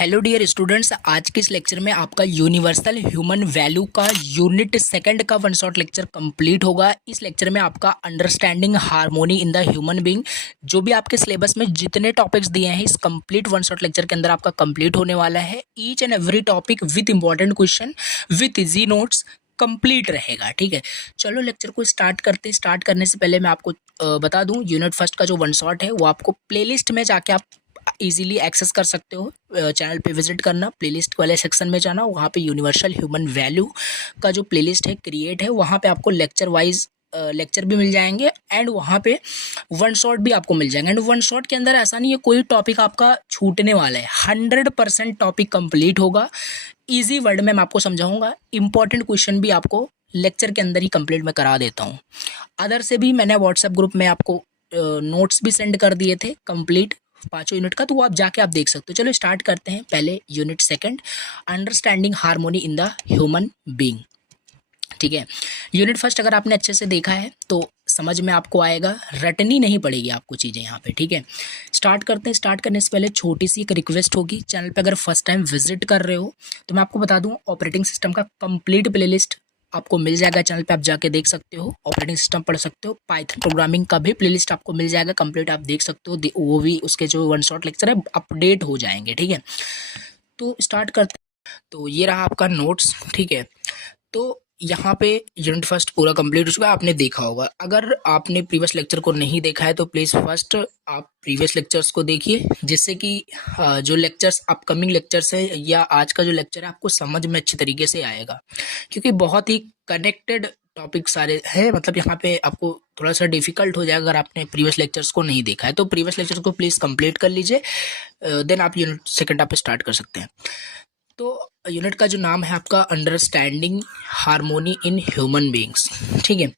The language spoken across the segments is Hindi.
हेलो डियर स्टूडेंट्स, आज के इस लेक्चर में आपका यूनिवर्सल ह्यूमन वैल्यू का यूनिट सेकंड का वन शॉट लेक्चर कंप्लीट होगा। इस लेक्चर में आपका understanding harmony in the human being, जो भी आपके सिलेबस में जितने टॉपिक्स दिए हैं इस कंप्लीट वन शॉट लेक्चर के अंदर आपका कंप्लीट होने वाला है। Each and every topic with important question with easy notes complete रहेगा। ठीक है, चलो लेक्चर को स्टार्ट करते हैं। स्टार्ट करने से पहले मैं आपको बता दूं, यूनिट फर्स्ट का जो वन शॉट है वो आपको प्लेलिस्ट में जाके आप इजीली एक्सेस कर सकते हो। चैनल पे विजिट करना, प्लेलिस्ट वाले सेक्शन में जाना, वहाँ पे यूनिवर्सल ह्यूमन वैल्यू का जो प्लेलिस्ट है क्रिएट है, वहाँ पे आपको लेक्चर वाइज लेक्चर भी मिल जाएंगे एंड वहाँ पे वन शॉट भी आपको मिल जाएंगे। एंड वन शॉट के अंदर ऐसा नहीं है कोई टॉपिक आपका छूटने वाला है, 100% टॉपिक कंप्लीट होगा। ईजी वर्ड में मैं आपको समझाऊंगा, इंपॉर्टेंट क्वेश्चन भी आपको लेक्चर के अंदर ही कंप्लीट मैं करा देता हूँ। अदर से भी मैंने व्हाट्सएप ग्रुप में आपको नोट्स भी सेंड कर दिए थे कंप्लीट 5 यूनिट का, तो वो आप जाके आप देख सकते हो। चलो स्टार्ट करते हैं। पहले unit second, understanding harmony in the human being. ठीक है, यूनिट फर्स्ट अगर आपने अच्छे से देखा है तो समझ में आपको आएगा, रटनी नहीं पड़ेगी आपको चीज़ें यहाँ पे। ठीक है, स्टार्ट करते हैं। स्टार्ट करने से पहले छोटी सी एक रिक्वेस्ट होगी, चैनल पे अगर फर्स्ट टाइम विजिट कर रहे हो तो मैं आपको बता दूं, ऑपरेटिंग सिस्टम का कंप्लीट प्लेलिस्ट आपको मिल जाएगा चैनल पे, आप जाके देख सकते हो। ऑपरेटिंग सिस्टम पढ़ सकते हो, पाइथन प्रोग्रामिंग का भी प्लेलिस्ट आपको मिल जाएगा कंप्लीट, आप देख सकते हो। वो भी उसके जो वन शॉट लेक्चर है अपडेट हो जाएंगे। ठीक है, तो स्टार्ट करते हैं। तो ये रहा आपका नोट्स। ठीक है, तो यहाँ पे यूनिट फर्स्ट पूरा कंप्लीट हो चुका है, आपने देखा होगा। अगर आपने प्रीवियस लेक्चर को नहीं देखा है तो प्लीज़ फर्स्ट आप प्रीवियस लेक्चर्स को देखिए, जिससे कि जो लेक्चर्स अपकमिंग लेक्चर्स है या आज का जो लेक्चर है आपको समझ में अच्छी तरीके से आएगा, क्योंकि बहुत ही कनेक्टेड टॉपिक सारे हैं। मतलब यहाँ पे आपको थोड़ा सा डिफिकल्ट हो जाएगा अगर आपने प्रीवियस लेक्चर्स को नहीं देखा है। तो प्रीवियस लेक्चर्स को प्लीज़ कंप्लीट कर लीजिए, देन आप यूनिट सेकंड आप स्टार्ट कर सकते हैं। तो यूनिट का जो नाम है आपका understanding harmony in human beings. ठीक है,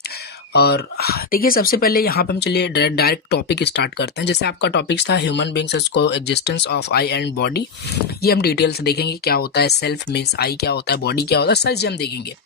और देखिए सबसे पहले यहाँ पे हम चलिए डायरेक्ट टॉपिक स्टार्ट करते हैं। जैसे आपका टॉपिक था ह्यूमन बीइंग्स को existence of I and body, ये हम डिटेल से देखेंगे क्या होता है। सेल्फ मीन्स आई क्या होता है, बॉडी क्या होता है, सारी चीज़ हम देखेंगे।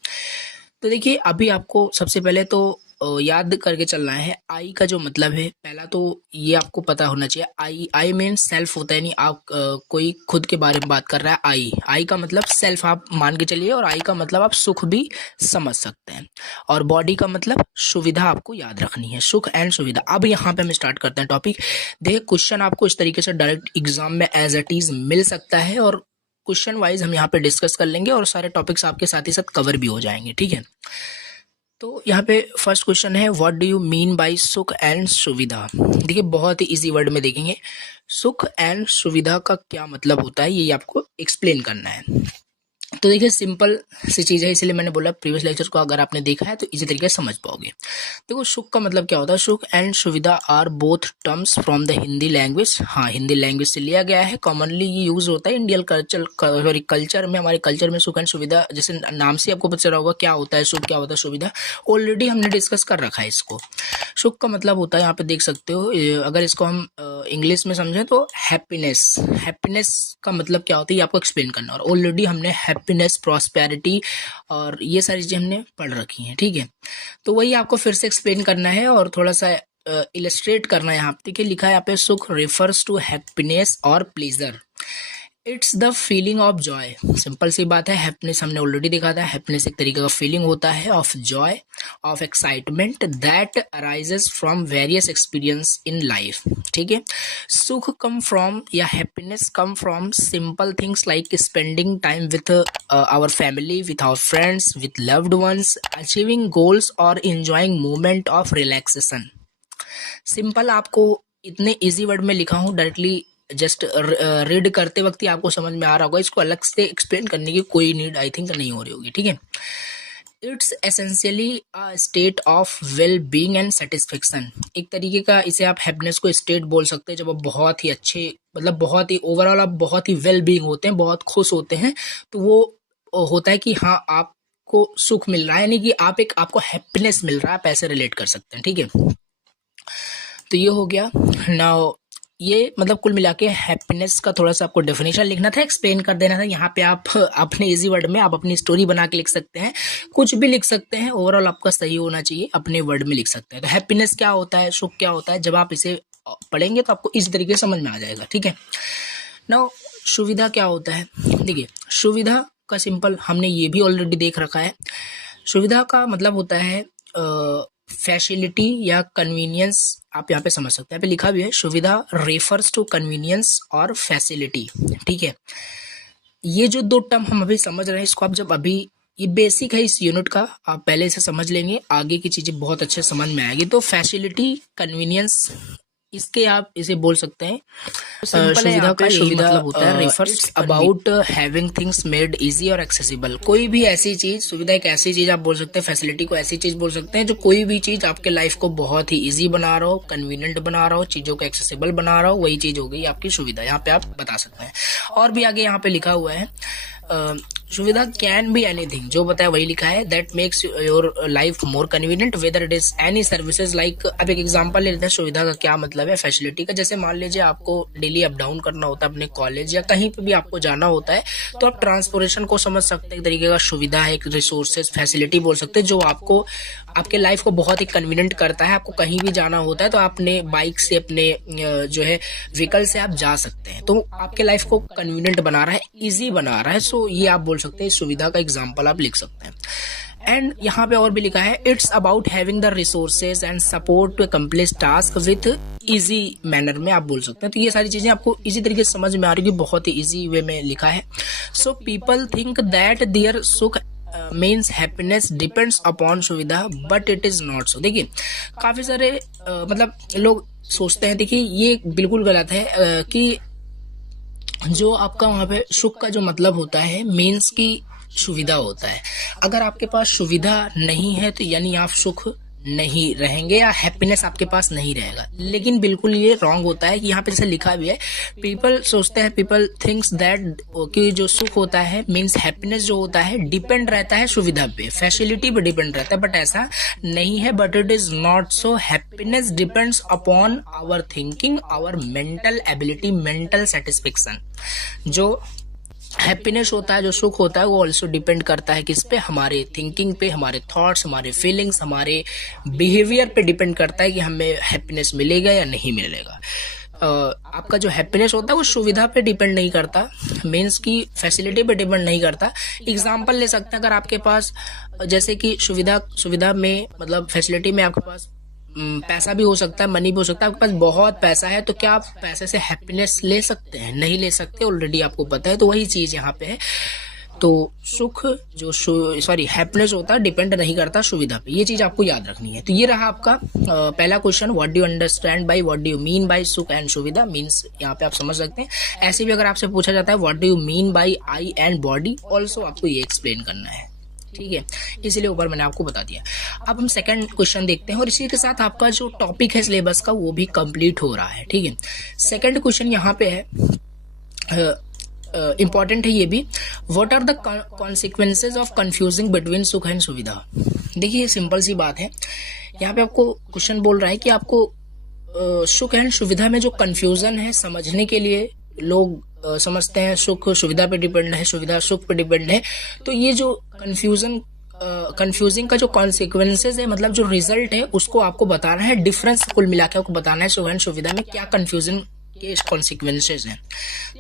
तो देखिए अभी आपको सबसे पहले तो याद करके चलना है आई का जो मतलब है। पहला तो ये आपको पता होना चाहिए, आई मीन सेल्फ होता है, नहीं आप कोई खुद के बारे में बात कर रहा है। आई का मतलब सेल्फ आप मान के चलिए, और आई का मतलब आप सुख भी समझ सकते हैं, और बॉडी का मतलब सुविधा आपको याद रखनी है, सुख एंड सुविधा। अब यहाँ पे हम स्टार्ट करते हैं टॉपिक। देखिए क्वेश्चन आपको इस तरीके से डायरेक्ट एग्जाम में एज इट इज मिल सकता है, और क्वेश्चन वाइज हम यहाँ पे डिस्कस कर लेंगे और सारे टॉपिक्स आपके साथ ही साथ कवर भी हो जाएंगे। ठीक है, तो यहाँ पे फर्स्ट क्वेश्चन है, what do you mean bye सुख एंड सुविधा। देखिए बहुत ही इजी वर्ड में देखेंगे, सुख एंड सुविधा का क्या मतलब होता है, ये आपको एक्सप्लेन करना है। तो देखिए सिंपल सी चीज़ है, इसलिए मैंने बोला प्रीवियस लेक्चर को अगर आपने देखा है तो इसी तरीके से समझ पाओगे। देखो सुख का मतलब क्या होता है, सुख एंड सुविधा are both terms from the Hindi language. हाँ, हिंदी लैंग्वेज से लिया गया है, कॉमनली ये यूज होता है इंडियन कल्चर में। हमारे कल्चर में सुख एंड सुविधा, जैसे नाम से आपको पता चला होगा क्या होता है सुख, क्या होता है सुविधा, ऑलरेडी हमने डिस्कस कर रखा है इसको। सुख का मतलब होता है, यहाँ पे देख सकते हो, अगर इसको हम इंग्लिश में समझें तो हैप्पीनेस। हैप्पीनेस का मतलब क्या होता है ये आपको एक्सप्लेन करना, और ऑलरेडी हमने हैप्पीनेस, प्रॉस्पेरिटी और ये सारी चीज़ें हमने पढ़ रखी हैं। ठीक है, तो वही आपको फिर से एक्सप्लेन करना है और थोड़ा सा इलस्ट्रेट करना है। यहाँ पे देखिए लिखा है यहाँ पे, सुख रेफर्स टू हैप्पीनेस और pleasure, it's the feeling of joy. Simple सी बात है, हैप्पीनेस हमने ऑलरेडी देखा था, हैप्पीनेस एक तरीके का फीलिंग होता है of joy, of excitement that arises from various experience in life. ठीक है, सुख कम फ्रॉम या happiness come from simple things like spending time with our family, with our friends, with loved ones, achieving goals और enjoying moment of relaxation. Simple आपको इतने इजी वर्ड में लिखा हूँ, डायरेक्टली जस्ट रीड करते वक्त ही आपको समझ में आ रहा होगा, इसको अलग से एक्सप्लेन करने की कोई नीड आई थिंक नहीं हो रही होगी। ठीक है, it's essentially a state of well being and satisfaction. एक तरीके का इसे आप हैप्पीनेस को स्टेट बोल सकते हैं, जब आप बहुत ही अच्छे, मतलब बहुत ही ओवरऑल आप बहुत ही वेल बीइंग होते हैं, बहुत खुश होते हैं, तो वो होता है कि हाँ आपको सुख मिल रहा है, यानी कि आपको हैप्पीनेस मिल रहा है, आप ऐसे रिलेट कर सकते हैं। ठीक है, तो ये हो गया। नाउ ये मतलब कुल मिला के हैप्पीनेस का थोड़ा सा आपको डेफिनेशन लिखना था, एक्सप्लेन कर देना था। यहाँ पे आप अपने इजी वर्ड में आप अपनी स्टोरी बना के लिख सकते हैं, कुछ भी लिख सकते हैं, ओवरऑल आपका सही होना चाहिए, अपने वर्ड में लिख सकते हैं। तो हैप्पीनेस क्या होता है, सुख क्या होता है, जब आप इसे पढ़ेंगे तो आपको इस तरीके से समझ में आ जाएगा। ठीक है, नाउ सुविधा क्या होता है? देखिए, सुविधा का सिंपल हमने ये भी ऑलरेडी देख रखा है। सुविधा का मतलब होता है फैसिलिटी या कन्वीनियंस। आप यहाँ पे समझ सकते हैं, यहाँ पे लिखा भी है सुविधा रेफर्स टू कन्वीनियंस और फैसिलिटी। ठीक है, ये जो दो टर्म हम अभी समझ रहे हैं, इसको आप जब अभी ये बेसिक है इस यूनिट का, आप पहले इसे समझ लेंगे, आगे की चीजें बहुत अच्छे समझ में आएगी। तो फैसिलिटी, कन्वीनियंस, इसके आप इसे बोल सकते हैं सुविधा का सुविधा मतलब होता है refers about having things made easy और एक्सेसिबल। कोई भी ऐसी चीज, सुविधा एक ऐसी चीज आप बोल सकते हैं, फैसिलिटी को ऐसी चीज बोल सकते हैं जो कोई भी चीज आपके लाइफ को बहुत ही इजी बना रहा हो, कन्वीनियंट बना रहा हो, चीजों को एक्सेसिबल बना रहा हो, वही चीज हो गई आपकी सुविधा। यहाँ पे आप बता सकते हैं। और भी आगे यहाँ पे लिखा हुआ है सुविधा कैन बी एनीथिंग, जो बताया वही लिखा है, that makes your life more convenient whether it is any services like. अब एक एग्जांपल ले लेते हैं सुविधा का क्या मतलब है, फैसिलिटी का। जैसे मान लीजिए आपको डेली अप डाउन करना होता है अपने कॉलेज या कहीं पे भी आपको जाना होता है, तो आप ट्रांसपोर्टेशन को समझ सकते हैं, एक तरीके का सुविधा है, एक रिसोर्सेज, फैसिलिटी बोल सकते हैं, जो आपको आपके लाइफ को बहुत ही कन्वीनियंट करता है। आपको कहीं भी जाना होता है तो आप अपने बाइक से, अपने जो है व्हीकल से आप जा सकते हैं, तो आपके लाइफ को कन्वीनियंट बना रहा है, इजी बना रहा है। सो ये आप बोल सकते हैं, सुविधा का एग्जांपल आप लिख सकते हैं। एंड यहाँ पे और भी लिखा है, it's about having the resources and support to accomplish task with easy manner में आप बोल सकते हैं। तो ये सारी चीजें आपको इजी तरीके से समझ में आ रही है, बहुत ही इजी वे में लिखा है। So people think that there सुख मीन्स हैप्पीनेस डिपेंड्स अपॉन सुविधा but it is not so. देखिए, काफी सारे मतलब लोग सोचते हैं, देखिए ये बिल्कुल गलत है कि जो आपका वहां पे सुख का जो मतलब होता है मीन्स की सुविधा होता है। अगर आपके पास सुविधा नहीं है तो यानी आप सुख नहीं रहेंगे या हैप्पीनेस आपके पास नहीं रहेगा। लेकिन बिल्कुल ये रॉन्ग होता है कि यहाँ पे जैसे लिखा भी है, पीपल सोचते हैं, पीपल थिंक्स दैट कि जो सुख होता है मीन्स हैप्पीनेस जो होता है डिपेंड रहता है सुविधा पे, फैसिलिटी पे डिपेंड रहता है, बट ऐसा नहीं है। But it is not so. Happiness depends upon our thinking, our mental ability, mental satisfaction. जो हैप्पीनेस होता है, जो सुख होता है, वो ऑल्सो डिपेंड करता है किस पे, हमारे थिंकिंग पे, हमारे थॉट्स, हमारे फीलिंग्स, हमारे बिहेवियर पे डिपेंड करता है कि हमें हैप्पीनेस मिलेगा या नहीं मिलेगा। आपका जो हैप्पीनेस होता है वो सुविधा पे डिपेंड नहीं करता, मीन्स की फैसिलिटी पे डिपेंड नहीं करता। एग्जांपल ले सकते हैं, अगर आपके पास जैसे कि सुविधा में मतलब फैसिलिटी में आपके पास पैसा भी हो सकता है, मनी भी हो सकता है, आपके पास बहुत पैसा है, तो क्या आप पैसे से हैप्पीनेस ले सकते हैं? नहीं ले सकते, ऑलरेडी आपको पता है। तो वही चीज यहाँ पे है। तो सुख जो हैप्पीनेस होता है डिपेंड नहीं करता सुविधा पे, ये चीज आपको याद रखनी है। तो ये रहा आपका पहला question, what do you understand by, what do you mean bye सुख एंड सुविधा, मीन्स यहाँ पे आप समझ सकते हैं। ऐसे भी अगर आपसे पूछा जाता है what do you mean bye I and body, also आपको ये एक्सप्लेन करना है। ठीक है, इसीलिए ऊपर मैंने आपको बता दिया। अब हम सेकंड क्वेश्चन देखते हैं और इसी के साथ आपका जो टॉपिक है सिलेबस का वो भी कंप्लीट हो रहा है। ठीक है, सेकंड क्वेश्चन यहाँ पे है, इंपॉर्टेंट है ये भी, what are the consequences of confusing between सुख एंड सुविधा। देखिए, सिंपल सी बात है, यहाँ पे आपको क्वेश्चन बोल रहा है कि आपको सुख एंड सुविधा में जो कंफ्यूजन है, समझने के लिए लोग समझते हैं सुख सुविधा पे डिपेंड है, सुविधा सुख पे डिपेंड है। तो ये जो कंफ्यूजिंग का जो कॉन्सिक्वेंसेज है, मतलब जो रिजल्ट है, उसको आपको बताना है, डिफरेंस कुल मिला के आपको बताना है सुख एंड सुविधा में क्या कंफ्यूजन के कॉन्सिक्वेंसेज हैं।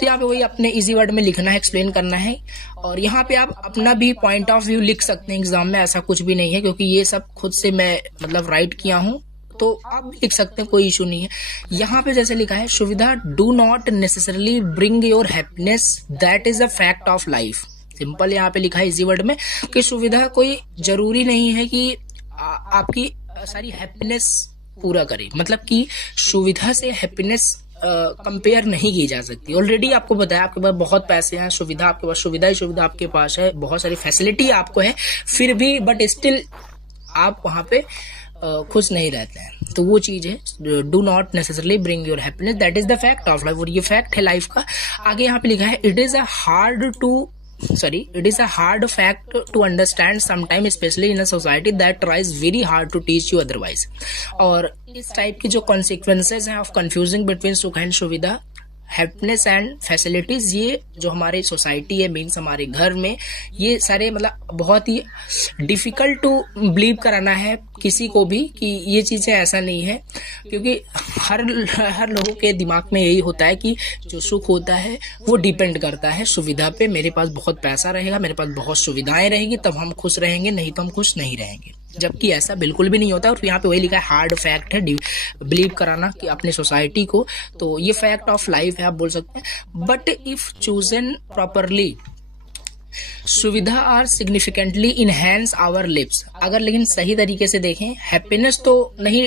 तो यहाँ पे वही अपने इजी वर्ड में लिखना है, एक्सप्लेन करना है। और यहाँ पे आप अपना भी पॉइंट ऑफ व्यू लिख सकते हैं एग्जाम में, ऐसा कुछ भी नहीं है, क्योंकि ये सब खुद से मैं मतलब राइट किया हूँ, तो आप भी लिख सकते हैं, कोई इशू नहीं है। यहाँ पे जैसे लिखा है, सुविधा do not necessarily bring your happiness, that is a fact of life. Simple यहाँ पे लिखा है इजी वर्ड में कि सुविधा कोई जरूरी नहीं है कि आपकी सारी हैप्पीनेस पूरा करे, मतलब कि सुविधा से हैप्पीनेस कंपेयर नहीं की जा सकती। ऑलरेडी आपको बताया, आपके पास बहुत पैसे हैं, सुविधा आपके पास, सुविधा ही सुविधा आपके पास है, बहुत सारी फैसिलिटी आपको है, फिर भी बट स्टिल आप वहां पे खुश नहीं रहते हैं। तो वो चीज है, do not necessarily bring your happiness, that is the fact of life. और ये फैक्ट है लाइफ का। आगे यहाँ पे लिखा है, it is a hard fact to understand sometime, especially in a society that tries very hard to teach you otherwise। और इस टाइप की जो consequences हैं of confusing between सुख एंड सुविधा, हैप्पीनेस एंड फैसिलिटीज, ये जो हमारी सोसाइटी है, मीन्स हमारे घर में, ये सारे मतलब बहुत ही डिफिकल्ट टू बिलीव कराना है किसी को भी कि ये चीज़ें ऐसा नहीं है, क्योंकि हर लोगों के दिमाग में यही होता है कि जो सुख होता है वो डिपेंड करता है सुविधा पे। मेरे पास बहुत पैसा रहेगा, मेरे पास बहुत सुविधाएं रहेगी, तब हम खुश रहेंगे, नहीं तो हम खुश नहीं रहेंगे। जबकि ऐसा बिल्कुल भी नहीं होता। और यहाँ पे वही लिखा है, हार्ड फैक्ट है बिलीव कराना कि अपनी सोसाइटी को, तो ये फैक्ट ऑफ लाइफ है आप बोल सकते हैं। बट इफ चूजन प्रॉपरली, सुविधा are significantly enhance our lives. अगर लेकिन सही तरीके से देखें, हैप्पीनेस तो नहीं,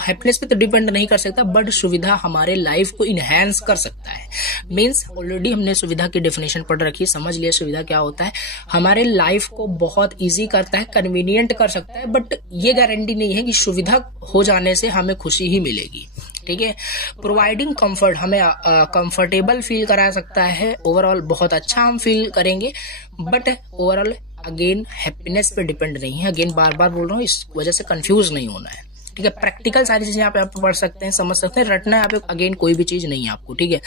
हैप्पीनेस पे तो डिपेंड नहीं कर सकता, बट सुविधा हमारे लाइफ को इनहेंस कर सकता है। मीन्स ऑलरेडी हमने सुविधा की डेफिनेशन पढ़ रखी है, समझ लिया सुविधा क्या होता है। हमारे लाइफ को बहुत इजी करता है, कन्वीनियंट कर सकता है, बट ये गारंटी नहीं है कि सुविधा हो जाने से हमें खुशी ही मिलेगी। ठीक है, प्रोवाइडिंग कंफर्ट, हमें कंफर्टेबल फील करा सकता है, ओवरऑल बहुत अच्छा हम फील करेंगे, बट ओवरऑल अगेन हैप्पीनेस पे डिपेंड नहीं है। अगेन बार बार बोल रहा हूँ, इस वजह से कंफ्यूज नहीं होना है। ठीक है, प्रैक्टिकल सारी चीजें यहाँ पे आप पढ़ सकते हैं, समझ सकते हैं, रटना यहाँ पे अगेन कोई भी चीज नहीं है आपको। ठीक है,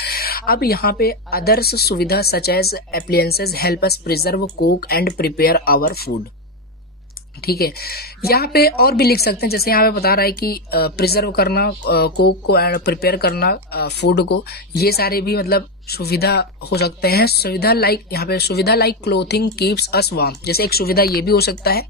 अब यहाँ पे अदर्स सुविधा such as appliances help us preserve, cook and prepare our food. ठीक है, यहाँ पे और भी लिख सकते हैं, जैसे यहाँ पे बता रहा है कि प्रिजर्व करना, कुक को एंड प्रिपेयर करना फूड को, ये सारे भी मतलब सुविधा हो सकते हैं। सुविधा लाइक, यहाँ पे सुविधा like clothing keeps us warm, जैसे एक सुविधा ये भी हो सकता है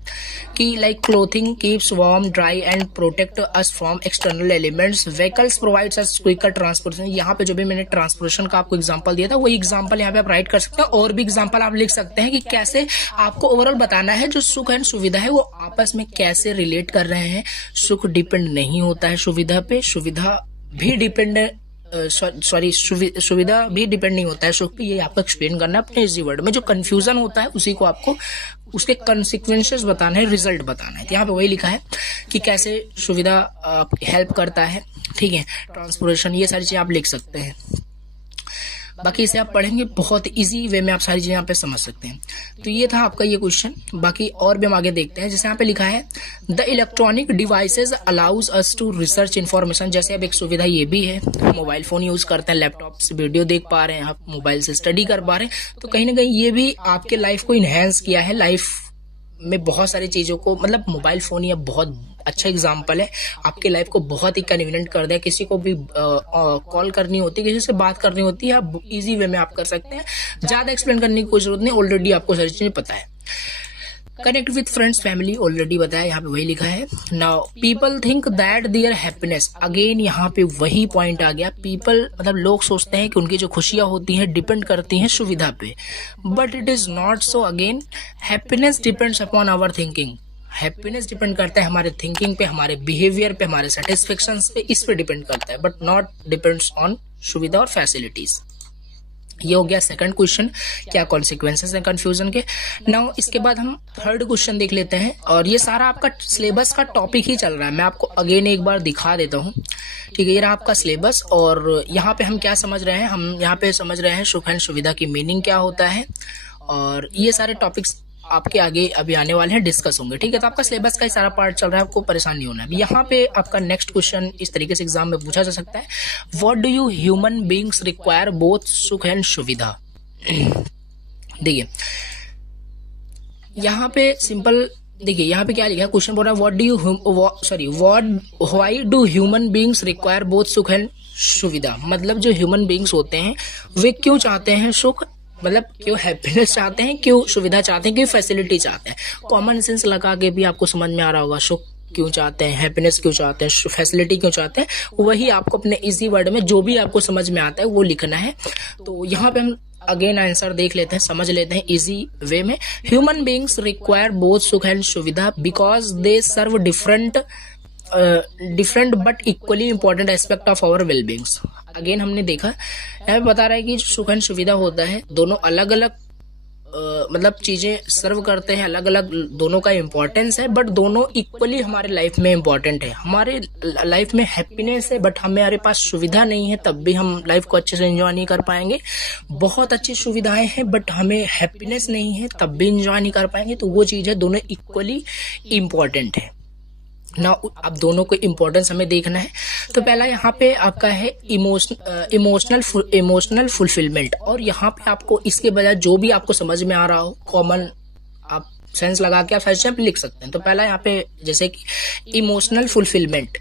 कि like clothing keeps warm, dry and protect us from external elements, vehicles provides us quicker transportation. यहाँ पे जो भी मैंने ट्रांसपोर्टेशन का आपको एग्जांपल दिया था, वही एग्जांपल यहाँ पे आप राइट कर सकते हैं। और भी एग्जांपल आप लिख सकते हैं कि कैसे आपको ओवरऑल बताना है जो सुख एंड सुविधा है वो आपस में कैसे रिलेट कर रहे हैं। सुख डिपेंड नहीं होता है सुविधा पे, सुविधा भी डिपेंड सुविधा भी डिपेंड नहीं होता है सुख पे। ये आपको एक्सप्लेन करना है अपने इजी वर्ड में। जो कंफ्यूजन होता है उसी को आपको उसके कॉन्सिक्वेंसेस बताना है, रिजल्ट बताना है। यहाँ पे वही लिखा है कि कैसे सुविधा हेल्प करता है। ठीक है, ट्रांसपोर्टेशन, ये सारी चीजें आप लिख सकते हैं। बाकी इसे आप पढ़ेंगे बहुत इजी वे में, आप सारी चीजें यहाँ पे समझ सकते हैं। तो ये था आपका ये क्वेश्चन। बाकी और भी हम आगे देखते हैं। जैसे यहाँ पे लिखा है, the electronic devices allows us to research information. जैसे अब एक सुविधा ये भी है, मोबाइल फोन यूज करते हैं, लैपटॉप से वीडियो देख पा रहे हैं, आप मोबाइल से स्टडी कर पा रहे हैं, तो कहीं ना कहीं ये भी आपके लाइफ को इनहेंस किया है। लाइफ में बहुत सारी चीजों को, मतलब मोबाइल फोन ये बहुत अच्छा एग्जाम्पल है, आपके लाइफ को बहुत ही कन्वीनियंट कर दिया। किसी को भी कॉल करनी होती है, किसी से बात करनी होती है, आप इजी वे में आप कर सकते हैं। ज्यादा एक्सप्लेन करने की कोई जरूरत नहीं, ऑलरेडी आपको सारी चीजें पता है। Connect with friends family, already बताया, यहाँ पे वही लिखा है। Now people think that their happiness, again यहाँ पे वही पॉइंट आ गया। पीपल मतलब लोग सोचते हैं कि उनकी जो खुशियां होती हैं डिपेंड करती हैं सुविधा पे, but it is not so. Again happiness depends upon our thinking. Happiness depend करता है हमारे थिंकिंग पे, हमारे बिहेवियर पे, हमारे सेटिस्फेक्शन पे, इस पे डिपेंड करता है, बट नॉट डिपेंड्स ऑन सुविधा और फैसिलिटीज। ये हो गया सेकंड क्वेश्चन, क्या कॉन्सिक्वेंसेस हैं कंफ्यूजन के। नाउ इसके बाद हम थर्ड क्वेश्चन देख लेते हैं, और ये सारा आपका सिलेबस का टॉपिक ही चल रहा है। मैं आपको अगेन एक बार दिखा देता हूँ। ठीक है, ये रहा आपका सिलेबस, और यहाँ पे हम क्या समझ रहे हैं, हम यहाँ पे समझ रहे हैं सुख एंड सुविधा की मीनिंग क्या होता है, और ये सारे टॉपिक्स आपके आगे अभी आने वाले हैं, डिस्कस होंगे। ठीक है, तो आपका सिलेबस का ही सारा पार्ट चल रहा है, आपको परेशान नहीं होना है। यहाँ पे आपका नेक्स्ट क्वेश्चन इस तरीके से एग्जाम में पूछा जा सकता है, what do you human beings require both सुख एंड सुविधा। देखिए यहाँ पे सिंपल, देखिए यहाँ पे क्या लिखा है, क्वेश्चन बोल रहा है why do human beings require both सुख एंड सुविधा। मतलब जो ह्यूमन बीइंग्स होते हैं वे क्यों चाहते हैं सुख, मतलब क्यों हैप्पीनेस चाहते हैं, क्यों सुविधा चाहते हैं, क्यों फैसिलिटी चाहते हैं। कॉमन सेंस लगा के भी आपको समझ में आ रहा होगा, सुख क्यों चाहते हैं, हैप्पीनेस क्यों चाहते हैं, फैसिलिटी क्यों चाहते हैं, वही आपको अपने इजी वर्ड में जो भी आपको समझ में आता है वो लिखना है। तो यहाँ पे हम अगेन आंसर देख लेते हैं, समझ लेते हैं इजी वे में। ह्यूमन बीइंग्स रिक्वायर बोथ सुख एंड सुविधा because they serve different but equally important aspect of our wellbeings. Again हमने देखा यहाँ पे बता रहा है कि जो सुख एंड सुविधा होता है दोनों अलग अलग मतलब चीजें सर्व करते हैं, अलग अलग दोनों का इम्पोर्टेंस है, बट दोनों इक्वली हमारे लाइफ में इम्पोर्टेंट है। हमारे लाइफ में हैप्पीनेस है बट हमारे पास सुविधा नहीं है, तब भी हम लाइफ को अच्छे से एंजॉय नहीं कर पाएंगे। बहुत अच्छी सुविधाएं हैं बट हमें हैप्पीनेस नहीं है, तब भी एंजॉय नहीं कर पाएंगे। तो वो चीज है, दोनों इक्वली इम्पोर्टेंट है। ना अब दोनों को इम्पोर्टेंस हमें देखना है। तो पहला यहाँ पे आपका है इमोशनल फुलफिलमेंट, और यहाँ पे आपको इसके बजाय जो भी आपको समझ में आ रहा हो कॉमन आप सेंस लगा के आप फर्स्ट पे लिख सकते हैं। तो पहला यहाँ पे जैसे कि इमोशनल फुलफिलमेंट।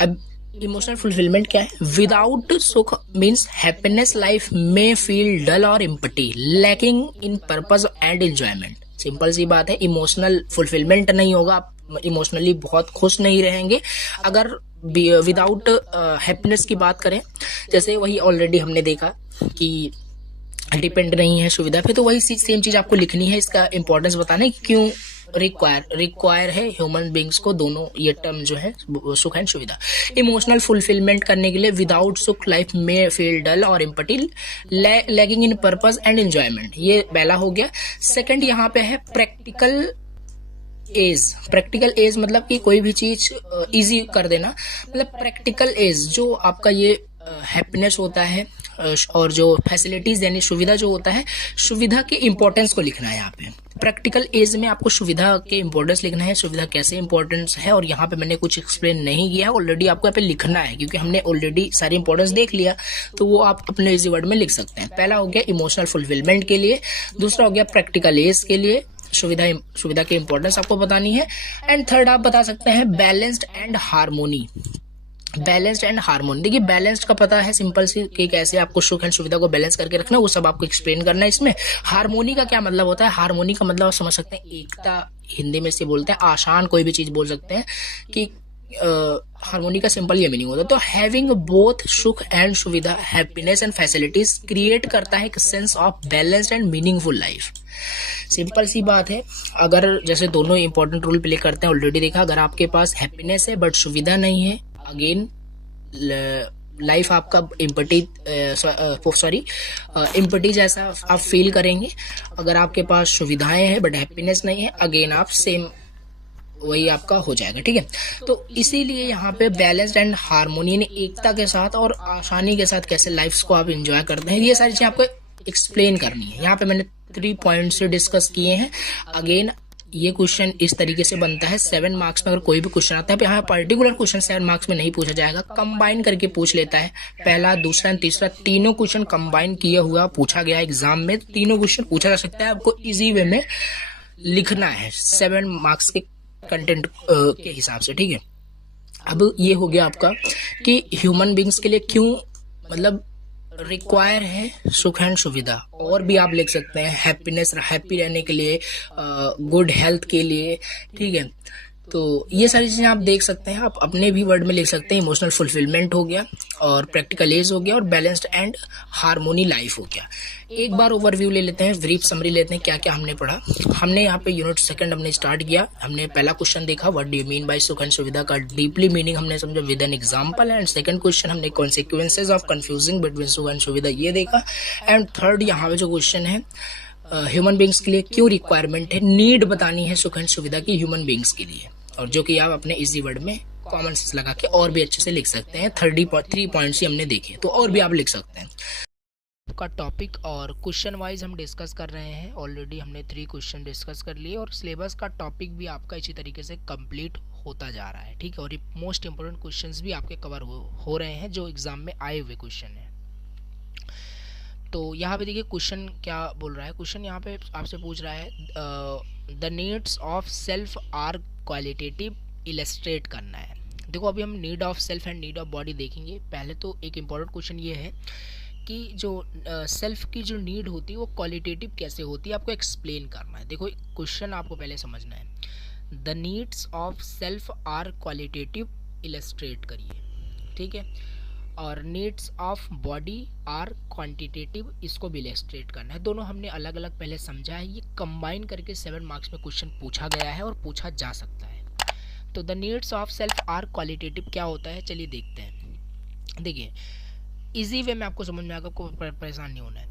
अब इमोशनल फुलफिलमेंट क्या है? विदाउट सुख मीन्स हैप्पीनेस लाइफ में फील डल और empty, lacking in purpose and enjoyment. Simple सी बात है, इमोशनल फुलफिलमेंट नहीं होगा, आप इमोशनली बहुत खुश नहीं रहेंगे अगर विदाउट हैप्पीनेस की बात करें। जैसे वही ऑलरेडी हमने देखा कि डिपेंड नहीं है सुविधा पे, तो वही सेम चीज आपको लिखनी है। इसका इंपॉर्टेंस बताना है कि क्यों रिक्वायर है ह्यूमन बींग्स को दोनों ये टर्म जो है सुख एंड सुविधा। इमोशनल फुलफिलमेंट करने के लिए विदाउट सुख लाइफ में फील डल और empty, lagging in purpose and enjoyment, ये पहला हो गया। सेकंड यहाँ पे है प्रैक्टिकल एज मतलब कि कोई भी चीज इजी कर देना, मतलब प्रैक्टिकल एज जो आपका ये हैप्पीनेस होता है और जो फैसिलिटीज यानी सुविधा जो होता है, सुविधा के इंपॉर्टेंस को लिखना है यहाँ पे। प्रैक्टिकल एज में आपको सुविधा के इंपॉर्टेंस लिखना है, सुविधा कैसे इंपॉर्टेंस है, और यहाँ पे मैंने कुछ एक्सप्लेन नहीं किया, ऑलरेडी आपको यहाँ पे लिखना है क्योंकि हमने ऑलरेडी सारी इंपॉर्टेंस देख लिया, तो वो आप अपने इजी वर्ड में लिख सकते हैं। पहला हो गया इमोशनल फुलफिलमेंट के लिए, दूसरा हो गया प्रैक्टिकल एज के लिए, सुविधा की इंपॉर्टेंस आपको बतानी है, एंड थर्ड आप बता सकते हैं balanced and harmony. Balanced and harmony, देखिए बैलेंस्ड का पता है सिंपल सी कि कैसे आपको सुख एंड सुविधा को बैलेंस करके रखना है, वो सब आपको एक्सप्लेन करना है इसमें। हार्मोनी का क्या मतलब होता है? हार्मोनी का मतलब आप समझ सकते हैं एकता, हिंदी में से बोलते हैं आसान, कोई भी चीज बोल सकते हैं कि हार्मोनी का सिंपल ये मीनिंग होता है। तो हैविंग बोथ सुख एंड सुविधा, हैप्पीनेस एंड फैसिलिटीज क्रिएट करता है एक sense of balanced and meaningful life. Simple सी बात है, अगर जैसे दोनों इंपॉर्टेंट रोल प्ले करते हैं, ऑलरेडी देखा, अगर आपके पास हैप्पीनेस है बट सुविधा नहीं है, अगेन लाइफ आपका इम्पटी जैसा आप फील करेंगे। अगर आपके पास सुविधाएं हैं बट हैप्पीनेस नहीं है, अगेन आप सेम वही आपका हो जाएगा, ठीक है। तो इसीलिए यहाँ पे बैलेंस्ड एंड हार्मोनी यानी एकता के साथ और आसानी के साथ कैसे लाइफ को आप एंजॉय करते हैं, ये सारी चीजें आपको एक्सप्लेन करनी है। यहाँ पे मैंने 3 पॉइंट्स डिस्कस किए हैं। अगेन ये क्वेश्चन इस तरीके से बनता है 7 मार्क्स में। अगर कोई भी क्वेश्चन आता है, यहाँ पर्टिकुलर क्वेश्चन 7 मार्क्स में नहीं पूछा जाएगा, कंबाइन करके पूछ लेता है। पहला, दूसरा एंड तीसरा तीनों क्वेश्चन कंबाइन किया हुआ पूछा गया एग्जाम में, तीनों क्वेश्चन पूछा जा सकता है। आपको इजी वे में लिखना है 7 मार्क्स के कंटेंट के हिसाब से, ठीक है। अब ये हो गया आपका कि ह्यूमन बींग्स के लिए क्यों मतलब रिक्वायर है सुख एंड सुविधा, और भी आप लिख सकते हैं हैप्पीनेस, हैप्पी रहने के लिए, गुड हेल्थ के लिए, ठीक है। तो ये सारी चीजें आप देख सकते हैं, आप अपने भी वर्ड में लिख सकते हैं। इमोशनल फुलफिलमेंट हो गया, और प्रैक्टिकल एज हो गया, और बैलेंस्ड एंड हार्मोनी लाइफ हो गया। एक बार ओवरव्यू ले लेते हैं, ब्रीफ समरी लेते हैं क्या क्या हमने पढ़ा। हमने यहाँ पे यूनिट 2 हमने स्टार्ट किया। हमने पहला क्वेश्चन देखा, what do you mean bye सुख एंड सुविधा का डीपली मीनिंग हमने समझा with an example. And second question हमने कॉन्सिक्वेंसेज ऑफ कंफ्यूजिंग बिटवीन सुख एंड सुविधा ये देखा। एंड थर्ड यहाँ पे जो क्वेश्चन है ह्यूमन बींग्स के लिए क्यों रिक्वायरमेंट है, नीड बतानी है सुख एंड सुविधा की ह्यूमन बींग्स के लिए, और जो कि आप अपने इजी वर्ड में कॉमन सेंस लगा के और भी अच्छे से लिख सकते हैं। 3 पॉइंट्स ही हमने देखे, तो और भी आप लिख सकते हैं का टॉपिक। और क्वेश्चन वाइज हम डिस्कस कर रहे हैं, ऑलरेडी हमने 3 क्वेश्चन डिस्कस कर लिए, और सिलेबस का टॉपिक भी आपका इसी तरीके से कंप्लीट होता जा रहा है, ठीक है। और ये मोस्ट इंपोर्टेंट क्वेश्चंस भी आपके कवर हो रहे हैं जो एग्जाम में आए हुए क्वेश्चन है। तो यहाँ पे देखिए क्वेश्चन क्या बोल रहा है। क्वेश्चन यहाँ पे आपसे पूछ रहा है the needs of self are qualitative, illustrate करना है। देखो अभी हम need of self and need of body देखेंगे। पहले तो एक इम्पॉर्टेंट क्वेश्चन ये है कि जो सेल्फ की जो नीड होती है वो क्वालिटेटिव कैसे होती है, आपको एक्सप्लेन करना है। देखो क्वेश्चन आपको पहले समझना है। The needs of self are qualitative, illustrate करिए, ठीक है। और needs of body are quantitative, इसको भी इलस्ट्रेट करना है। दोनों हमने अलग अलग पहले समझा है, ये कंबाइन करके 7 मार्क्स में क्वेश्चन पूछा गया है और पूछा जा सकता है। तो the needs of self are qualitative क्या होता है, चलिए देखते हैं। देखिए इजी वे में आपको समझ में आएगा, आपको परेशान नहीं होना है।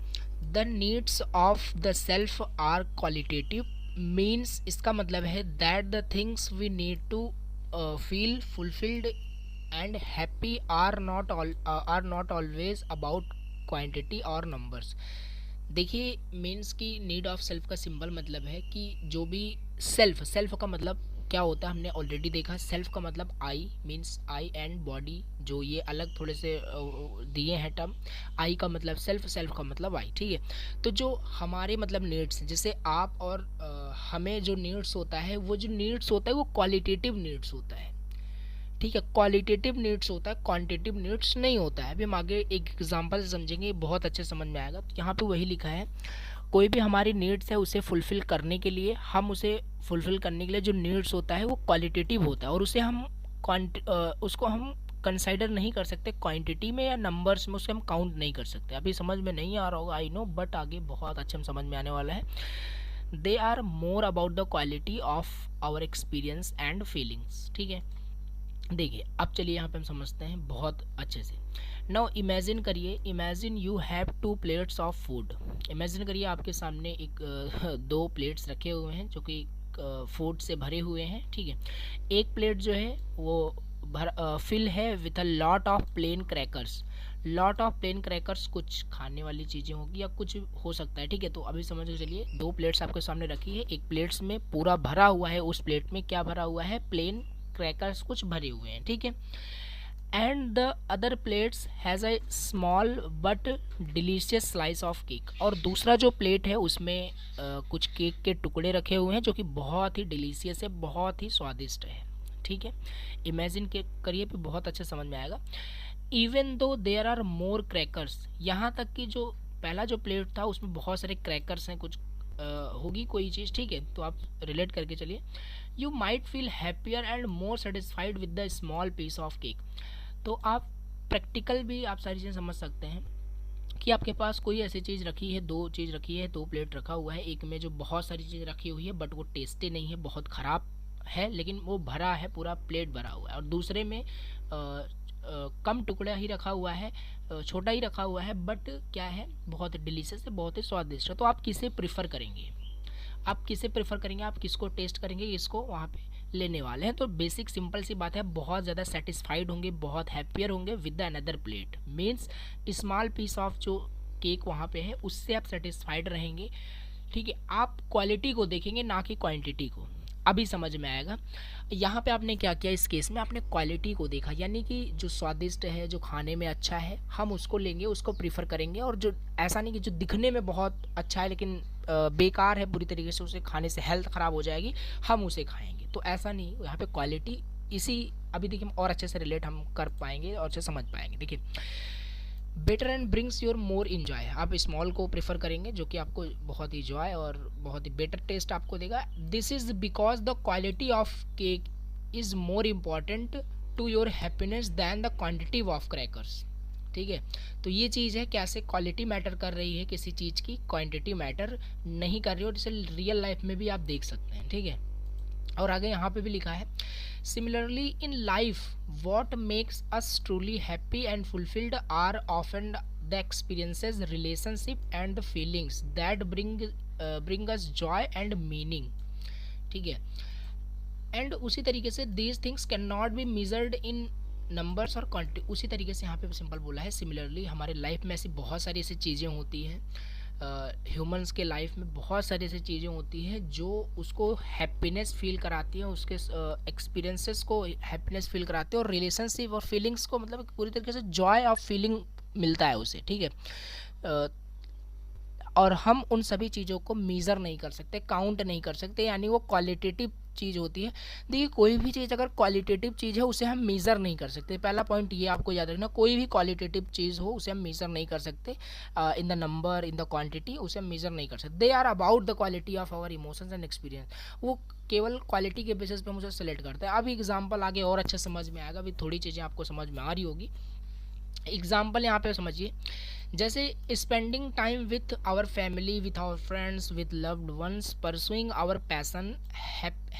The needs of the self are qualitative means, इसका मतलब है that the things we need to feel fulfilled and happy are not always about quantity और नंबर्स। देखिए मीन्स की नीड ऑफ सेल्फ का सिंबल मतलब है कि जो भी सेल्फ का मतलब क्या होता है हमने ऑलरेडी देखा। सेल्फ का मतलब I means I and body, जो ये अलग थोड़े से दिए हैं टर्म। आई का मतलब सेल्फ, सेल्फ का मतलब आई, ठीक है। तो जो हमारे मतलब नीड्स, जैसे आप और हमें जो नीड्स होता है, वो जो नीड्स होता है वो क्वालिटेटिव नीड्स होता है, ठीक है। क्वालिटेटिव नीड्स होता है, क्वांटिटेटिव नीड्स नहीं होता है। अभी हम आगे एक एग्जांपल से समझेंगे, बहुत अच्छे समझ में आएगा। तो यहाँ पे वही लिखा है, कोई भी हमारी नीड्स है उसे फुलफिल करने के लिए, हम उसे फुलफिल करने के लिए जो नीड्स होता है वो क्वालिटेटिव होता है, और उसे हम उसको हम कंसाइडर नहीं कर सकते क्वांटिटी में या नंबर्स में, उसे हम काउंट नहीं कर सकते। अभी समझ में नहीं आ रहा होगा, आई नो, बट आगे बहुत अच्छे हम समझ में आने वाला है। They are more about the quality of our experience and feelings, ठीक है। देखिए अब चलिए यहाँ पे हम समझते हैं बहुत अच्छे से। नाउ इमेजिन करिए, imagine you have 2 plates of food. Imagine करिए आपके सामने एक 2 प्लेट्स रखे हुए हैं जो कि फूड से भरे हुए हैं, ठीक है। एक प्लेट जो है वो फिल है with a lot of plain crackers. Lot of plain crackers कुछ खाने वाली चीज़ें होगी या कुछ हो सकता है, ठीक है। तो अभी समझ के चलिए, 2 प्लेट्स आपके सामने रखी है, एक प्लेट्स में पूरा भरा हुआ है, उस प्लेट में क्या भरा हुआ है, प्लेन क्रैकर्स कुछ भरे हुए हैं, ठीक है। And the other plates has a small but delicious slice of cake. और दूसरा जो प्लेट है उसमें कुछ केक के टुकड़े रखे हुए हैं जो कि बहुत ही डिलीशियस है, बहुत ही स्वादिष्ट है, ठीक है। इमेजिन के करिए भी बहुत अच्छे समझ में आएगा। Even though there are more crackers, यहाँ तक कि जो पहला जो प्लेट था उसमें बहुत सारे क्रैकर्स हैं, कुछ होगी कोई चीज़, ठीक है। तो आप रिलेट करके चलिए। You might feel happier and more satisfied with the small piece of cake. तो आप प्रैक्टिकल भी आप सारी चीज़ें समझ सकते हैं कि आपके पास कोई ऐसी चीज़ रखी है, 2 चीज़ रखी है, 2 प्लेट रखा हुआ है, एक में जो बहुत सारी चीज़ रखी हुई है बट वो टेस्टी नहीं है, बहुत ख़राब है, लेकिन वो भरा है, पूरा प्लेट भरा हुआ है। और दूसरे में कम टुकड़ा ही रखा हुआ है, छोटा ही रखा हुआ है, बट क्या है, बहुत डिलीशियस है, बहुत ही स्वादिष्ट है। तो आप किसे प्रीफर करेंगे, आप किसे प्रेफर करेंगे, आप किसको टेस्ट करेंगे, इसको वहाँ पे लेने वाले हैं। तो बेसिक सिंपल सी बात है, बहुत ज़्यादा सेटिस्फाइड होंगे, बहुत हैप्पियर होंगे with the another plate. Means small piece of जो केक वहाँ पे है उससे आप सेटिस्फाइड रहेंगे, ठीक है। आप क्वालिटी को देखेंगे ना कि क्वांटिटी को। अभी समझ में आएगा। यहाँ पे आपने क्या किया, इस केस में आपने क्वालिटी को देखा, यानी कि जो स्वादिष्ट है, जो खाने में अच्छा है, हम उसको लेंगे, उसको प्रीफर करेंगे। और जो ऐसा नहीं कि जो दिखने में बहुत अच्छा है लेकिन बेकार है पूरी तरीके से, उसे खाने से हेल्थ ख़राब हो जाएगी, हम उसे खाएंगे। तो ऐसा नहीं, यहाँ पे क्वालिटी इसी, अभी देखिए और अच्छे से रिलेट हम कर पाएंगे और अच्छे समझ पाएंगे। देखिए, better and brings your more enjoy, आप स्मॉल को प्रेफर करेंगे जो कि आपको बहुत ही जॉय और बहुत ही बेटर टेस्ट आपको देगा। This is because the quality of cake is more important to your happiness than the quantity of crackers, ठीक है। तो ये चीज़ है, कैसे क्वालिटी मैटर कर रही है किसी चीज़ की, क्वांटिटी मैटर नहीं कर रही है, और इसे रियल लाइफ में भी आप देख सकते हैं, ठीक है। और आगे यहाँ पे भी लिखा है, similarly in life what makes us truly happy and fulfilled are often the experiences, relationship and the feelings that bring us joy and meaning, ठीक है। एंड उसी तरीके से these things can not be measured in numbers और क्वांटिटी। उसी तरीके से यहाँ पे सिंपल बोला है, सिमिलरली हमारे लाइफ में ऐसी बहुत सारी ऐसी चीज़ें होती हैं, ह्यूमंस के लाइफ में बहुत सारी ऐसी चीज़ें होती हैं जो उसको हैप्पीनेस फील कराती हैं, उसके एक्सपीरियंसेस को हैप्पीनेस फील कराती है, और रिलेशनशिप और फीलिंग्स को मतलब पूरी तरीके से जॉय ऑफ फीलिंग मिलता है उसे, ठीक है। और हम उन सभी चीज़ों को मेज़र नहीं कर सकते, काउंट नहीं कर सकते, यानी वो क्वालिटेटिव चीज़ होती है। देखिए, कोई भी चीज़ अगर क्वालिटेटिव चीज़ है उसे हम मेज़र नहीं कर सकते। पहला पॉइंट ये आपको याद रखना, कोई भी क्वालिटेटिव चीज़ हो उसे हम मेज़र नहीं कर सकते, in the number, in the quantity, उसे हम मेज़र नहीं कर सकते। They are about the quality of our emotions and experience, वो केवल क्वालिटी के बेसिस पे हम उसे सेलेक्ट करते हैं। अभी एग्जाम्पल आगे और अच्छा समझ में आएगा, अभी थोड़ी चीज़ें आपको समझ में आ रही होगी। एग्जाम्पल यहाँ पे समझिए, जैसे spending time with our family, with our friends, with loved ones, pursuing our passion,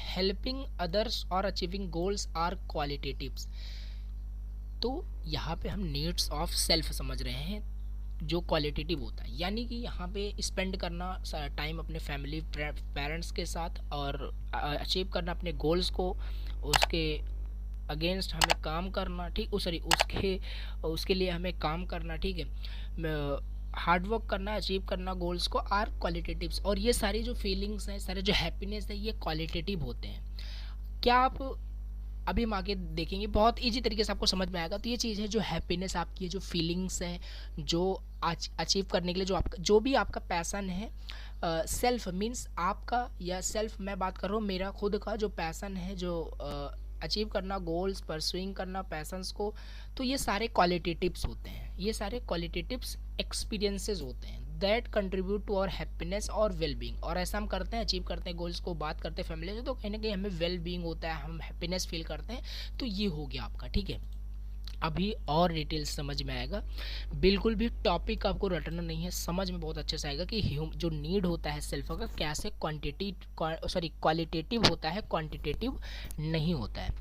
helping others और अचीविंग गोल्स आर क्वालिटेटिव्स। तो यहाँ पे हम नीड्स ऑफ सेल्फ समझ रहे हैं जो क्वालिटेटिव होता है, यानी कि यहाँ पे स्पेंड करना टाइम अपने फैमिली पेरेंट्स के साथ और अचीव करना अपने गोल्स को, उसके अगेंस्ट हमें काम करना, ठीक, सॉरी उसके लिए हमें काम करना, ठीक है, हार्डवर्क करना, अचीव करना गोल्स को, आर क्वालिटेटिव्स। और ये सारी जो फीलिंग्स हैं, सारे जो हैप्पीनेस है, ये क्वालिटेटिव होते हैं। क्या आप अभी हम आगे देखेंगे, बहुत इजी तरीके से आपको समझ में आएगा। तो ये चीज़ है जो हैप्पीनेस आपकी है, जो फीलिंग्स है, जो अचीव करने के लिए जो आपका जो भी आपका पैसन है, सेल्फ मीन्स आपका, या सेल्फ मैं बात कर रहा हूँ मेरा खुद का जो पैसन है, जो अचीव करना, गोल्स परसुइंग करना पैसन्स को, तो ये सारे क्वालिटेटिव्स होते हैं, ये सारे क्वालिटेटिव्स एक्सपीरियंसेस होते हैं that contribute to our happiness और वेल बीइंग। और ऐसा हम करते हैं, अचीव करते हैं गोल्स को, बात करते हैं फैमिली से, तो कहीं ना कहीं हमें वेल बीइंग होता है, हम हैप्पीनेस फील करते हैं। तो ये हो गया आपका, ठीक है। अभी और डिटेल्स समझ में आएगा, बिल्कुल भी टॉपिक आपको रटना नहीं है, समझ में बहुत अच्छे से आएगा कि जो नीड होता है सेल्फ का कैसे क्वालिटेटिव होता है, क्वांटिटेटिव नहीं होता है।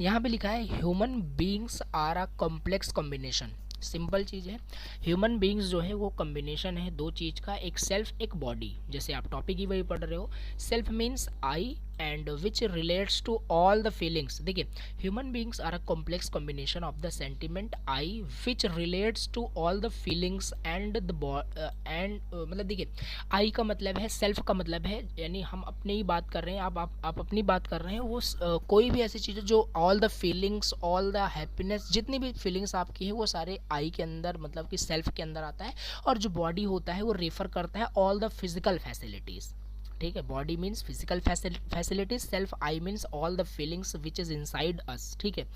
यहाँ पे लिखा है human beings are a complex combination. Simple चीज़ है, ह्यूमन बीइंग्स जो है वो कॉम्बिनेशन है दो चीज़ का, एक सेल्फ एक बॉडी। जैसे आप टॉपिक ही वही पढ़ रहे हो, self means I and which relates to all the feelings. देखिए, human beings are a complex combination of the sentiment I which relates to all the feelings and the मतलब देखिए, आई का मतलब है, सेल्फ का मतलब है, यानी हम अपनी ही बात कर रहे हैं, आप अपनी बात कर रहे हैं, वो कोई भी ऐसी चीज़ है जो all the feelings, all the happiness, जितनी भी फीलिंग्स आपकी है वो सारे आई के अंदर, मतलब कि सेल्फ के अंदर आता है। और जो बॉडी होता है वो रेफर करता है ऑल द फिजिकल फैसिलिटीज़, ठीक है। Body means physical facilities, self I means all the feelings which is inside us, ठीक है।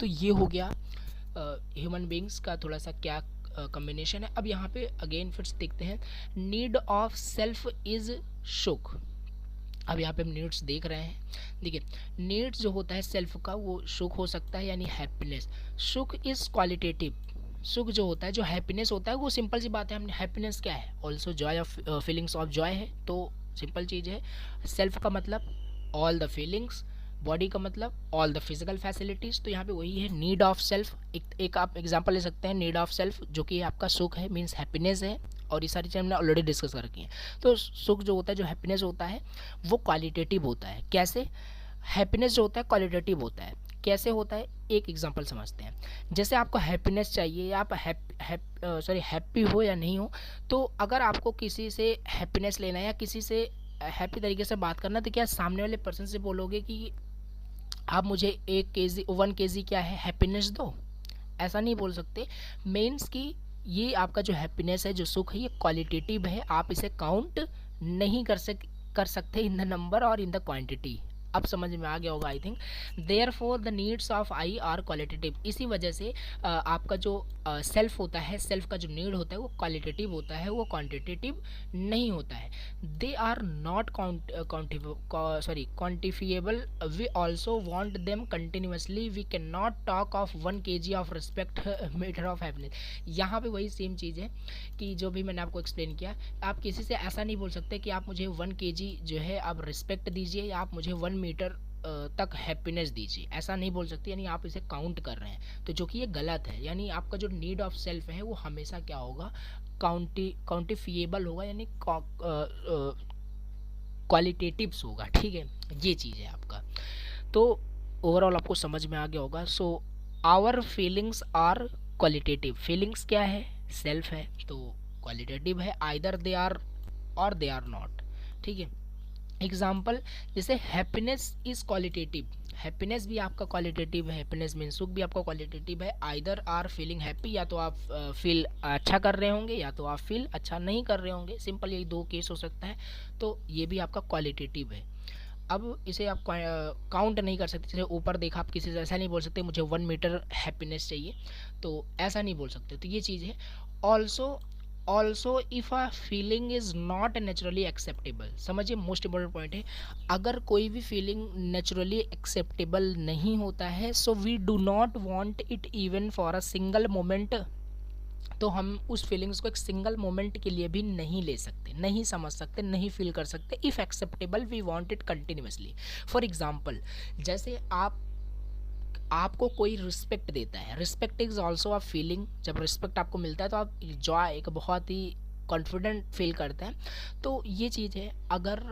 तो ये हो गया ह्यूमन बींग्स का थोड़ा सा क्या कॉम्बिनेशन है। अब यहाँ पे अगेन फिर से देखते हैं, नीड ऑफ सेल्फ इज सुख। अब यहाँ पे हम नीड्स देख रहे हैं, देखिए नीड्स जो होता है सेल्फ का वो सुख हो सकता है, यानी हैप्पीनेस। सुख इज क्वालिटेटिव, सुख जो होता है, जो हैप्पीनेस होता है वो सिंपल सी बात है, हमने हैप्पीनेस क्या है, also Joy of feelings of Joy है, तो सिंपल चीज़ है। सेल्फ का मतलब ऑल द फीलिंग्स, बॉडी का मतलब ऑल द फिजिकल फैसिलिटीज़। तो यहाँ पे वही है नीड ऑफ सेल्फ। एक आप एग्जांपल ले सकते हैं, नीड ऑफ सेल्फ जो कि आपका सुख है, मीन्स हैप्पीनेस है, और ये सारी चीज़ें हमने ऑलरेडी डिस्कस कर रखी हैं। तो सुख जो होता है, जो हैप्पीनेस होता है वो क्वालिटेटिव होता है। कैसे? हैप्पीनेस जो होता है क्वालिटेटिव होता है। कैसे होता है, एक एग्जांपल समझते हैं। जैसे आपको हैप्पीनेस चाहिए, या आप हैप्पी हो या नहीं हो, तो अगर आपको किसी से हैप्पीनेस लेना है या किसी से हैप्पी तरीके से बात करना, तो क्या सामने वाले पर्सन से बोलोगे कि आप मुझे 1 kg क्या है हैप्पीनेस दो? ऐसा नहीं बोल सकते। मीन्स कि ये आपका जो हैप्पीनेस है, जो सुख है, ये क्वालिटेटिव है, आप इसे काउंट नहीं कर सकते इन द नंबर और इन द क्वांटिटी। अब समझ में आ गया होगा I think. Therefore the needs of I R qualitative. इसी वजह से आपका जो सेल्फ होता है, सेल्फ का जो नीड होता है वो क्वालिटेटिव होता है, वो क्वांटिटेटिव नहीं होता है। They are not quantifiable, we also want them continuously, we can not talk of 1 kg of respect meter of happiness. यहाँ पे वही सेम चीज़ है कि जो भी मैंने आपको एक्सप्लेन किया, आप किसी से ऐसा नहीं बोल सकते कि आप मुझे 1 kg जो है आप रिस्पेक्ट दीजिए, या आप मुझे 1 मीटर तक हैप्पीनेस दीजिए, ऐसा नहीं बोल सकते। यानी आप इसे काउंट कर रहे हैं, तो जो कि ये गलत है। यानी आपका जो नीड ऑफ सेल्फ है वो हमेशा क्या होगा, काउंटिफिएबल होगा, यानी क्वालिटेटिव्स होगा, ठीक है। ये चीज़ है आपका। तो ओवरऑल आपको समझ में आ गया होगा। So our feelings are qualitative. Feelings क्या है, सेल्फ है, तो क्वालिटेटिव है, आइदर दे आर और दे आर नॉट, ठीक है। एग्जाम्पल, जैसे हैप्पीनेस इज क्वालिटेटिव, हैप्पीनेस भी आपका क्वालिटेटिव है, हैप्पीनेस मीन सुख भी आपका क्वालिटेटिव है। आइदर आर फीलिंग हैप्पी, या तो आप फील अच्छा कर रहे होंगे, या तो आप फील अच्छा नहीं कर रहे होंगे, सिंपल यही दो केस हो सकता है। तो ये भी आपका क्वालिटेटिव है। अब इसे आप काउंट नहीं कर सकते। जैसे ऊपर देखा, आप किसी से ऐसा नहीं बोल सकते मुझे 1 मीटर हैप्पीनेस चाहिए, तो ऐसा नहीं बोल सकते। तो ये चीज़ है। Also if a feeling is not naturally acceptable, समझिए मोस्ट इंपॉर्टेंट पॉइंट है, अगर कोई भी फीलिंग नेचुरली एक्सेप्टेबल नहीं होता है, so we do not want it even for a single moment, तो हम उस फीलिंग्स को एक सिंगल मोमेंट के लिए भी नहीं ले सकते, नहीं समझ सकते, नहीं फील कर सकते। If acceptable we want it continuously. For example, जैसे आपको कोई रिस्पेक्ट देता है, respect is also a feeling. जब रिस्पेक्ट आपको मिलता है तो आप जॉय, एक बहुत ही कॉन्फिडेंट फील करते हैं। तो ये चीज़ है, अगर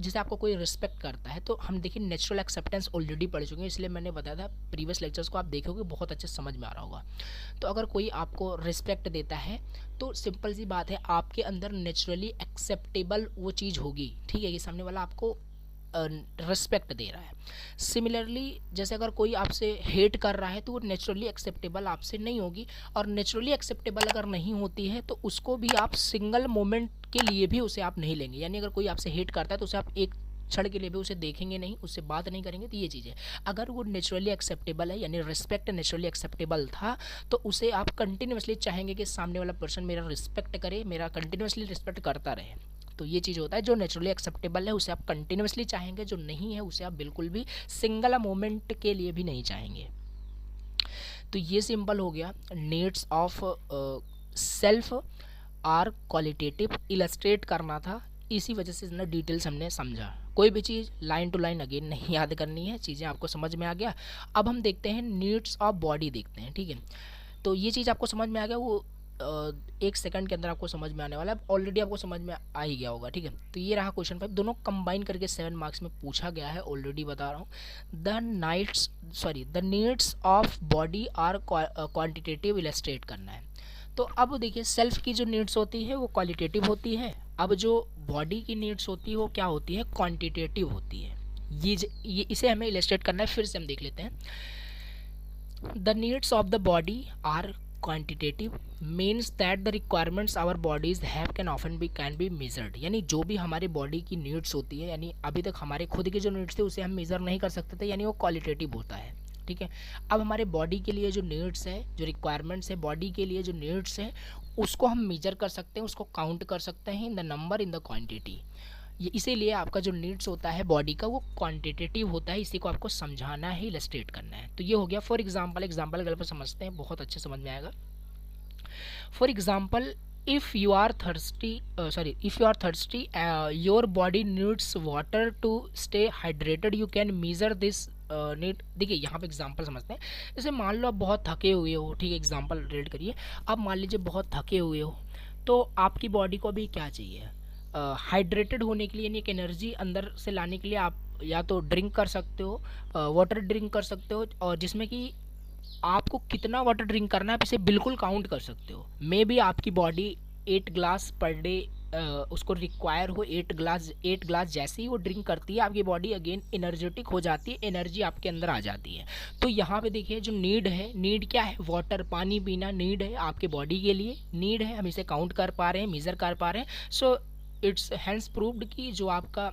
जैसे आपको कोई रिस्पेक्ट करता है, तो हम देखिए नेचुरल एक्सेप्टेंस ऑलरेडी पढ़ चुके हैं, इसलिए मैंने बताया था प्रीवियस लेक्चर्स को आप देखोगे बहुत अच्छे समझ में आ रहा होगा। तो अगर कोई आपको रिस्पेक्ट देता है, तो सिंपल सी बात है, आपके अंदर नेचुरली एक्सेप्टेबल वो चीज़ होगी, ठीक है। ये सामने वाला आपको रिस्पेक्ट दे रहा है। सिमिलरली जैसे अगर कोई आपसे हेट कर रहा है तो वो नेचुरली एक्सेप्टेबल आपसे नहीं होगी, और नेचुरली एक्सेप्टेबल अगर नहीं होती है तो उसको भी आप सिंगल मोमेंट के लिए भी उसे आप नहीं लेंगे। यानी अगर कोई आपसे हेट करता है तो उसे आप एक क्षण के लिए भी उसे देखेंगे नहीं, उससे बात नहीं करेंगे। तो ये चीज़ है। अगर वो नेचुरली एक्सेप्टेबल है, यानी रिस्पेक्ट नेचुरली एक्सेप्टेबल था, तो उसे आप कंटिन्यूसली चाहेंगे कि सामने वाला पर्सन मेरा रिस्पेक्ट करे, मेरा कंटिन्यूसली रिस्पेक्ट करता रहे। तो ये चीज़ होता है। जो नेचुरली एक्सेप्टेबल है उसे आप कंटिन्यूसली चाहेंगे, जो नहीं है उसे आप बिल्कुल भी सिंगल मोमेंट के लिए भी नहीं चाहेंगे। तो ये सिंपल हो गया। Needs of self are qualitative, illustrate करना था, इसी वजह से ना डिटेल्स हमने समझा। कोई भी चीज़ लाइन टू लाइन अगेन नहीं याद करनी है, चीज़ें आपको समझ में आ गया। अब हम देखते हैं नीड्स ऑफ बॉडी देखते हैं, ठीक है। तो ये चीज़ आपको समझ में आ गया, वो एक सेकंड के अंदर आपको समझ में आने वाला है, ऑलरेडी आपको समझ में आ ही गया होगा, ठीक है। तो ये रहा क्वेश्चन 5, दोनों कंबाइन करके 7 मार्क्स में पूछा गया है, ऑलरेडी बता रहा हूँ। The needs of body are quantitative illustrate करना है। तो अब देखिए सेल्फ की जो नीड्स होती है वो क्वालिटेटिव होती है, अब जो बॉडी की नीड्स होती है वो क्या होती है, क्वांटिटेटिव होती है। ये इसे हमें इलस्ट्रेट करना है, फिर से हम देख लेते हैं। The needs of the body are quantitative means that the requirements our bodies have can be measured। यानी जो भी हमारी बॉडी की नीड्स होती है, यानी अभी तक हमारे खुद के जो नीड्स थे उसे हम मेज़र नहीं कर सकते थे, यानी वो क्वालिटेटिव होता है, ठीक है। अब हमारे बॉडी के लिए जो नीड्स है, जो रिक्वायरमेंट्स है, बॉडी के लिए जो नीड्स है, उसको हम मेजर कर सकते हैं, उसको काउंट कर सकते हैं in the number, in the quantity. ये इसीलिए आपका जो नीड्स होता है बॉडी का वो क्वांटिटेटिव होता है, इसी को आपको समझाना है, इलस्ट्रेट करना है। तो ये हो गया। फॉर एग्जांपल गलत पर समझते हैं, बहुत अच्छे समझ में आएगा। For example if you are thirsty, your body needs water to stay hydrated, you can measure this need। देखिए यहाँ पे एग्जांपल समझते हैं। जैसे मान लो आप बहुत थके हुए हो, ठीक है, एग्जांपल रेड करिए। अब मान लीजिए बहुत थके हुए हो, तो आपकी बॉडी को भी क्या चाहिए, हाइड्रेटेड होने के लिए, यानी एक एनर्जी अंदर से लाने के लिए आप या तो ड्रिंक कर सकते हो, वाटर ड्रिंक कर सकते हो, और जिसमें कि आपको कितना वाटर ड्रिंक करना है आप इसे बिल्कुल काउंट कर सकते हो। मे बी आपकी बॉडी 8 ग्लास पर डे उसको रिक्वायर हो, 8 ग्लास जैसे ही वो ड्रिंक करती है आपकी बॉडी अगेन एनर्जेटिक हो जाती है, एनर्जी आपके अंदर आ जाती है। तो यहाँ पे देखिए जो नीड है, नीड क्या है, वाटर, पानी पीना नीड है आपके बॉडी के लिए, नीड है, हम इसे काउंट कर पा रहे हैं, मेजर कर पा रहे हैं। सो इट्स हैंस प्रूव्ड कि जो आपका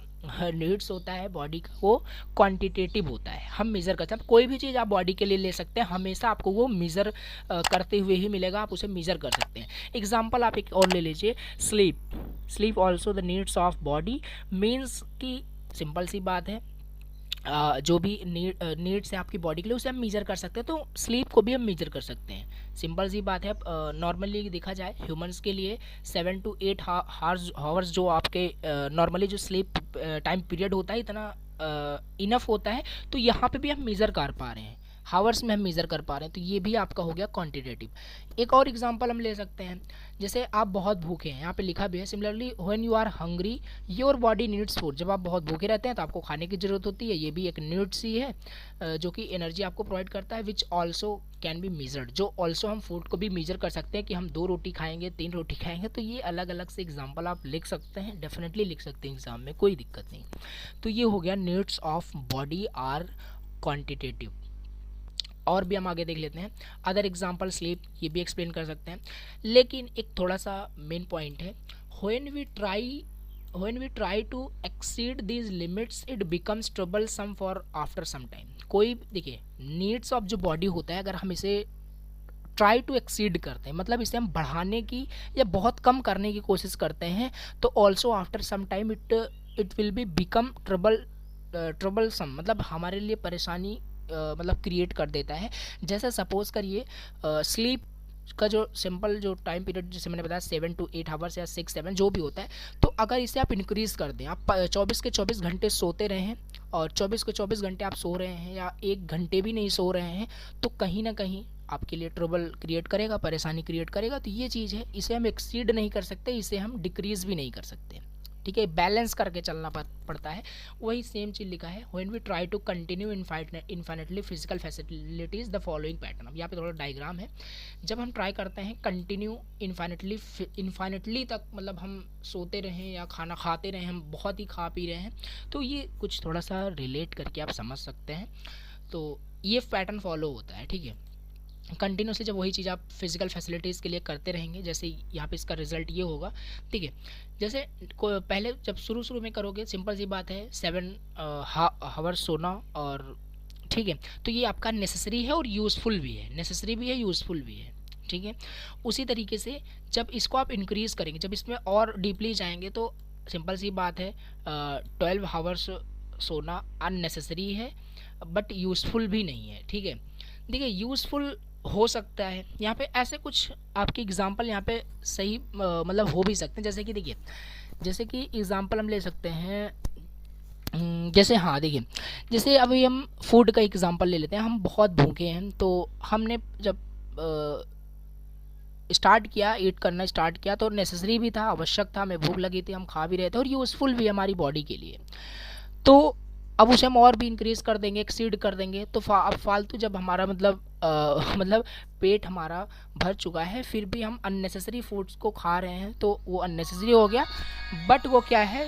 नीड्स होता है बॉडी का वो क्वांटिटेटिव होता है, हम मेज़र करते हैं। कोई भी चीज़ आप बॉडी के लिए ले सकते हैं, हमेशा आपको वो मेज़र करते हुए ही मिलेगा, आप उसे मेज़र कर सकते हैं। एग्जांपल आप एक और ले लीजिए, sleep also the needs of body, means कि सिंपल सी बात है, जो भी नीड्स है आपकी बॉडी के लिए उसे हम मेजर कर सकते हैं। तो स्लीप को भी हम मेजर कर सकते हैं, सिंपल सी बात है। नॉर्मली देखा जाए ह्यूमंस के लिए 7 to 8 हावर्स जो आपके नॉर्मली जो स्लीप टाइम पीरियड होता है इतना इनफ होता है। तो यहाँ पे भी हम मेज़र कर पा रहे हैं, हावर्स में हम मेज़र कर पा रहे हैं, तो ये भी आपका हो गया क्वांटिटेटिव। एक और एग्जांपल हम ले सकते हैं, जैसे आप बहुत भूखे हैं, यहाँ पे लिखा भी है similarly when you are hungry your body needs food. जब आप बहुत भूखे रहते हैं तो आपको खाने की ज़रूरत होती है, ये भी एक नीड्स ही है जो कि एनर्जी आपको प्रोवाइड करता है, which also can be measured. जो ऑल्सो हम फूड को भी मेजर कर सकते हैं कि हम 2 रोटी खाएंगे, 3 रोटी खाएंगे। तो ये अलग अलग से एग्जाम्पल आप लिख सकते हैं, डेफिनेटली लिख सकते हैं एग्जाम में, कोई दिक्कत नहीं। तो ये हो गया needs of body are quantitative. और भी हम आगे देख लेते हैं, अदर एग्जाम्पल स्लीप, ये भी एक्सप्लेन कर सकते हैं। लेकिन एक थोड़ा सा मेन पॉइंट है, when we try to exceed these limits it becomes troublesome for after some time. कोई देखिए नीड्स ऑफ जो बॉडी होता है, अगर हम इसे ट्राई टू एक्सीड करते हैं, मतलब इसे हम बढ़ाने की या बहुत कम करने की कोशिश करते हैं, तो also after some time it will be become troublesome, मतलब हमारे लिए परेशानी मतलब क्रिएट कर देता है। जैसे सपोज करिए स्लीप का जो सिंपल जो टाइम पीरियड जैसे मैंने बताया 7 to 8 आवर्स या 6-7 जो भी होता है, तो अगर इसे आप इंक्रीज़ कर दें, आप 24 के 24 घंटे सोते रहे हैं और 24 के 24 घंटे आप सो रहे हैं या 1 घंटे भी नहीं सो रहे हैं, तो कहीं ना कहीं आपके लिए ट्रबल क्रिएट करेगा, परेशानी क्रिएट करेगा। तो ये चीज़ है, इसे हम एक्सीड नहीं कर सकते, इसे हम डिक्रीज़ भी नहीं कर सकते। ठीक है, बैलेंस करके चलना पड़ता है। वही सेम चीज़ लिखा है, when we try to continue infinitely physical facilities the following pattern. अब यहाँ पे थोड़ा डायग्राम है, जब हम ट्राई करते हैं कंटिन्यू इनफाइनेटली तक, मतलब हम सोते रहें या खाना खाते रहें, हम बहुत ही खा पी रहे हैं, तो ये कुछ थोड़ा सा रिलेट करके आप समझ सकते हैं। तो ये पैटर्न फॉलो होता है, ठीक है। कंटिन्यूसली जब वही चीज़ आप फिजिकल फैसिलिटीज़ के लिए करते रहेंगे, जैसे यहाँ पे इसका रिजल्ट ये होगा, ठीक है। जैसे पहले जब शुरू में करोगे, सिंपल सी बात है, 7 हावर सोना, और ठीक है, तो ये आपका नेसेसरी है और यूज़फुल भी है, नेसेसरी भी है, यूज़फुल भी है, ठीक है। उसी तरीके से जब इसको आप इंक्रीज़ करेंगे, जब इसमें और डीपली जाएंगे, तो सिंपल सी बात है, 12 हावर्स सोना अननेसेसरी है बट यूज़फुल भी नहीं है, ठीक है। देखिए, यूज़फुल हो सकता है, यहाँ पे ऐसे कुछ आपके एग्जांपल यहाँ पे सही मतलब हो भी सकते हैं। जैसे कि देखिए, जैसे कि एग्जांपल हम ले सकते हैं, जैसे हाँ देखिए, जैसे अभी हम फूड का एग्जांपल ले लेते हैं। हम बहुत भूखे हैं, तो हमने जब स्टार्ट किया, ईट करना स्टार्ट किया, तो नेसेसरी भी था, आवश्यक था, हमें भूख लगी थी, हम खा भी रहे थे, और यूज़फुल भी हमारी बॉडी के लिए। तो अब उसे हम और भी इंक्रीज़ कर देंगे, एक्सीड कर देंगे, तो अब फालतू जब हमारा मतलब मतलब पेट हमारा भर चुका है, फिर भी हम अननेसेसरी फूड्स को खा रहे हैं, तो वो अननेसेसरी हो गया, बट वो क्या है,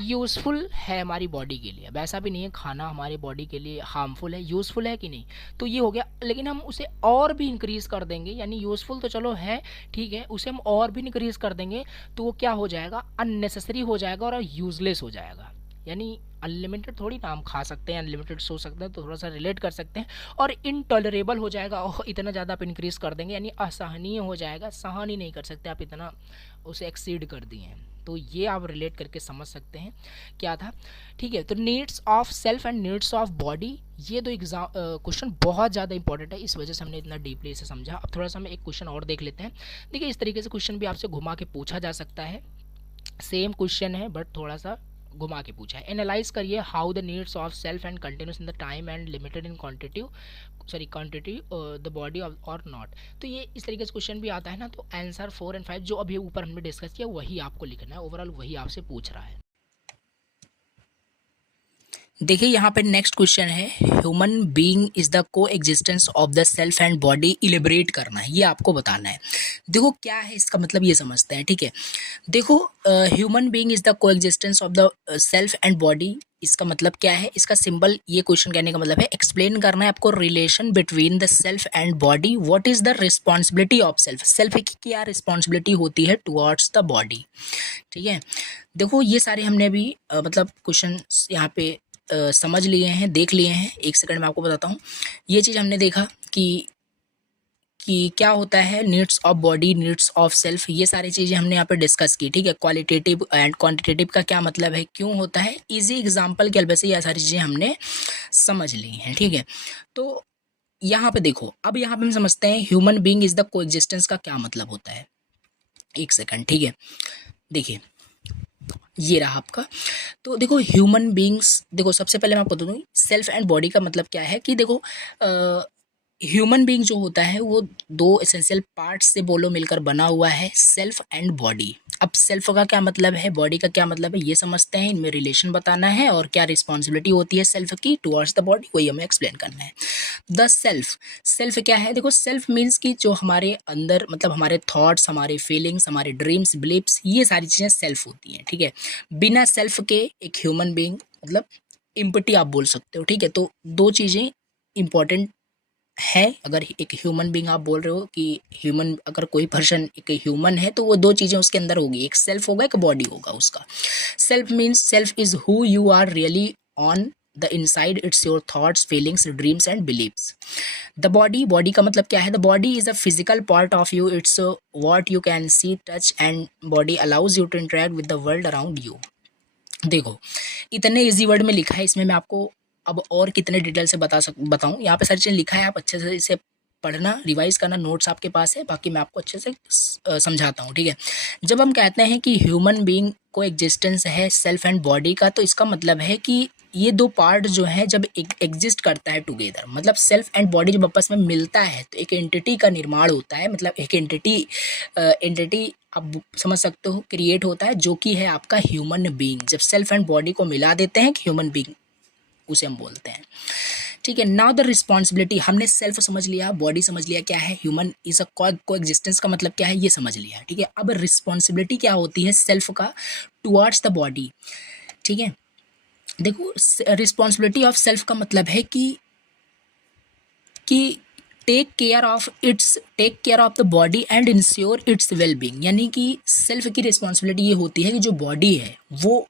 यूज़फुल है हमारी बॉडी के लिए। वैसा भी नहीं है खाना हमारी बॉडी के लिए हार्मफुल है, यूज़फुल है कि नहीं, तो ये हो गया। लेकिन हम उसे और भी इंक्रीज़ कर देंगे, यानी यूज़फुल तो चलो है, ठीक है, उसे हम और भी इंक्रीज़ कर देंगे, तो वो क्या हो जाएगा, अननेसेसरी हो जाएगा और यूज़लेस हो जाएगा। यानी अनलिमिटेड थोड़ी ना हम खा सकते हैं, अनलिमिटेड सो सकते हैं, तो थोड़ा सा रिलेट कर सकते हैं, और इनटॉलरेबल हो जाएगा। ओह, इतना ज़्यादा आप इंक्रीज़ कर देंगे, यानी असहनीय हो जाएगा, सहन ही नहीं कर सकते आप, इतना उसे एक्सीड कर दिए हैं। तो ये आप रिलेट करके समझ सकते हैं क्या था, ठीक है। तो needs of self and needs of body, ये दो क्वेश्चन बहुत ज़्यादा इंपॉर्टेंट है, इस वजह से हमने इतना डीपली इसे समझा। अब थोड़ा सा हम एक क्वेश्चन और देख लेते हैं। देखिए, इस तरीके से क्वेश्चन भी आपसे घुमा के पूछा जा सकता है, सेम क्वेश्चन है बट थोड़ा सा घुमा के पूछा है। एनालाइज करिए how the needs of self and continuous in the time and limited in quantity the body और नॉट। तो ये इस तरीके से क्वेश्चन भी आता है ना, तो आंसर 4 और 5 जो अभी ऊपर हमने डिस्कस किया वही आपको लिखना है, ओवरऑल वही आपसे पूछ रहा है। देखिए, यहाँ पे नेक्स्ट क्वेश्चन है, human being is the coexistence of the self and body elaborate करना है, ये आपको बताना है। देखो क्या है इसका मतलब, ये समझते हैं, ठीक है। देखो, human being is the coexistence of the self and body, इसका मतलब क्या है, इसका सिंबल, ये क्वेश्चन कहने का मतलब है एक्सप्लेन करना है आपको relation between the self and body. What is the responsibility of self, self की क्या रिस्पॉन्सिबिलिटी होती है टुवर्ड्स द बॉडी, ठीक है। देखो, ये सारे हमने अभी मतलब क्वेश्चन यहाँ पे समझ लिए हैं, देख लिए हैं। एक सेकंड में आपको बताता हूँ। ये चीज़ हमने देखा कि क्या होता है, needs of body, needs of self, ये सारी चीज़ें हमने यहाँ पे डिस्कस की, ठीक है। क्वालिटेटिव एंड क्वांटिटेटिव का क्या मतलब है, क्यों होता है, इजी एग्जांपल के वजह से ये सारी चीज़ें हमने समझ ली हैं, ठीक है। तो यहाँ पे देखो, अब यहाँ पे हम समझते हैं human being is the coexistence का क्या मतलब होता है। एक सेकंड, ठीक है। देखिए, ये रहा आपका। तो देखो, ह्यूमन बींग्स, देखो सबसे पहले मैं आपको बता दूँ सेल्फ एंड बॉडी का मतलब क्या है, कि देखो ह्यूमन बींग जो होता है वो दो एसेंशियल पार्ट्स से बोलो मिलकर बना हुआ है, सेल्फ एंड बॉडी। अब सेल्फ का क्या मतलब है, बॉडी का क्या मतलब है, ये समझते हैं, इनमें रिलेशन बताना है और क्या रिस्पॉन्सिबिलिटी होती है सेल्फ की टुवर्ड्स द बॉडी, वही हमें एक्सप्लेन करना है। द सेल्फ, सेल्फ क्या है, देखो सेल्फ मीन्स कि जो हमारे अंदर, मतलब हमारे थॉट्स, हमारे फीलिंग्स, हमारे ड्रीम्स, बिलीव्स, ये सारी चीज़ें सेल्फ होती हैं, ठीक है। बिना सेल्फ के एक ह्यूमन बींग मतलब इम्पटी आप बोल सकते हो, ठीक है। तो दो चीज़ें इंपॉर्टेंट है, अगर एक ह्यूमन बींग आप बोल रहे हो कि ह्यूमन, अगर कोई पर्सन एक ह्यूमन है तो वो दो चीज़ें उसके अंदर होगी, एक सेल्फ होगा, एक बॉडी होगा उसका। Self means self is who you are really on the inside, it's your thoughts, feelings, dreams and beliefs. The body, body का मतलब क्या है, the body is a physical part of you, it's what you can see, touch and body allows you to interact with the world around you. देखो, इतने इजी वर्ड में लिखा है, इसमें मैं आपको अब और कितने डिटेल से बताऊं, यहाँ पे सारी चीज़ लिखा है, आप अच्छे से इसे पढ़ना, रिवाइज करना, नोट्स आपके पास है, बाकी मैं आपको अच्छे से समझाता हूँ, ठीक है। जब हम कहते हैं कि ह्यूमन बीइंग को एग्जिस्टेंस है सेल्फ एंड बॉडी का, तो इसका मतलब है कि ये दो पार्ट जो है जब एग्जिस्ट करता है टुगेदर, मतलब सेल्फ एंड बॉडी जब आपस में मिलता है तो एक एंटिटी का निर्माण होता है, मतलब एक एंटिटी आप समझ सकते हो क्रिएट होता है, जो कि है आपका ह्यूमन बीइंग। जब सेल्फ एंड बॉडी को मिला देते हैं ह्यूमन बीइंग उसे हम बोलते हैं। ठीक है, नाउ द रिस्पॉन्सिबिलिटी, हमने सेल्फ समझ लिया, बॉडी समझ लिया क्या है, ह्यूमन इज अ को एग्जिस्टेंस का मतलब क्या है ये समझ लिया। ठीक है, अब रिस्पॉन्सिबिलिटी क्या होती है सेल्फ का टुवर्ड्स द बॉडी। ठीक है, देखो रिस्पॉन्सिबिलिटी ऑफ सेल्फ का मतलब है कि take care of the body and ensure its well being, यानी कि सेल्फ की रिस्पॉन्सिबिलिटी ये होती है कि जो बॉडी है वो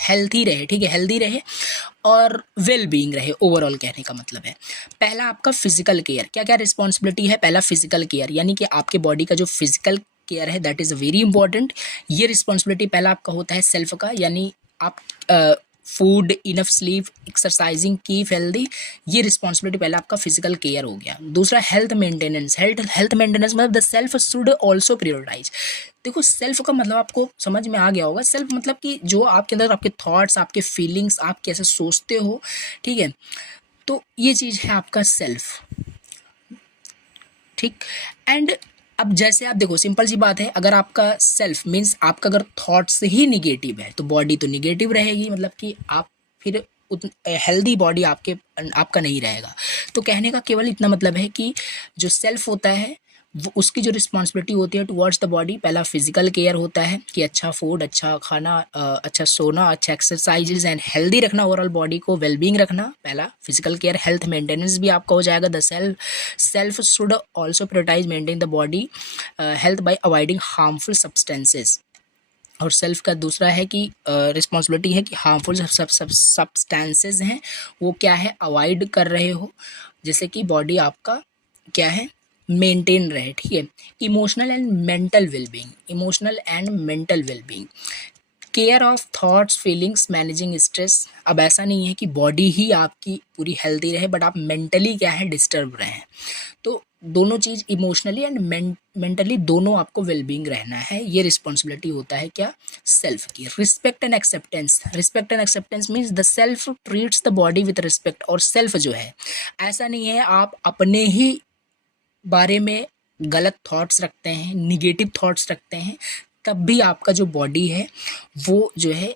हेल्थी रहे। ठीक है, हेल्दी रहे और वेल बीइंग रहे, ओवरऑल कहने का मतलब है। पहला आपका फिजिकल केयर, क्या क्या रिस्पॉन्सिबिलिटी है, पहला फिजिकल केयर, यानी कि आपके बॉडी का जो फिजिकल केयर है दैट इज़ वेरी इंपॉर्टेंट। ये रिस्पॉन्सिबिलिटी पहला आपका होता है सेल्फ का, यानी आप food, enough sleep, exercising, keep healthy, ये रिस्पॉन्सिबिलिटी पहला आपका फिजिकल केयर हो गया। दूसरा हेल्थ मेंटेनेंस, हेल्थ मेंटेनेंस मतलब the self should also prioritize. देखो सेल्फ का मतलब आपको समझ में आ गया होगा, सेल्फ मतलब कि जो आपके अंदर आपके थॉट्स, आपके फीलिंग्स, आप कैसे सोचते हो। ठीक है, तो ये चीज़ है आपका सेल्फ। ठीक, एंड अब जैसे आप देखो सिंपल सी बात है, अगर आपका सेल्फ मीन्स आपका अगर थॉट्स ही निगेटिव है तो बॉडी तो निगेटिव रहेगी, मतलब कि आप फिर हेल्दी बॉडी आपका नहीं रहेगा। तो कहने का केवल इतना मतलब है कि जो सेल्फ होता है वो उसकी जो रिस्पॉन्सिबिलिटी होती है टुवर्ड्स द बॉडी, पहला फिजिकल केयर होता है कि अच्छा फूड, अच्छा खाना, अच्छा सोना, अच्छा एक्सरसाइजेज एंड हेल्दी रखना, ओवरऑल बॉडी को वेलबींग रखना, पहला फिजिकल केयर। हेल्थ मेंटेनेंस भी आपका हो जाएगा, the self should also prioritize maintain the body health by avoiding harmful substances. और सेल्फ का दूसरा है कि रिस्पॉन्सिबिलिटी है कि हार्मफुल सब्सटेंसेज हैं वो क्या है अवॉइड कर रहे हो, जैसे कि बॉडी आपका क्या है मेंटेन रहे। ठीक है, emotional and mental wellbeing, emotional and mental wellbeing, care of thoughts feelings, managing stress. अब ऐसा नहीं है कि बॉडी ही आपकी पूरी हेल्दी रहे बट आप मेंटली क्या है डिस्टर्ब रहे हैं, तो दोनों चीज़ इमोशनली एंड मेंटली दोनों आपको वेलबींग रहना है, ये रिस्पॉन्सिबिलिटी होता है क्या सेल्फ की। Respect and acceptance, respect and acceptance means the self treats the body with respect. और सेल्फ जो है ऐसा नहीं है आप अपने ही बारे में गलत थॉट्स रखते हैं, निगेटिव थॉट्स रखते हैं, तब भी आपका जो बॉडी है वो जो है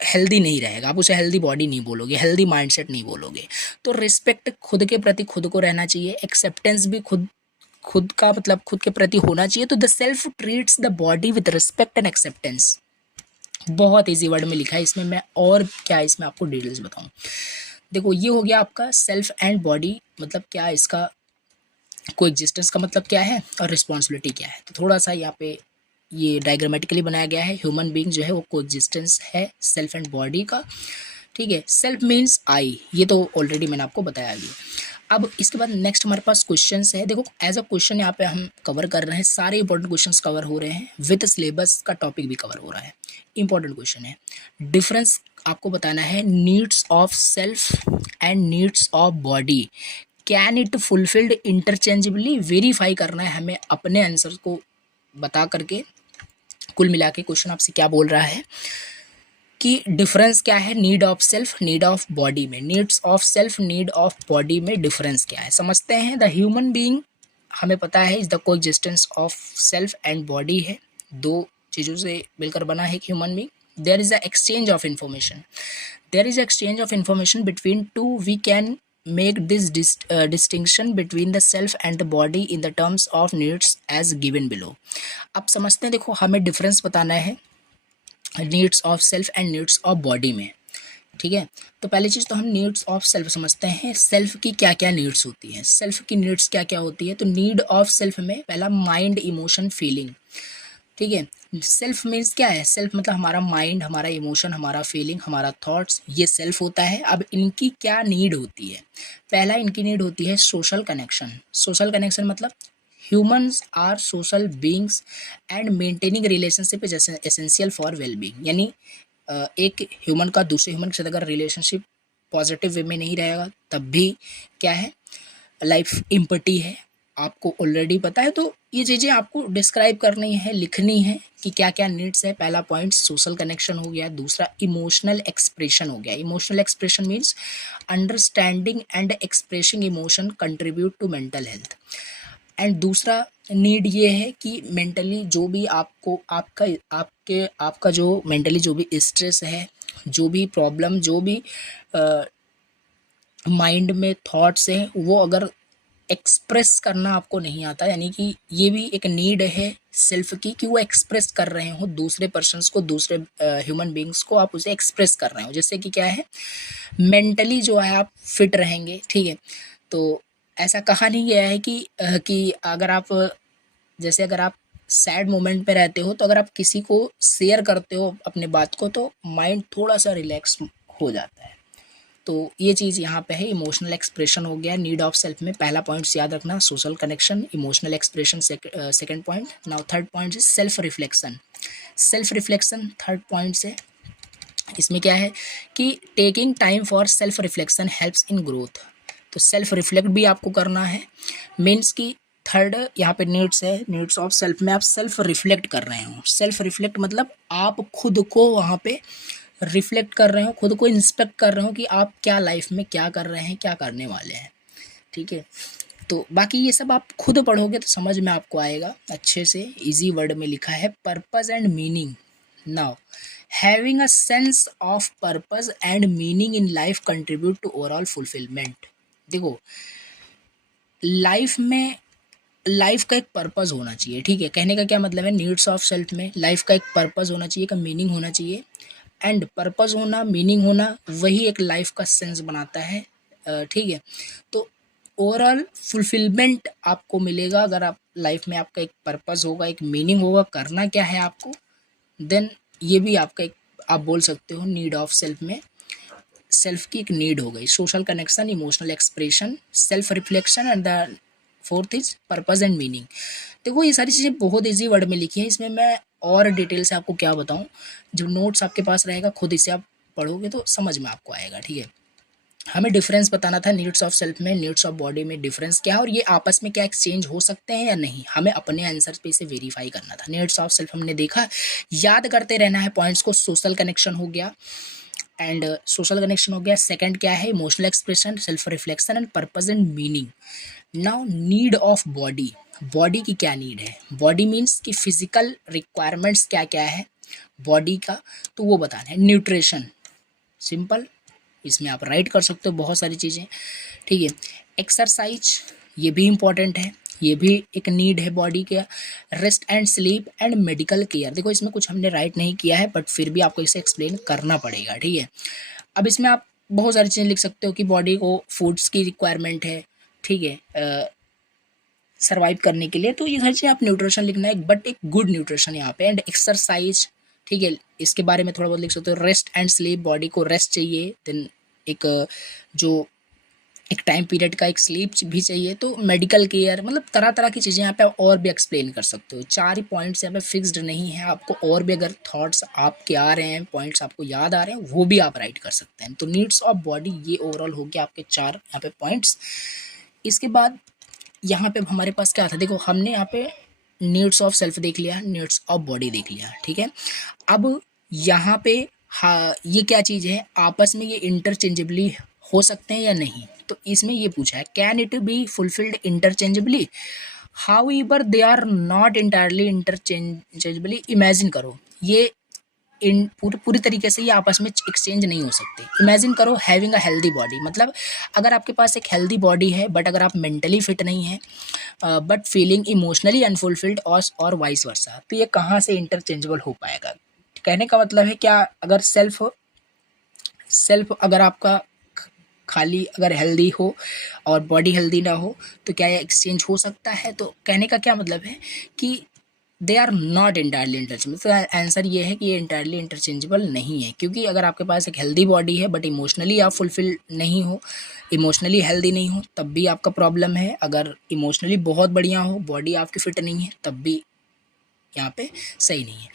हेल्दी नहीं रहेगा, आप उसे हेल्दी बॉडी नहीं बोलोगे, हेल्दी माइंडसेट नहीं बोलोगे। तो रिस्पेक्ट खुद के प्रति खुद को रहना चाहिए, एक्सेप्टेंस भी खुद का मतलब खुद के प्रति होना चाहिए। तो the self treats the body with respect and acceptance, बहुत ईजी वर्ड में लिखा है इसमें, मैं और क्या इसमें आपको डिटेल्स बताऊं। देखो ये हो गया आपका सेल्फ एंड बॉडी, मतलब क्या इसका कोएग्जिस्टेंस का मतलब क्या है और रिस्पॉन्सिबिलिटी क्या है। तो थोड़ा सा यहाँ पे ये डायग्रामेटिकली बनाया गया है, ह्यूमन बीइंग जो है वो कोएग्जिस्टेंस है सेल्फ एंड बॉडी का। ठीक है, सेल्फ मीन्स आई, ये तो ऑलरेडी मैंने आपको बताया अभी। अब इसके बाद नेक्स्ट हमारे पास क्वेश्चंस है। देखो एज अ क्वेश्चन यहाँ पे हम कवर कर रहे हैं, सारे इंपॉर्टेंट क्वेश्चंस कवर हो रहे हैं, विद सिलेबस का टॉपिक भी कवर हो रहा है। इंपॉर्टेंट क्वेश्चन है, डिफरेंस आपको बताना है needs of self and needs of body, can it fulfilled interchangeably, verify करना है हमें अपने आंसर को बता करके। कुल मिला के क्वेश्चन आपसे क्या बोल रहा है कि डिफरेंस क्या है need of self need of body में, needs of self need of body में डिफरेंस क्या है समझते हैं। द ह्यूमन बीइंग हमें पता है is the coexistence of self and body है, दो चीज़ों से मिलकर बना है human being. There is a exchange of information, there is exchange of information between two, we can make this distinction between the self and the body in the terms of needs as given below। अब समझते हैं, देखो हमें डिफरेंस बताना है needs of self and needs of body में। ठीक है, तो पहली चीज़ तो हम नीड्स ऑफ सेल्फ समझते हैं, सेल्फ की क्या क्या नीड्स होती हैं, सेल्फ की नीड्स क्या क्या होती है। तो नीड ऑफ सेल्फ में पहला माइंड, इमोशन, फीलिंग। ठीक है, सेल्फ मीन्स क्या है, सेल्फ मतलब हमारा माइंड, हमारा इमोशन, हमारा फीलिंग, हमारा थॉट्स, ये सेल्फ होता है। अब इनकी क्या नीड होती है, पहला इनकी नीड होती है सोशल कनेक्शन। सोशल कनेक्शन मतलब humans are social beings and maintaining relationship is essential for wellbeing, यानी एक ह्यूमन का दूसरे ह्यूमन के साथ अगर रिलेशनशिप पॉजिटिव वे में नहीं रहेगा तब भी क्या है लाइफ इम्पटी है। आपको ऑलरेडी पता है, तो ये चीज़ें आपको डिस्क्राइब करनी है, लिखनी है कि क्या क्या नीड्स है। पहला पॉइंट सोशल कनेक्शन हो गया, दूसरा इमोशनल एक्सप्रेशन हो गया। Emotional expression means understanding and expressing emotion contribute to mental health. And दूसरा नीड ये है कि मेंटली जो भी आपको आपका जो मेंटली जो भी स्ट्रेस है, जो भी प्रॉब्लम, जो भी माइंड में थॉट्स हैं, वो अगर एक्सप्रेस करना आपको नहीं आता, यानी कि ये भी एक नीड है सेल्फ की कि वो एक्सप्रेस कर रहे हो दूसरे पर्सन्स को, दूसरे ह्यूमन बींग्स को आप उसे एक्सप्रेस कर रहे हो, जैसे कि क्या है, मेंटली जो है आप फिट रहेंगे। ठीक है, तो ऐसा कहा नहीं गया है कि अगर आप, जैसे अगर आप सैड मोमेंट पे रहते हो तो अगर आप किसी को शेयर करते हो अपने बात को तो माइंड थोड़ा सा रिलैक्स हो जाता है। तो ये चीज़ यहाँ पे है। इमोशनल एक्सप्रेशन हो गया नीड ऑफ सेल्फ में, पहला पॉइंट याद रखना social connection, emotional expression second point. Now third point is self reflection. Self reflection third point से, इसमें क्या है कि taking time for self reflection helps in growth. तो सेल्फ रिफ्लेक्ट भी आपको करना है, मीन्स कि थर्ड यहाँ पे नीड्स है, नीड्स ऑफ सेल्फ में आप सेल्फ रिफ्लेक्ट कर रहे हो। सेल्फ रिफ्लेक्ट मतलब आप खुद को वहाँ पे रिफ्लेक्ट कर रहे हो, खुद को इंस्पेक्ट कर रहे हो कि आप क्या लाइफ में क्या कर रहे हैं, क्या करने वाले हैं। ठीक है, तो बाकी ये सब आप खुद पढ़ोगे तो समझ में आपको आएगा अच्छे से। इजी वर्ड में लिखा है purpose and meaning. Now having a sense of purpose and meaning in life contribute to overall fulfilment. देखो, लाइफ का एक पर्पस होना चाहिए। ठीक है, कहने का क्या मतलब है, नीड्स ऑफ सेल्फ में लाइफ का एक पर्पस होना चाहिए, एक मीनिंग होना चाहिए। एंड पर्पस होना, मीनिंग होना, वही एक लाइफ का सेंस बनाता है। ठीक है, तो ओवरऑल फुलफिलमेंट आपको मिलेगा अगर आप लाइफ में आपका एक पर्पस होगा, एक मीनिंग होगा, करना क्या है आपको, देन ये भी आपका एक, आप बोल सकते हो नीड ऑफ सेल्फ में सेल्फ की एक नीड हो गई। Social connection, emotional expression, self reflection and the fourth is purpose and meaning. देखो ये सारी चीज़ें बहुत इजी वर्ड में लिखी हैं, इसमें मैं और डिटेल से आपको क्या बताऊं। जब नोट्स आपके पास रहेगा खुद इसे आप पढ़ोगे तो समझ में आपको आएगा। ठीक है, हमें डिफरेंस बताना था नीड्स ऑफ सेल्फ में, नीड्स ऑफ बॉडी में डिफरेंस क्या है और ये आपस में क्या एक्सचेंज हो सकते हैं या नहीं, हमें अपने आंसर पे इसे वेरीफाई करना था। नीड्स ऑफ सेल्फ हमने देखा, याद करते रहना है पॉइंट्स को। सोशल कनेक्शन हो गया एंड सोशल कनेक्शन हो गया। सेकंड क्या है, emotional expression, self reflection and purpose and meaning. Now need of body, body की क्या नीड है, बॉडी मीन्स कि फिजिकल रिक्वायरमेंट्स क्या क्या है बॉडी का, तो वो बताना है। न्यूट्रिशन, सिंपल, इसमें आप राइट कर सकते हो बहुत सारी चीज़ें। ठीक है, एक्सरसाइज, ये भी इम्पॉर्टेंट है, ये भी एक नीड है बॉडी का। Rest and sleep and medical care, देखो इसमें कुछ हमने राइट नहीं किया है बट फिर भी आपको इसे एक्सप्लेन करना पड़ेगा। ठीक है, अब इसमें आप बहुत सारी चीज़ें लिख सकते हो कि बॉडी को फूड्स की रिक्वायरमेंट है। ठीक है, सर्वाइव करने के लिए, तो ये सारी चीज़ें आप न्यूट्रिशन लिखना है, बट एक गुड न्यूट्रिशन यहाँ पे। एंड एक्सरसाइज, ठीक है, इसके बारे में थोड़ा बहुत लिख सकते हो। रेस्ट एंड स्लीप, बॉडी को रेस्ट चाहिए, देन एक जो एक टाइम पीरियड का एक स्लीप भी चाहिए। तो मेडिकल केयर, मतलब तरह तरह की चीज़ें यहाँ पे आप और भी एक्सप्लेन कर सकते हो। 4 ही पॉइंट्स यहाँ पे फिक्स्ड नहीं है, आपको और भी अगर थॉट्स आपके आ रहे हैं, पॉइंट्स आपको याद आ रहे हैं, वो भी आप राइट कर सकते हैं। तो नीड्स ऑफ बॉडी ये ओवरऑल हो गया आपके 4 यहाँ पे पॉइंट्स। इसके बाद यहाँ पे हमारे पास क्या था, देखो हमने यहाँ पे नीड्स ऑफ सेल्फ देख लिया, नीड्स ऑफ बॉडी देख लिया। ठीक है, अब यहाँ पे हाँ ये क्या चीज़ है, आपस में ये इंटरचेंजेबली हो सकते हैं या नहीं, तो इसमें ये पूछा है can it be fulfilled interchangeably, however they are not entirely interchangeably. Imagine करो ये इन पूरी तरीके से ये आपस में एक्सचेंज नहीं हो सकते। इमेजिन करो हैविंग अ हेल्दी बॉडी, मतलब अगर आपके पास एक हेल्दी बॉडी है बट अगर आप मेंटली फिट नहीं है, बट फीलिंग इमोशनली अनफुलफिल्ड और वाइस वर्सा, तो ये कहाँ से इंटरचेंजेबल हो पाएगा। कहने का मतलब है क्या, अगर सेल्फ अगर आपका खाली अगर हेल्दी हो और बॉडी हेल्दी ना हो तो क्या ये एक्सचेंज हो सकता है। तो कहने का क्या मतलब है कि they are not entirely interchangeable. तो आंसर ये है कि ये इंटायरली इंटरचेंजेबल नहीं है, क्योंकि अगर आपके पास एक हेल्दी बॉडी है बट इमोशनली आप फुलफिल नहीं हो, इमोशनली हेल्दी नहीं हो, तब भी आपका प्रॉब्लम है। अगर इमोशनली बहुत बढ़िया हो, बॉडी आपकी फिट नहीं है, तब भी यहाँ पे सही नहीं है।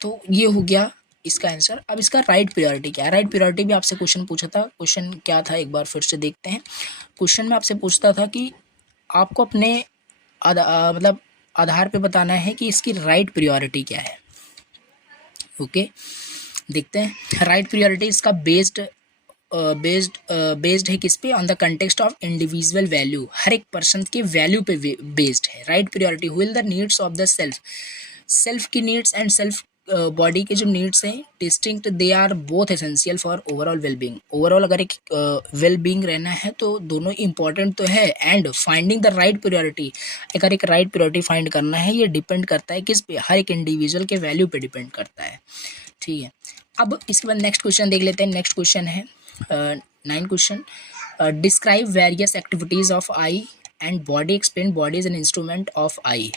तो ये हो गया इसका आंसर। अब इसका राइट प्रायोरिटी क्या है, राइट प्रायोरिटी भी आपसे क्वेश्चन पूछा था। क्वेश्चन क्या था एक बार फिर से देखते हैं। क्वेश्चन में आपसे पूछता था कि आपको अपने मतलब आधार पे बताना है कि इसकी राइट प्रायोरिटी क्या है। ओके, देखते हैं। राइट प्रायोरिटी इसका बेस्ड है किस पे? On the context of individual value, हर एक पर्सन के वैल्यू पे बेस्ड है। Right priority will the needs of the self, self की नीड्स एंड सेल्फ बॉडी के जो नीड्स हैं distinct, they are both essential for overall wellbeing. Overall अगर एक वेलबींग रहना है तो दोनों इंपॉर्टेंट तो है। And finding the right priority, अगर एक राइट प्रायोरिटी फाइंड करना है ये डिपेंड करता है किस पे? हर एक इंडिविजुअल के वैल्यू पे डिपेंड करता है। ठीक है, अब इसके बाद नेक्स्ट क्वेश्चन देख लेते हैं। नेक्स्ट क्वेश्चन है 9 question. Describe various activities of I and body, explain body is an instrument of I.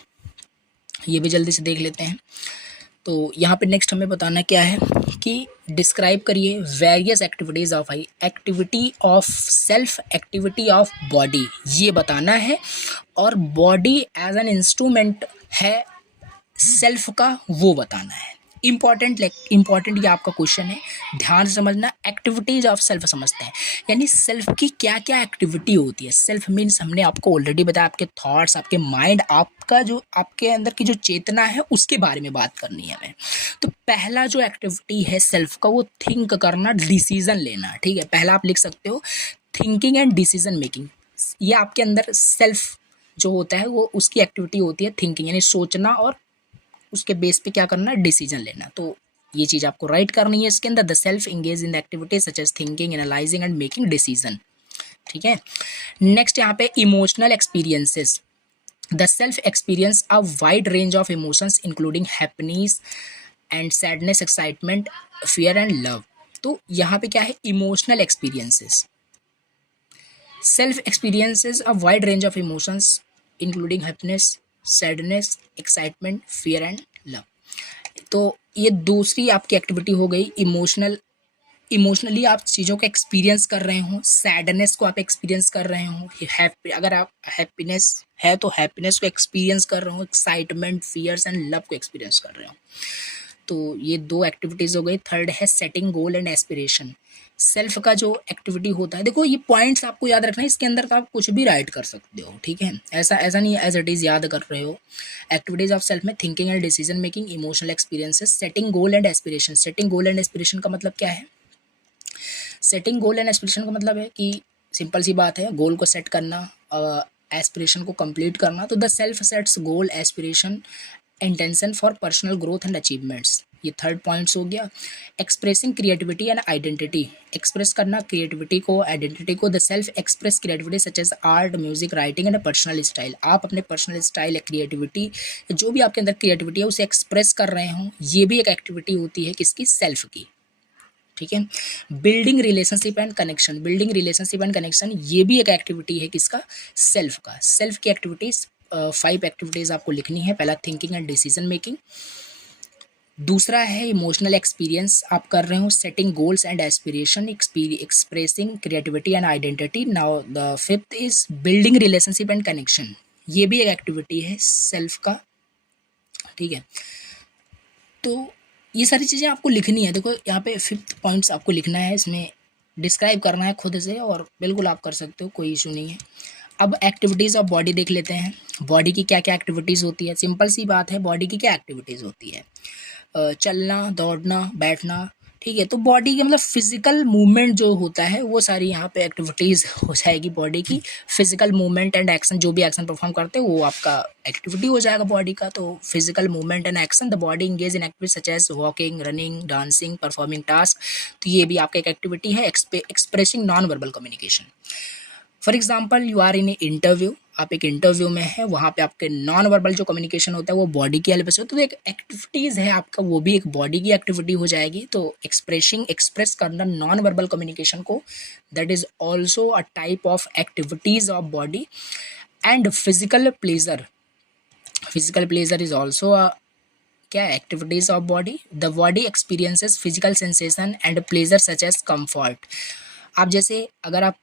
ये भी जल्दी से देख लेते हैं। तो यहाँ पे नेक्स्ट हमें बताना क्या है कि डिस्क्राइब करिए various activities of I, activity of self, activity of body, ये बताना है। और बॉडी एज एन इंस्ट्रूमेंट है सेल्फ का, वो बताना है। इंपॉर्टेंट ये आपका क्वेश्चन है, ध्यान से समझना। एक्टिविटीज ऑफ सेल्फ समझते हैं, यानी सेल्फ की क्या क्या एक्टिविटी होती है। सेल्फ मीन्स हमने आपको ऑलरेडी बताया, आपके थॉट्स, आपके माइंड, आपका जो आपके अंदर की जो चेतना है उसके बारे में बात करनी है हमें। तो पहला जो एक्टिविटी है सेल्फ का वो थिंक करना, डिसीजन लेना। ठीक है, पहला आप लिख सकते हो थिंकिंग एंड डिसीजन मेकिंग। ये आपके अंदर सेल्फ जो होता है वो उसकी एक्टिविटी होती है थिंकिंग, यानी सोचना और उसके बेस पे क्या करना है? डिसीजन लेना। तो ये चीज़ आपको राइट करनी है इसके अंदर। The self engage in the activities such as thinking, analysing and making decision. ठीक है, नेक्स्ट यहाँ पे emotional experiences. The self experience a wide range of emotions including happiness and sadness, excitement, fear and love. तो यहाँ पे क्या है? Emotional experiences. Self experiences a wide range of emotions including happiness, sadness, excitement, fear and love. तो ये दूसरी आपकी एक्टिविटी हो गई इमोशनली आप चीज़ों का एक्सपीरियंस कर रहे हो, सैडनेस को आप एक्सपीरियंस कर रहे हो, अगर आप हैप्पीनेस है तो हैप्पीनेस को एक्सपीरियंस कर रहे हो, एक्साइटमेंट, फियर्स एंड लव को एक्सपीरियंस कर रहे हो। तो ये 2 एक्टिविटीज़ हो गई। थर्ड है setting goal and aspiration. Self का जो एक्टिविटी होता है, देखो ये पॉइंट्स आपको याद रखना है, इसके अंदर तो आप कुछ भी राइट कर सकते हो। ठीक है, ऐसा नहीं एज इट इज़ याद कर रहे हो। एक्टिविटीज ऑफ सेल्फ में thinking and decision making, emotional experiences, setting goal and aspiration. Setting goal and aspiration का मतलब क्या है? सेटिंग गोल एंड एस्पिरेशन का मतलब है कि सिंपल सी बात है, गोल को सेट करना, एस्पिरेशन को कंप्लीट करना। तो the self sets goal, aspiration, intention for personal growth and achievements. ये थर्ड पॉइंट्स हो गया। Expressing creativity and identity, express करना क्रिएटिविटी को, आइडेंटिटी को। The self express creativity such as art, music, writing and personal style. आप अपने पर्सनल स्टाइल या क्रिएटिविटी, जो भी आपके अंदर क्रिएटिविटी है उसे एक्सप्रेस कर रहे हो, ये भी एक एक्टिविटी होती है किसकी? सेल्फ की। ठीक है, building relationship and connection, building relationship and connection, ये भी एक एक्टिविटी है किसका? सेल्फ का। सेल्फ की एक्टिविटीज 5 एक्टिविटीज आपको लिखनी है। पहला थिंकिंग एंड डिसीजन मेकिंग, दूसरा है इमोशनल एक्सपीरियंस आप कर रहे हो, setting goals and aspiration, expressing creativity and identity. Now the fifth is building relationship and connection, ये भी एक एक्टिविटी है सेल्फ का। ठीक है, तो ये सारी चीज़ें आपको लिखनी है। देखो यहाँ पे 5th पॉइंट्स आपको लिखना है, इसमें डिस्क्राइब करना है खुद से, और बिल्कुल आप कर सकते हो, कोई इशू नहीं है। अब एक्टिविटीज़ ऑफ बॉडी देख लेते हैं। बॉडी की क्या क्या एक्टिविटीज़ होती है? सिंपल सी बात है, बॉडी की क्या एक्टिविटीज़ होती है? चलना, दौड़ना, बैठना। ठीक है, तो बॉडी के मतलब फिजिकल मूवमेंट जो होता है वो सारी यहाँ पे एक्टिविटीज़ हो जाएगी बॉडी की। फिजिकल मूवमेंट एंड एक्शन, जो भी एक्शन परफॉर्म करते हैं वो आपका एक्टिविटी हो जाएगा बॉडी का। तो physical movement and action, the body engage in activities such as walking, running, dancing, performing task. तो ये भी आपका एक एक्टिविटी है। Expressing non verbal communication, for example you are in a interview, आप एक इंटरव्यू में है, वहाँ पे आपके नॉन वर्बल जो कम्युनिकेशन होता है वो बॉडी की हेल्प से होता है। तो एक एक्टिविटीज़ है आपका, वो भी एक बॉडी की एक्टिविटी हो जाएगी। तो एक्सप्रेस करना नॉन वर्बल कम्युनिकेशन को, that is also a type of activities of body. And physical pleasure is also क्या? Activities of body. The body experiences physical sensation and pleasure such as comfort. आप जैसे अगर आप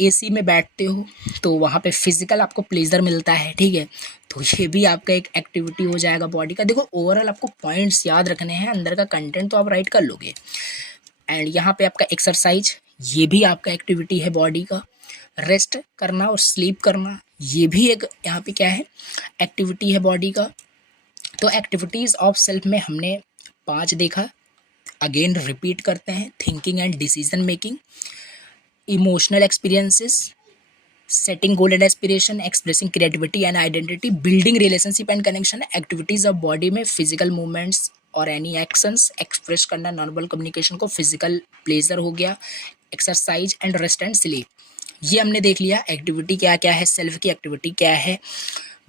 एसी में बैठते हो तो वहाँ पे फिजिकल आपको प्लेजर मिलता है। ठीक है, तो ये भी आपका एक एक्टिविटी हो जाएगा बॉडी का। देखो ओवरऑल आपको पॉइंट्स याद रखने हैं, अंदर का कंटेंट तो आप राइट कर लोगे। एंड यहाँ पे आपका एक्सरसाइज, ये भी आपका एक्टिविटी है बॉडी का। रेस्ट करना और स्लीप करना, ये भी एक यहाँ पे क्या है, एक्टिविटी है बॉडी का। तो एक्टिविटीज़ ऑफ सेल्फ में हमने 5 देखा, अगेन रिपीट करते हैं। Thinking and decision making, emotional experiences, setting goal and aspiration, expressing creativity and identity, building relationship and connection, activities of body में physical movements और any actions, express करना नॉर्मल कम्युनिकेशन को, फिजिकल प्लेजर हो गया, exercise and rest and sleep. ये हमने देख लिया एक्टिविटी क्या क्या है, सेल्फ की एक्टिविटी क्या है,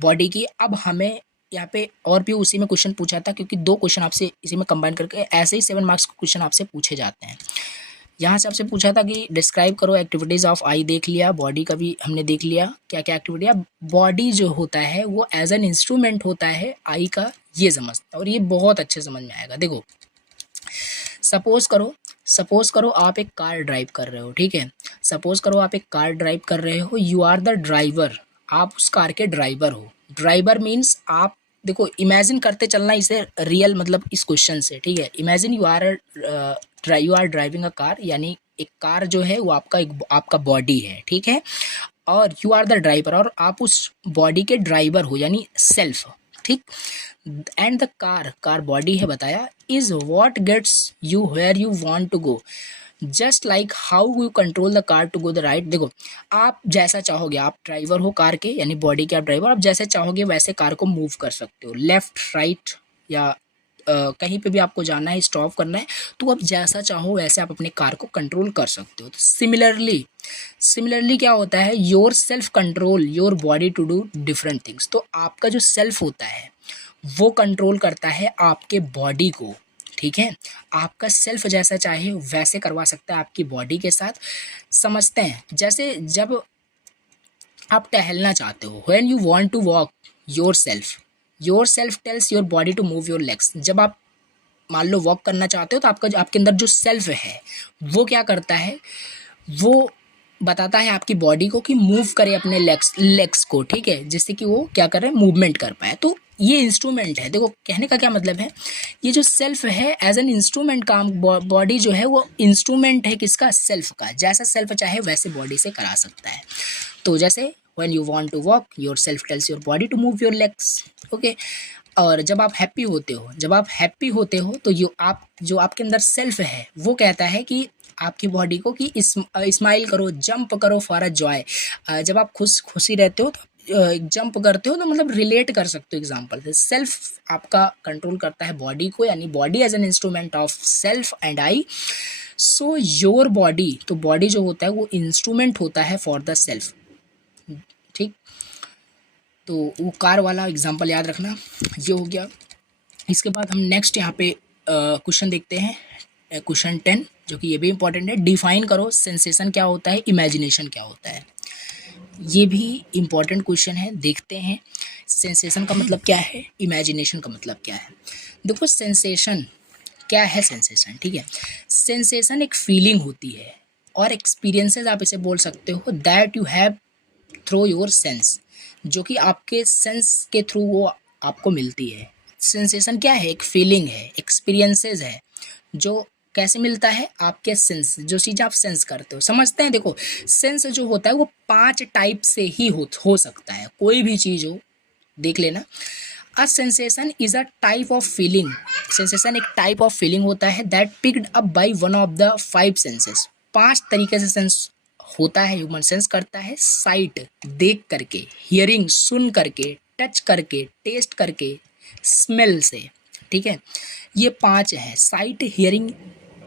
बॉडी की। अब हमें यहाँ पे और भी उसी में क्वेश्चन पूछा था, क्योंकि 2 क्वेश्चन आपसे इसी में कंबाइन करके ऐसे ही 7 मार्क्स क्वेश्चन आपसे पूछे जाते हैं। यहाँ से आपसे पूछा था कि डिस्क्राइब करो एक्टिविटीज़ ऑफ आई, देख लिया। बॉडी का भी हमने देख लिया क्या क्या एक्टिविटी है। बॉडी जो होता है वो एज एन इंस्ट्रूमेंट होता है आई का, ये समझता है और ये बहुत अच्छे समझ में आएगा। देखो सपोज करो आप एक कार ड्राइव कर रहे हो, ठीक है। सपोज करो आप एक कार ड्राइव कर रहे हो, यू आर द ड्राइवर, आप उस कार के ड्राइवर हो। ड्राइवर मीन्स आप देखो, इमेजिन करते चलना इसे रियल, मतलब इस क्वेश्चन से, ठीक है। Imagine you are driving a car, यानी एक कार जो है वो आपका बॉडी है, ठीक है। और यू आर द ड्राइवर, और आप उस बॉडी के ड्राइवर हो, यानी सेल्फ, ठीक। एंड द कार बॉडी है बताया, is what gets you where you want to go, just like how you control the car to go the right. देखो आप जैसा चाहोगे, आप ड्राइवर हो कार के, यानी बॉडी के आप ड्राइवर, आप जैसे चाहोगे वैसे कार को मूव कर सकते हो, लेफ्ट राइट या कहीं पे भी आपको जाना है, स्टॉप करना है, तो आप जैसा चाहो वैसे आप अपने कार को कंट्रोल कर सकते हो। तो सिमिलरली क्या होता है, your self control your body to do different things. तो आपका जो सेल्फ होता है वो कंट्रोल करता है आपके बॉडी को, ठीक है। आपका सेल्फ जैसा चाहे वैसे करवा सकता है आपकी बॉडी के साथ। समझते हैं, जैसे जब आप टहलना चाहते हो, when you want to walk your self tells your body to move your legs. जब आप मान लो वॉक करना चाहते हो तो आपके अंदर जो सेल्फ है वो क्या करता है, वो बताता है आपकी बॉडी को कि मूव करे अपने लेग्स को, ठीक है, जिससे कि वो क्या कर रहे हैं, मूवमेंट कर पाए। तो ये इंस्ट्रूमेंट है। देखो कहने का क्या मतलब है, ये जो सेल्फ है एज एन इंस्ट्रूमेंट काम, बॉडी जो है वो इंस्ट्रूमेंट है किसका, सेल्फ का। जैसा सेल्फ चाहे वैसे बॉडी से करा सकता है। तो जैसे when you want to walk your self tells your body to move your legs, okay। और जब आप हैप्पी होते हो तो जो आपके अंदर सेल्फ है वो कहता है कि आपकी बॉडी को कि स्माइल करो, जंप करो फॉर अ जॉय। जब आप खुशी रहते हो तो जंप करते हो, तो मतलब रिलेट कर सकते हो एग्जांपल से। सेल्फ आपका कंट्रोल करता है बॉडी को, यानी body as an instrument of self and I. So your body, तो बॉडी जो होता है वो इंस्ट्रूमेंट होता है फॉर द सेल्फ, ठीक। तो वो कार वाला एग्जांपल याद रखना, ये हो गया। इसके बाद हम नेक्स्ट यहाँ पे क्वेश्चन देखते हैं, क्वेश्चन 10, जो कि ये भी इंपॉर्टेंट है। डिफाइन करो सेंसेशन क्या होता है, इमेजिनेशन क्या होता है। ये भी इम्पॉर्टेंट क्वेश्चन है, देखते हैं सेंसेशन का मतलब क्या है, इमेजिनेशन का मतलब क्या है। देखो सेंसेशन क्या है, सेंसेशन, ठीक है। सेंसेशन एक फीलिंग होती है और एक्सपीरियंसेस आप इसे बोल सकते हो, that you have through your sense, जो कि आपके सेंस के थ्रू वो आपको मिलती है। सेंसेशन क्या है, एक फीलिंग है, एक्सपीरियंसेस है, जो कैसे मिलता है, आपके सेंस, जो चीज़ आप सेंस करते हो। समझते हैं, देखो सेंस जो होता है वो 5 टाइप से ही हो सकता है, कोई भी चीज़ हो, देख लेना। A sensation is a type of feeling, sensation एक टाइप ऑफ फीलिंग होता है, that picked up by one of the 5 senses. 5 तरीके से सेंस होता है, ह्यूमन सेंस करता है। साइट देख करके, हियरिंग सुन करके, टच करके, टेस्ट करके, स्मेल से, ठीक है। ये 5 है, sight, hearing,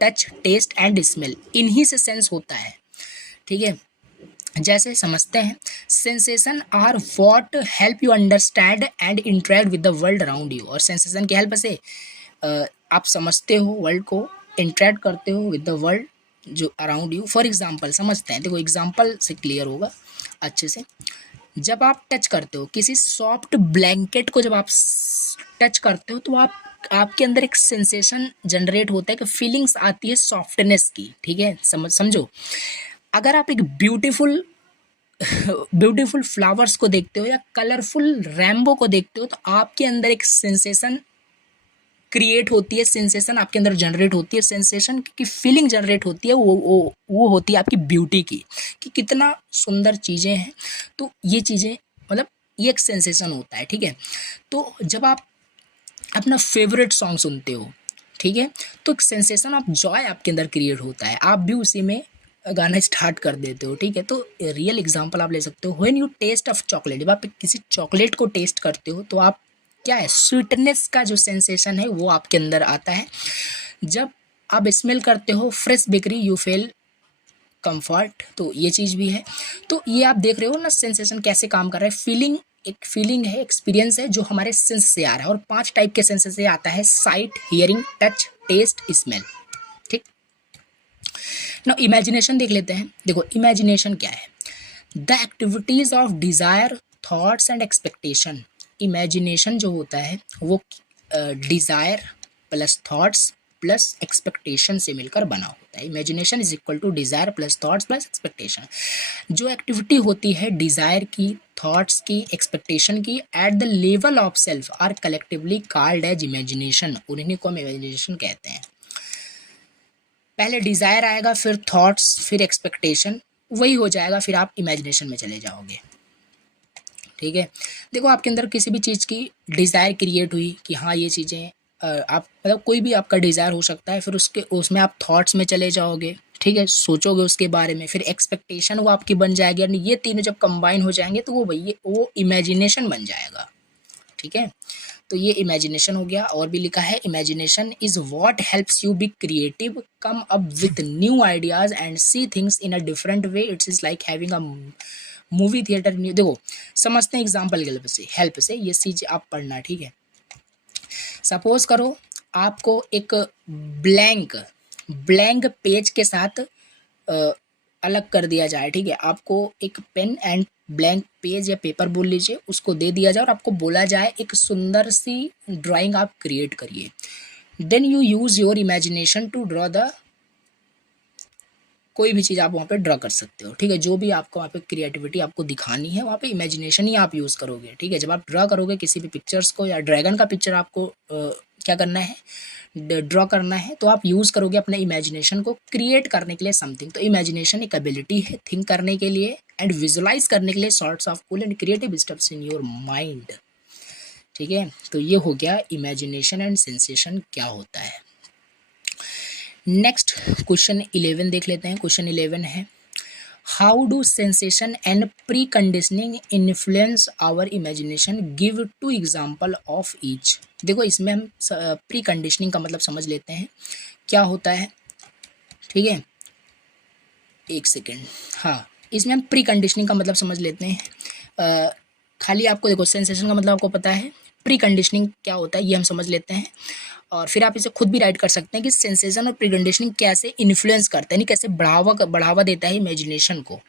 touch, taste and smell, इन्हीं से सेंस होता है, ठीक है। जैसे समझते हैं, sensation are what help you understand and interact with the world around you. और सेंसेशन की हेल्प से आप समझते हो वर्ल्ड को, इंटरेक्ट करते हो विद द वर्ल्ड जो अराउंड यू। फॉर एग्जांपल समझते हैं, देखो एग्जांपल से क्लियर होगा अच्छे से। जब आप टच करते हो किसी सॉफ्ट ब्लैंकेट को, जब आप टच करते हो तो आपके अंदर एक सेंसेशन जनरेट होता है, कि फीलिंग्स आती है सॉफ्टनेस की, ठीक है। समझो, अगर आप एक ब्यूटीफुल फ्लावर्स को देखते हो या कलरफुल रेनबो को देखते हो तो आपके अंदर एक सेंसेशन क्रिएट होती है, सेंसेशन आपके अंदर जनरेट होती है, सेंसेशन की फीलिंग जनरेट होती है, वो होती है आपकी ब्यूटी की, कि कितना सुंदर चीज़ें हैं। तो ये चीज़ें मतलब ये एक सेंसेशन होता है, ठीक है। तो जब आप अपना फेवरेट सॉन्ग सुनते हो, ठीक है, तो एक सेंसेशन ऑफ जॉय आपके अंदर क्रिएट होता है, आप भी उसी में गाना स्टार्ट कर देते हो, ठीक है। तो रियल एग्जांपल आप ले सकते हो, when you taste of chocolate, जब आप किसी चॉकलेट को टेस्ट करते हो तो आप क्या है, स्वीटनेस का जो सेंसेशन है वो आपके अंदर आता है। जब आप स्मेल करते हो fresh bakery, you feel comfort, तो ये चीज़ भी है। तो ये आप देख रहे हो ना सेंसेशन कैसे काम कर रहा है। फीलिंग एक फीलिंग है, एक्सपीरियंस है जो हमारे सेंस से आ रहा है, और 5 टाइप के सेंसेस से आता है, sight, hearing, touch, taste, smell, ठीक ना। इमेजिनेशन देख लेते हैं। देखो इमेजिनेशन क्या है, the activities of desire, thoughts and expectation. Imagination जो होता है वो desire plus thoughts plus expectation से मिलकर बना होता है। Imagination is equal to desire plus thoughts plus expectation. जो एक्टिविटी होती है डिज़ायर की, थॉट्स की, एक्सपेक्टेशन की, at the level of self are collectively called as imagination. उन्हीं को हम इमेजिनेशन कहते हैं। पहले डिज़ायर आएगा, फिर थॉट्स, फिर एक्सपेक्टेशन, वही हो जाएगा, फिर आप इमेजिनेशन में चले जाओगे, ठीक है। देखो आपके अंदर किसी भी चीज़ की डिज़ायर क्रिएट हुई कि हाँ ये चीज़ें आप मतलब कोई भी आपका डिज़ायर हो सकता है, फिर उसमें आप थॉट्स में चले जाओगे, ठीक है, सोचोगे उसके बारे में, फिर एक्सपेक्टेशन वो आपकी बन जाएगी, यानी ये तीनों जब कंबाइन हो जाएंगे तो वो इमेजिनेशन बन जाएगा, ठीक है। तो ये इमेजिनेशन हो गया। और भी लिखा है, imagination is what helps you be creative, come up with new ideas and see things in a different way. It's is like having a movie theatre. देखो समझते हैं एग्जाम्पल के हेल्प से ये चीज आप पढ़ना, ठीक है। सपोज करो आपको एक ब्लैंक ब्लैंक पेज के साथ अलग कर दिया जाए, ठीक है। आपको एक पेन एंड ब्लैंक पेज या पेपर बोल लीजिए, उसको दे दिया जाए और आपको बोला जाए एक सुंदर सी ड्राइंग आप क्रिएट करिए। Then you use your imagination to draw the, कोई भी चीज़ आप वहाँ पे ड्रा कर सकते हो, ठीक है। जो भी आपको वहाँ पे क्रिएटिविटी आपको दिखानी है वहाँ पे इमेजिनेशन ही आप यूज़ करोगे, ठीक है। जब आप ड्रा करोगे किसी भी पिक्चर्स को, या ड्रैगन का पिक्चर आपको क्या करना है, ड्रॉ करना है, तो आप यूज़ करोगे अपने इमेजिनेशन को क्रिएट करने के लिए समथिंग। तो इमेजिनेशन एक एबिलिटी है थिंक करने के लिए एंड विजुलाइज करने के लिए sorts of cool and creative steps in your mind, ठीक है। तो ये हो गया इमेजिनेशन एंड सेंसेशन क्या होता है। नेक्स्ट क्वेश्चन 11 देख लेते हैं। क्वेश्चन 11 है, how do sensation and pre conditioning influence our imagination, give 2 example of each. देखो इसमें हम प्री कंडीशनिंग का मतलब समझ लेते हैं क्या होता है, ठीक है। एक सेकेंड, हाँ, इसमें हम प्री कंडीशनिंग का मतलब समझ लेते हैं। खाली आपको देखो सेंसेशन का मतलब आपको पता है, प्री कंडीशनिंग क्या होता है ये हम समझ लेते हैं, और फिर आप इसे खुद भी राइट कर सकते हैं कि सेंसेशन और प्री कंडीशनिंग कैसे इन्फ्लुएंस करते हैं, यानी कैसे बढ़ावा देता है इमेजिनेशन को।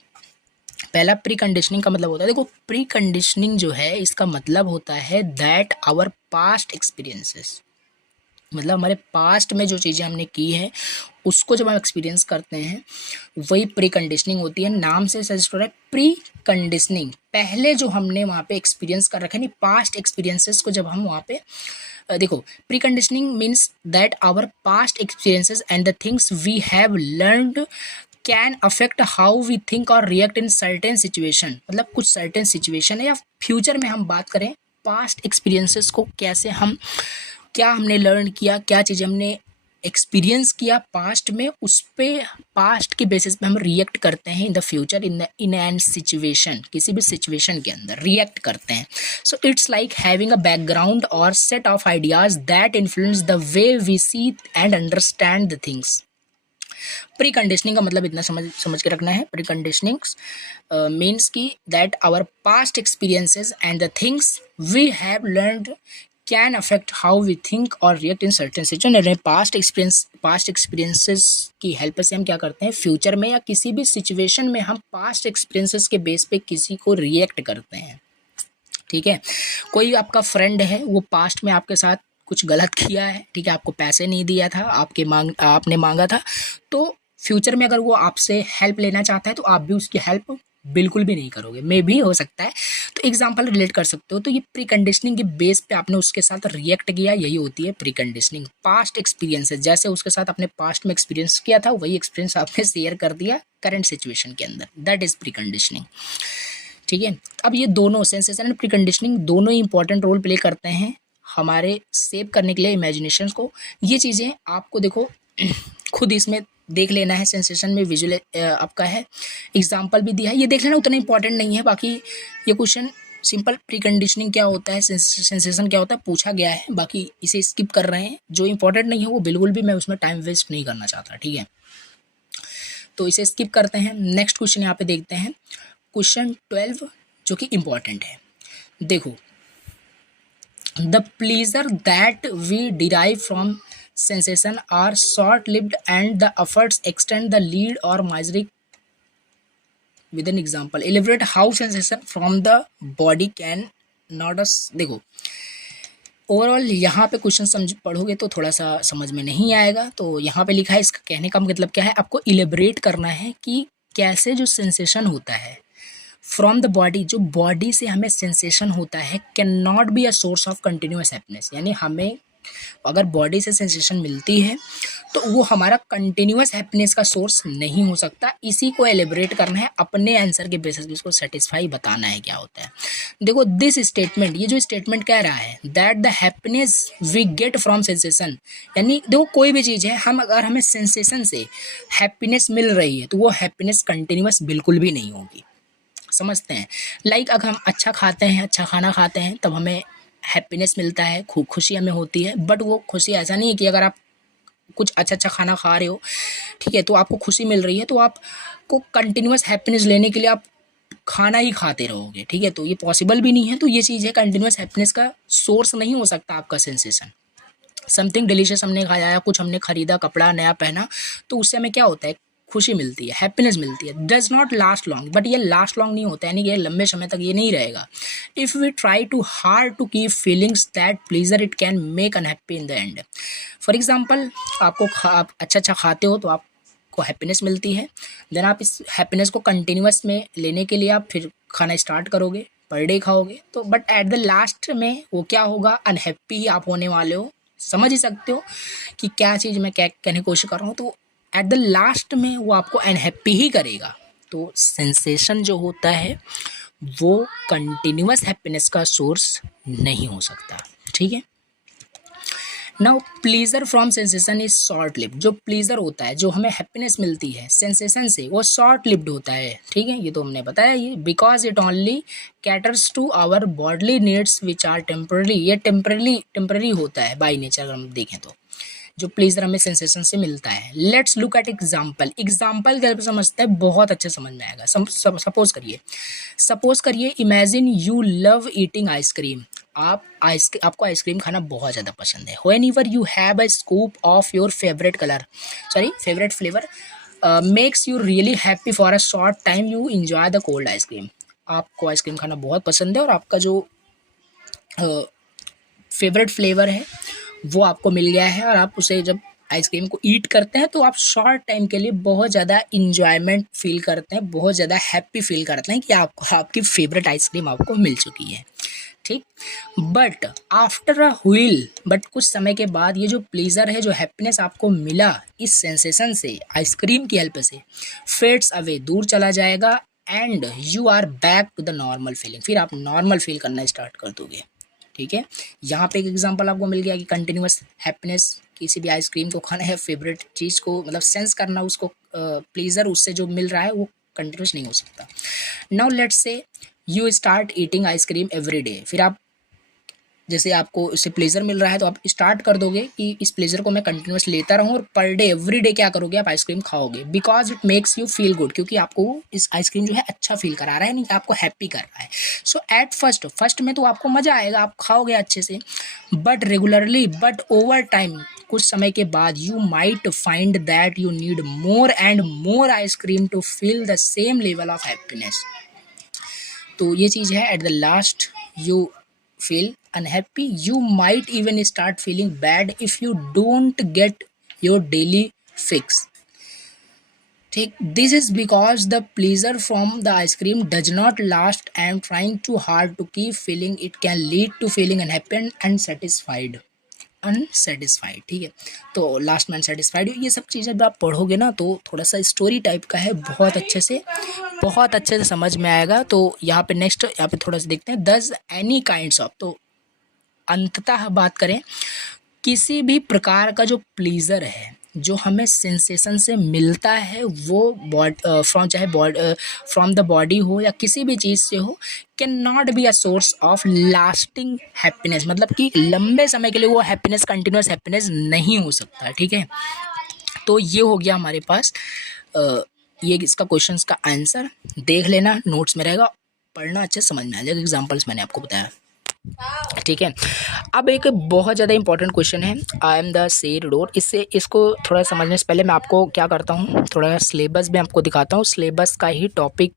पहला प्री कंडीशनिंग का मतलब होता है, देखो प्री कंडीशनिंग जो है इसका मतलब होता है दैट आवर पास्ट एक्सपीरियंसेस, मतलब हमारे पास्ट में जो चीज़ें हमने की हैं उसको जब हम एक्सपीरियंस करते हैं वही प्री कंडीशनिंग होती है। नाम से सजेस्ट हो रहा है प्री कंडीशनिंग, पहले जो हमने वहाँ पे एक्सपीरियंस कर रखा है, पास्ट एक्सपीरियंसेस को जब हम वहाँ पे देखो pre conditioning means that our past experiences and the things we have learned can affect how we think और रिएक्ट इन सर्टेन सिचुएशन। मतलब कुछ सर्टेन सिचुएशन है या फ्यूचर में हम बात करें पास्ट एक्सपीरियंसेस को, कैसे हम क्या हमने लर्न किया, क्या चीज़ हमने एक्सपीरियंस किया पास्ट में, उस पे पास्ट के बेसिस पे हम रिएक्ट करते हैं in the future in an situation, किसी भी सिचुएशन के अंदर रिएक्ट करते हैं। So it's like having a background और set of ideas that influence the way we see and understand the things. Pre conditioning का मतलब इतना समझ के रखना है। प्री कंडीशनिंग मीन्स की that our past experiences and the things we have learned can affect how we think और react in certain situation. Past experiences की हेल्प से हम क्या करते हैं फ्यूचर में या किसी भी सिचुएशन में हम पास्ट एक्सपीरियंसेस के बेस पे किसी को रिएक्ट करते हैं, ठीक है। कोई आपका फ्रेंड है, वो पास्ट में आपके साथ कुछ गलत किया है, ठीक है, आपको पैसे नहीं दिया था, आपने मांगा था, तो फ्यूचर में अगर वो आपसे हेल्प लेना चाहता है तो आप भी उसकी हेल्प बिल्कुल भी नहीं करोगे, मे भी हो सकता है। तो एग्जांपल रिलेट कर सकते हो। तो ये प्री कंडीशनिंग के बेस पे आपने उसके साथ रिएक्ट किया, यही होती है प्री कंडीशनिंग। पास्ट एक्सपीरियंसेस, जैसे उसके साथ अपने पास्ट में एक्सपीरियंस किया था वही एक्सपीरियंस आपने शेयर कर दिया करंट सिचुएशन के अंदर, दैट इज प्री कंडीशनिंग। ठीक है, अब ये दोनों सेंसेशन एंड प्री कंडीशनिंग दोनों ही इंपॉर्टेंट रोल प्ले करते हैं हमारे सेव करने के लिए इमेजिनेशन को। ये चीज़ें आपको देखो खुद इसमें देख लेना है। सेंसेशन में विजुअल आपका है, एग्जाम्पल भी दिया है, ये देख लेना, उतना इंपॉर्टेंट नहीं है। बाकी ये क्वेश्चन सिंपल प्री कंडीशनिंग क्या होता है, सेंसेशन क्या होता है पूछा गया है, बाकी इसे स्किप कर रहे हैं। जो इंपॉर्टेंट नहीं है वो बिल्कुल भी मैं उसमें टाइम वेस्ट नहीं करना चाहता, ठीक है, तो इसे स्किप करते हैं। नेक्स्ट क्वेश्चन यहाँ पे देखते हैं, क्वेश्चन 12 जो कि इम्पॉर्टेंट है। देखो, the pleasure that we derive from sensation are short-lived and the efforts extend the lead or misery with an example. Elaborate how sensation from the body can not us। देखो, ओवरऑल यहाँ पे क्वेश्चन समझ पढ़ोगे तो थोड़ा सा समझ में नहीं आएगा। तो यहाँ पे लिखा है, इसका कहने का मतलब क्या है, आपको इलेबरेट करना है कि कैसे जो सेंसेशन होता है फ्रॉम द बॉडी, जो बॉडी से हमें सेंसेशन होता है, can not be a source of continuous happiness. यानी हमें अगर बॉडी से सेंसेशन मिलती है तो वो हमारा कंटिन्यूस हैप्पीनेस का सोर्स नहीं हो सकता। इसी को एलिब्रेट करना है, अपने आंसर के बेसिस पे इसको सेटिस्फाई बताना है क्या होता है। देखो, दिस स्टेटमेंट, ये जो स्टेटमेंट कह रहा है that the happiness we get from sensation, यानी देखो कोई भी चीज़ है, हम अगर हमें सेंसेशन से हैप्पीनेस मिल रही है तो वो हैप्पीनेस कंटिन्यूस बिल्कुल भी नहीं होगी। समझते हैं, लाइक अगर हम अच्छा खाते हैं, अच्छा खाना खाते हैं, तब हमें हैप्पीनेस मिलता है, खूब खुशी हमें होती है। बट वो खुशी ऐसा नहीं है कि अगर आप कुछ अच्छा अच्छा खाना खा रहे हो, ठीक है, तो आपको खुशी मिल रही है तो आपको कंटिन्यूस हैप्पीनेस लेने के लिए आप खाना ही खाते रहोगे, ठीक है, तो ये पॉसिबल भी नहीं है। तो ये चीज़ है, कंटिन्यूस हैप्पीनेस का सोर्स नहीं हो सकता आपका सेंसेशन। समथिंग डिलीशियस हमने खाया या कुछ हमने खरीदा, कपड़ा नया पहना, तो उससे हमें क्या होता है, खुशी मिलती है, हैप्पीनेस मिलती है। Does not last long, but ये लास्ट लॉन्ग नहीं होता है, यानी कि लंबे समय तक ये नहीं रहेगा। If we try too hard to keep feelings that pleasure, it can make unhappy in the end. For example, आपको आप अच्छा अच्छा खाते हो तो आपको हैप्पीनेस मिलती है, देन आप इस हैप्पीनेस को कंटिन्यूस में लेने के लिए आप फिर खाना स्टार्ट करोगे, पर डे खाओगे, तो बट एट द लास्ट में वो क्या होगा, अनहैप्पी ही आप होने वाले हो। समझ ही सकते हो कि क्या चीज़ मैं क्या कहने की कोशिश कर रहा हूँ। तो एट द लास्ट में वो आपको अनहैप्पी ही करेगा। तो सेंसेशन जो होता है वो कंटिन्यूस हैप्पीनेस का सोर्स नहीं हो सकता, ठीक है। Now pleaser from sensation is short lived. जो प्लीजर होता है, जो हमें हैप्पीनेस मिलती है सेंसेशन से, वो शॉर्ट लिव्ड होता है, ठीक है, ये तो हमने बताया। ये because it only caters to our bodily needs which are temporary. ये टेम्पररी होता है बाई नेचर, अगर हम देखें तो जो प्लीजर हमें सेंसेशन से मिलता है। Let's look at example. Example के समझते हैं, बहुत अच्छे समझ में आएगा। सपोज करिए imagine you love eating ice cream. आपको आइसक्रीम खाना बहुत ज़्यादा पसंद है। When ever you have a scoop of your favourite flavour makes you really happy for a short time, you enjoy the cold ice cream. आपको आइसक्रीम खाना बहुत पसंद है और आपका जो फेवरेट फ्लेवर है वो आपको मिल गया है, और आप उसे जब आइसक्रीम को ईट करते हैं तो आप शॉर्ट टाइम के लिए बहुत ज़्यादा इंजॉयमेंट फील करते हैं, बहुत ज़्यादा हैप्पी फील करते हैं कि आपको आपकी फेवरेट आइसक्रीम आपको मिल चुकी है, ठीक। But after a wheel, but कुछ समय के बाद ये जो प्लेजर है, जो हैप्पीनेस आपको मिला इस सेंसेशन से, आइसक्रीम की हेल्प से, फेड्स अवे, दूर चला जाएगा, and you are back to the normal feeling. फिर आप नॉर्मल फील करना स्टार्ट कर दोगे, ठीक है। यहाँ पे एक एग्जांपल आपको मिल गया कि कंटिन्यूस हैप्पीनेस, किसी भी आइसक्रीम को खाना है, फेवरेट चीज़ को मतलब सेंस करना, उसको प्लेजर उससे जो मिल रहा है वो कंटिन्यूस नहीं हो सकता। Now let's say you start eating ice cream every day. फिर आप जैसे आपको इससे प्लेजर मिल रहा है तो आप स्टार्ट कर दोगे कि इस प्लेजर को मैं कंटिन्यूस लेता रहूँ, और पर डे एवरी डे क्या करोगे, आप आइसक्रीम खाओगे, because it makes you feel good, क्योंकि आपको इस आइसक्रीम जो है अच्छा फील करा रहा है, नहीं आपको हैप्पी कर रहा है। सो एट फर्स्ट में तो आपको मज़ा आएगा, आप खाओगे अच्छे से, but regularly, but over time, कुछ समय के बाद, you might find that you need more and more ice cream to feel the same level of happiness. तो ये चीज़ है, at the last you feel unhappy, you might even start feeling bad if you don't get your daily fix, ठीक, this is because the pleasure from the ice cream does not last and trying too hard to keep feeling it can lead to feeling unhappy and unsatisfied. ठीक है, तो लास्ट में अनसेटिस्फाइड, ये सब चीज़ें जब आप पढ़ोगे ना तो थोड़ा सा स्टोरी टाइप का है, बहुत अच्छे से समझ में आएगा। तो यहाँ पे नेक्स्ट, यहाँ पे थोड़ा सा देखते हैं, दस एनी काइंड्स ऑफ, तो अंततः बात करें किसी भी प्रकार का जो प्लीज़र है, जो हमें सेंसेशन से मिलता है, वो फ्रॉम द बॉडी हो या किसी भी चीज़ से हो, can not be a source of lasting happiness, मतलब कि लंबे समय के लिए वो हैप्पीनेस, कंटिन्यूस हैप्पीनेस नहीं हो सकता। ठीक है, तो ये हो गया हमारे पास ये इसका क्वेश्चंस का आंसर। देख लेना, नोट्स में रहेगा, पढ़ना अच्छे से समझ में आ जाएगा, एग्जाम्पल्स मैंने आपको बताया। ठीक है, अब एक बहुत ज़्यादा इंपॉर्टेंट क्वेश्चन है, आई एम द सेर डोर। इसको थोड़ा समझने से पहले मैं आपको क्या करता हूँ, थोड़ा सिलेबस भी आपको दिखाता हूँ, सिलेबस का ही टॉपिक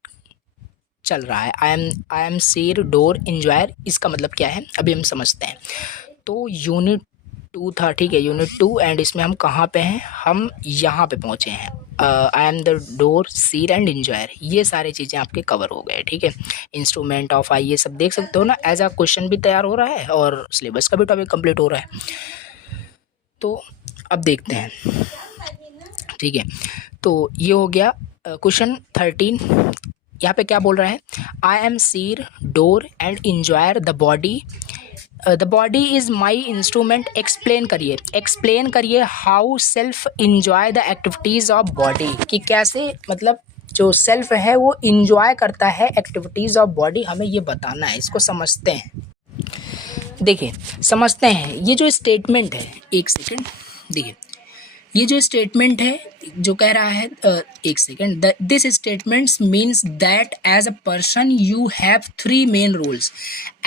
चल रहा है। आई एम सेर डोर इंजॉयर, इसका मतलब क्या है अभी हम समझते हैं। तो यूनिट 2 था, ठीक है, यूनिट 2, एंड इसमें हम कहाँ पे हैं, हम यहाँ पे पहुँचे हैं। I am the door Seer and enjoyer, ये सारी चीज़ें आपके कवर हो गए। ठीक है, इंस्ट्रूमेंट ऑफ आई, ये सब देख सकते हो ना, एज अ क्वेश्चन भी तैयार हो रहा है और सिलेबस का भी टॉपिक कंप्लीट हो रहा है। तो अब देखते हैं। ठीक है, तो ये हो गया क्वेश्चन 13। यहाँ पे क्या बोल रहा है, I am seer doer and enjoyer the body is my instrument. Explain करिए how self enjoy the activities of body, कि कैसे मतलब जो सेल्फ है वो इंजॉय करता है एक्टिविटीज़ ऑफ बॉडी, हमें ये बताना है, इसको समझते हैं। देखिए, समझते हैं ये जो स्टेटमेंट है, एक सेकेंड, देखिए ये जो स्टेटमेंट है जो कह रहा है, एक second, this statements means that as a person you have 3 main roles.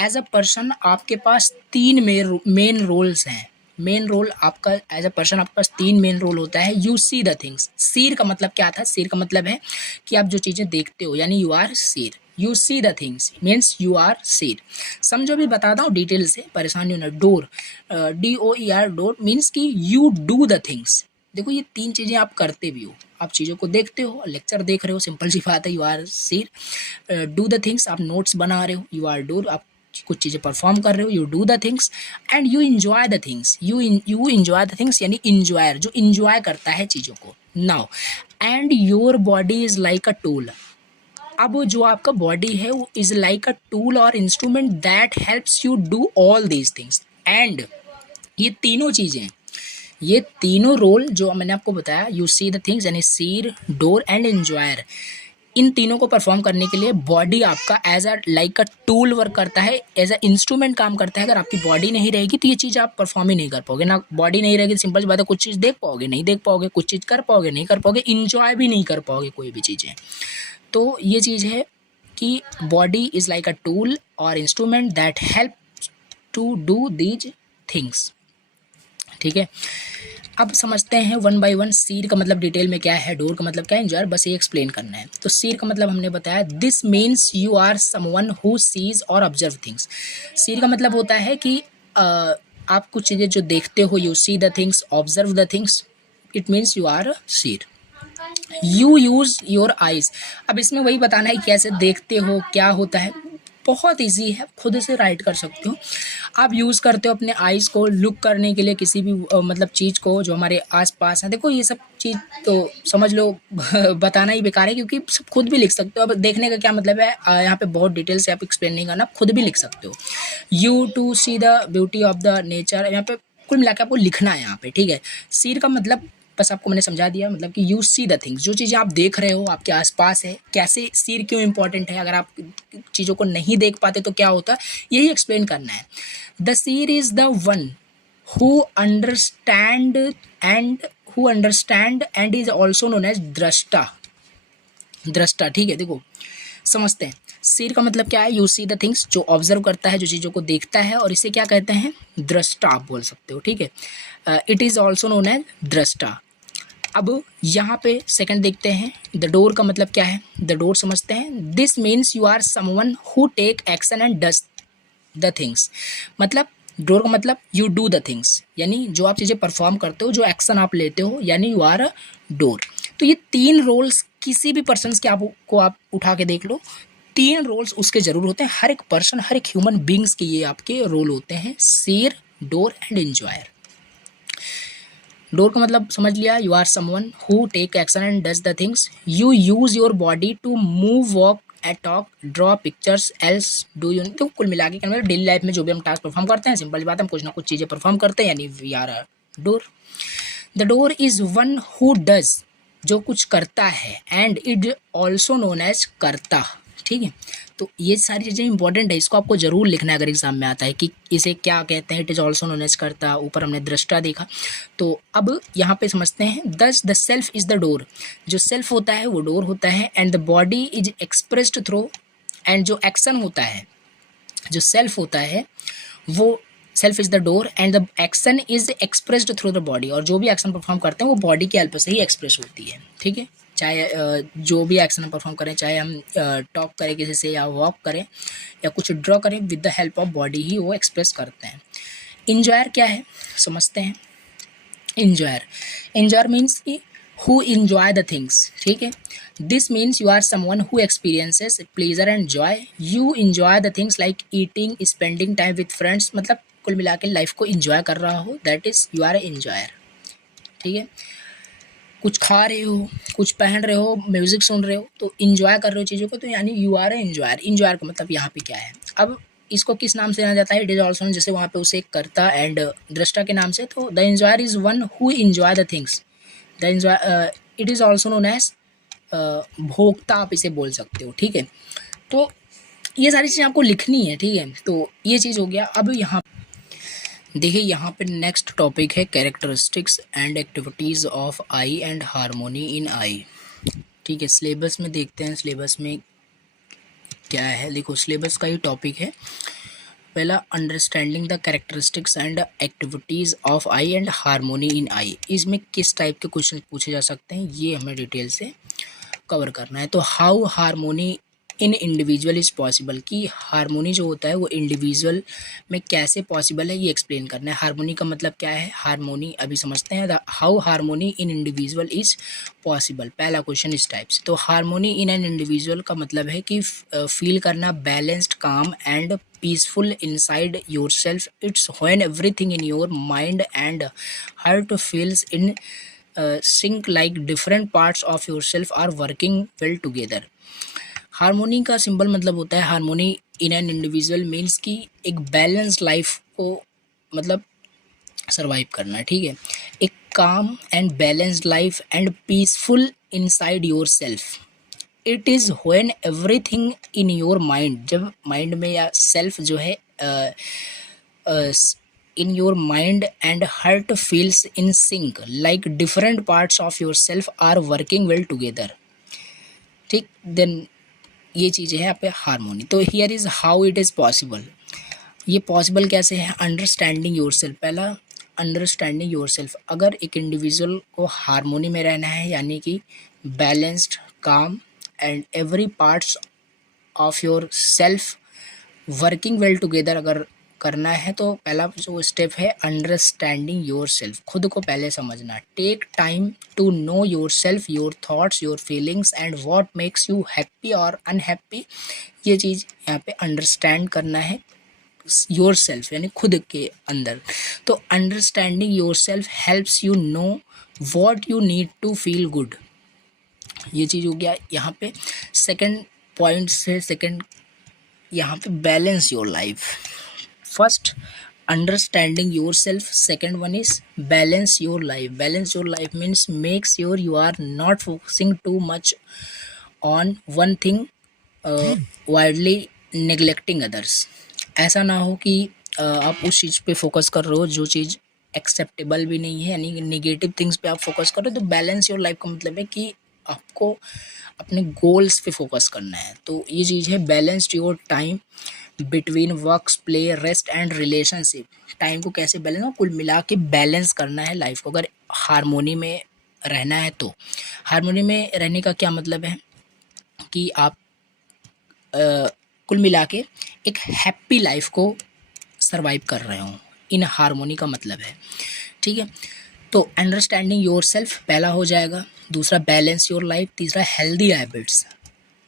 As a person आपके पास 3 मेन रोल्स हैं। मेन रोल आपका एज अ पर्सन आपके पास 3 मेन रोल होता है। You see the things, seer का मतलब क्या था, सीर का मतलब है कि आप जो चीज़ें देखते हो, यानी you are seer. You see the things means you are seer. समझो, भी बताता हूँ डिटेल से, परेशानी होना। डोर, DOER, डोर मीन्स कि यू डू द थिंग्स। देखो, ये 3 चीज़ें आप करते भी हो, आप चीज़ों को देखते हो, लेक्चर देख रहे हो, सिंपल सी बात है, you are seer. Do the things, आप नोट्स बना रहे हो, यू आर डूर, आप कुछ चीज़ें परफॉर्म कर रहे हो, you do the things. And you enjoy the things, you enjoy the things, यानी इंजॉयर, जो इंजॉय करता है चीज़ों को। Now, and your body is like a tool. अब जो आपका बॉडी है वो इज़ लाइक अ टूल और instrument that helps you do all these things. And ये तीनों चीज़ें, ये तीनों रोल जो मैंने आपको बताया, यू सी द थिंग्स यानी सीर, डोर एंड इंजॉयर, इन तीनों को परफॉर्म करने के लिए बॉडी आपका as a like a tool work करता है, एज अ इंस्ट्रूमेंट काम करता है। अगर आपकी बॉडी नहीं रहेगी तो ये चीज़ आप परफॉर्म ही नहीं कर पाओगे ना। बॉडी नहीं रहेगी तो सिंपल सी बात है, कुछ चीज़ देख पाओगे नहीं देख पाओगे, कुछ चीज़ कर पाओगे नहीं कर पाओगे, इंजॉय भी नहीं कर पाओगे कोई भी चीज़ें। तो ये चीज़ है कि body is like a tool और instrument that help to do these things. ठीक है, अब समझते हैं वन बाय वन। सीर का मतलब डिटेल में क्या है, डोर का मतलब क्या है, इंजॉयर, बस ये एक्सप्लेन करना है। तो सीर का मतलब हमने बताया, this means you are someone who sees और ऑब्जर्व थिंग्स। सीर का मतलब होता है कि आप कुछ चीज़ें जो देखते हो, you see the things, observe the things, it means you are seer. You use your eyes, अब इसमें वही बताना है कैसे देखते हो, क्या होता है, बहुत इजी है, खुद से राइट कर सकते हो। आप यूज़ करते हो अपने आइज़ को लुक करने के लिए किसी भी मतलब चीज़ को जो हमारे आसपास है। देखो, ये सब चीज़ तो समझ लो बताना ही बेकार है, क्योंकि सब खुद भी लिख सकते हो। अब देखने का क्या मतलब है, यहाँ पे बहुत डिटेल से आप एक्सप्लेन नहीं करना, खुद भी लिख सकते हो। You to see the beauty of the nature, यहाँ पे कुल मिला के आपको लिखना है यहाँ पे। ठीक है, सीर का मतलब बस आपको मैंने समझा दिया, मतलब कि यू सी द थिंग्स, जो चीज़ें आप देख रहे हो आपके आसपास है, कैसे सीर क्यों इंपॉर्टेंट है, अगर आप चीज़ों को नहीं देख पाते तो क्या होता है, यही एक्सप्लेन करना है। The seer is the one who understand and is also known as दृष्टा। दृष्टा, ठीक है, देखो समझते हैं। सीर का मतलब क्या है, यू सी द थिंग्स, जो ऑब्जर्व करता है, जो चीज़ों को देखता है, और इसे क्या कहते हैं, दृष्टा आप बोल सकते हो। ठीक है, it is also known as दृष्टा। अब यहाँ पे सेकंड देखते हैं, द डोर का मतलब क्या है, द डोर समझते हैं। This means you are someone who take action and does the things, मतलब डोर का मतलब यू डू द थिंग्स, यानी जो आप चीज़ें परफॉर्म करते हो, जो एक्शन आप लेते हो, यानी यू आर अ डोर। तो ये 3 रोल्स किसी भी पर्सन के आपको आप उठा के देख लो, 3 रोल्स उसके ज़रूर होते हैं। हर एक पर्सन, हर एक ह्यूमन बींग्स के ये आपके रोल होते हैं, seer, doer and enjoyer. Doer का मतलब समझ लिया, you are someone who take action and does the things, you use your body to move, walk and talk, draw pictures, else do you. तो कुल मिला के क्या मतलब डेली लाइफ में जो भी हम टास्क परफॉर्म करते हैं, सिंपल बात है, हम कुछ ना कुछ चीज़ें परफॉर्म करते हैं, यानी we are a doer. The doer is one who does, जो कुछ करता है, and it also known as कर्ता। ठीक है, तो ये सारी चीज़ें इंपॉर्टेंट है, इसको आपको जरूर लिखना है अगर एग्जाम में आता है कि इसे क्या कहते हैं। It is also known as कर्ता, ऊपर हमने दृष्टा देखा। तो अब यहाँ पे समझते हैं, दस the self is the door, जो सेल्फ होता है वो डोर होता है, and the body is expressed through, and जो एक्शन होता है, जो सेल्फ होता है वो self is the door and the action is expressed through the body, और जो भी एक्शन परफॉर्म करते हैं वो बॉडी की हेल्प से ही एक्सप्रेस होती है। ठीक है, चाहे जो भी एक्शन हम परफॉर्म करें, चाहे हम टॉक करें किसी से, या वॉक करें, या कुछ ड्रॉ करें, with the help of body ही वो एक्सप्रेस करते हैं। इंजॉयर क्या है समझते हैं। इंजॉयर मीन्स कि हु इंजॉय द थिंग्स। ठीक है, this means you are someone who experiences pleasure and joy, you enjoy the things like eating, spending time with friends, मतलब कुल मिला के लाइफ को इंजॉय कर रहा हो, that is you are a enjoyer. ठीक है, कुछ खा रहे हो, कुछ पहन रहे हो, म्यूजिक सुन रहे हो, तो इंजॉय कर रहे हो चीज़ों को, तो यानी you are a enjoyer. Enjoyer का मतलब यहाँ पे क्या है, अब इसको किस नाम से जाना जाता है, इट इज ऑल्सो, जैसे वहाँ पे उसे करता एंड दृष्टा के नाम से, तो the enjoyer is one who enjoy the things, the enjoy it is also known as भोक्ता, आप इसे बोल सकते हो। ठीक है, तो ये सारी चीज़ें आपको लिखनी है। ठीक है, तो ये चीज़ हो गया। अब यहाँ देखिए, यहाँ पे नेक्स्ट टॉपिक है characteristics and activities of I and harmony in I. ठीक है, सिलेबस में देखते हैं सिलेबस में क्या है। देखो, सिलेबस का ही टॉपिक है पहला, understanding the characteristics and activities of I and harmony in I. इसमें किस टाइप के क्वेश्चन पूछे जा सकते हैं, ये हमें डिटेल से कवर करना है। तो how harmony in individual is possible, कि हारमोनी जो होता है वो इंडिविजुअल में कैसे पॉसिबल है, ये एक्सप्लेन करना है। हारमोनी का मतलब क्या है, हारमोनी अभी समझते हैं। How harmony in individual is possible, पहला क्वेश्चन इस टाइप से। तो हारमोनी इन एन इंडिविजुअल का मतलब है कि फील करना बैलेंस्ड, काम and peaceful inside your self. It's when everything in your mind and heart feels in sync, like different parts of yourself are working well together। Harmony का सिंपल मतलब होता है, harmony in an individual means कि एक बैलेंस लाइफ को मतलब सरवाइव करना। ठीक है, एक काम and balanced life and peaceful inside your self. It is when everything in your mind, जब माइंड में या सेल्फ जो है in your mind and heart feels in sync, like different parts of yourself are working well together। ठीक, देन ये चीज़ है यहाँ पे हारमोनी। तो here is how it is possible, ये पॉसिबल कैसे है, अंडरस्टैंडिंग योरसेल्फ। पहला, अंडरस्टैंडिंग योरसेल्फ, अगर एक इंडिविजुअल को हारमोनी में रहना है, यानी कि बैलेंस्ड, काम and every parts of your self working well together अगर करना है, तो पहला जो स्टेप है अंडरस्टैंडिंग योर सेल्फ, खुद को पहले समझना। Take time to know yourself, your thoughts, your feelings and what makes you happy और अनहैप्पी। ये चीज़ यहाँ पे अंडरस्टैंड करना है योर सेल्फ, यानी खुद के अंदर। तो understanding your self helps you know what you need to feel good. ये चीज़ हो गया यहाँ पे। सेकेंड पॉइंट से सेकेंड यहाँ पे balance your life. First understanding your self, second one is balance your life. Balance your life means make sure you are not focusing too much on one thing widely neglecting others. ऐसा ना हो कि आप उस चीज़ पे फोकस कर रहे हो जो चीज़ एक्सेप्टेबल भी नहीं है, यानी नेगेटिव थिंग्स पे आप फोकस कर रहे हो। तो बैलेंस योर लाइफ का मतलब है कि आपको अपने गोल्स पे फोकस करना है। तो ये चीज़ है balanced your time between works, play, rest and relationship. Time को कैसे बैलेंस, कुल मिला के बैलेंस करना है लाइफ को, अगर हारमोनी में रहना है तो। हारमोनी में रहने का क्या मतलब है कि आप कुल मिला के एक हैप्पी लाइफ को सरवाइव कर रहे हो, इन हारमोनी का मतलब है। ठीक है, तो अंडरस्टैंडिंग योर सेल्फ पहला हो जाएगा। दूसरा बैलेंस योर लाइफ, तीसरा हेल्दी हैबिट्स,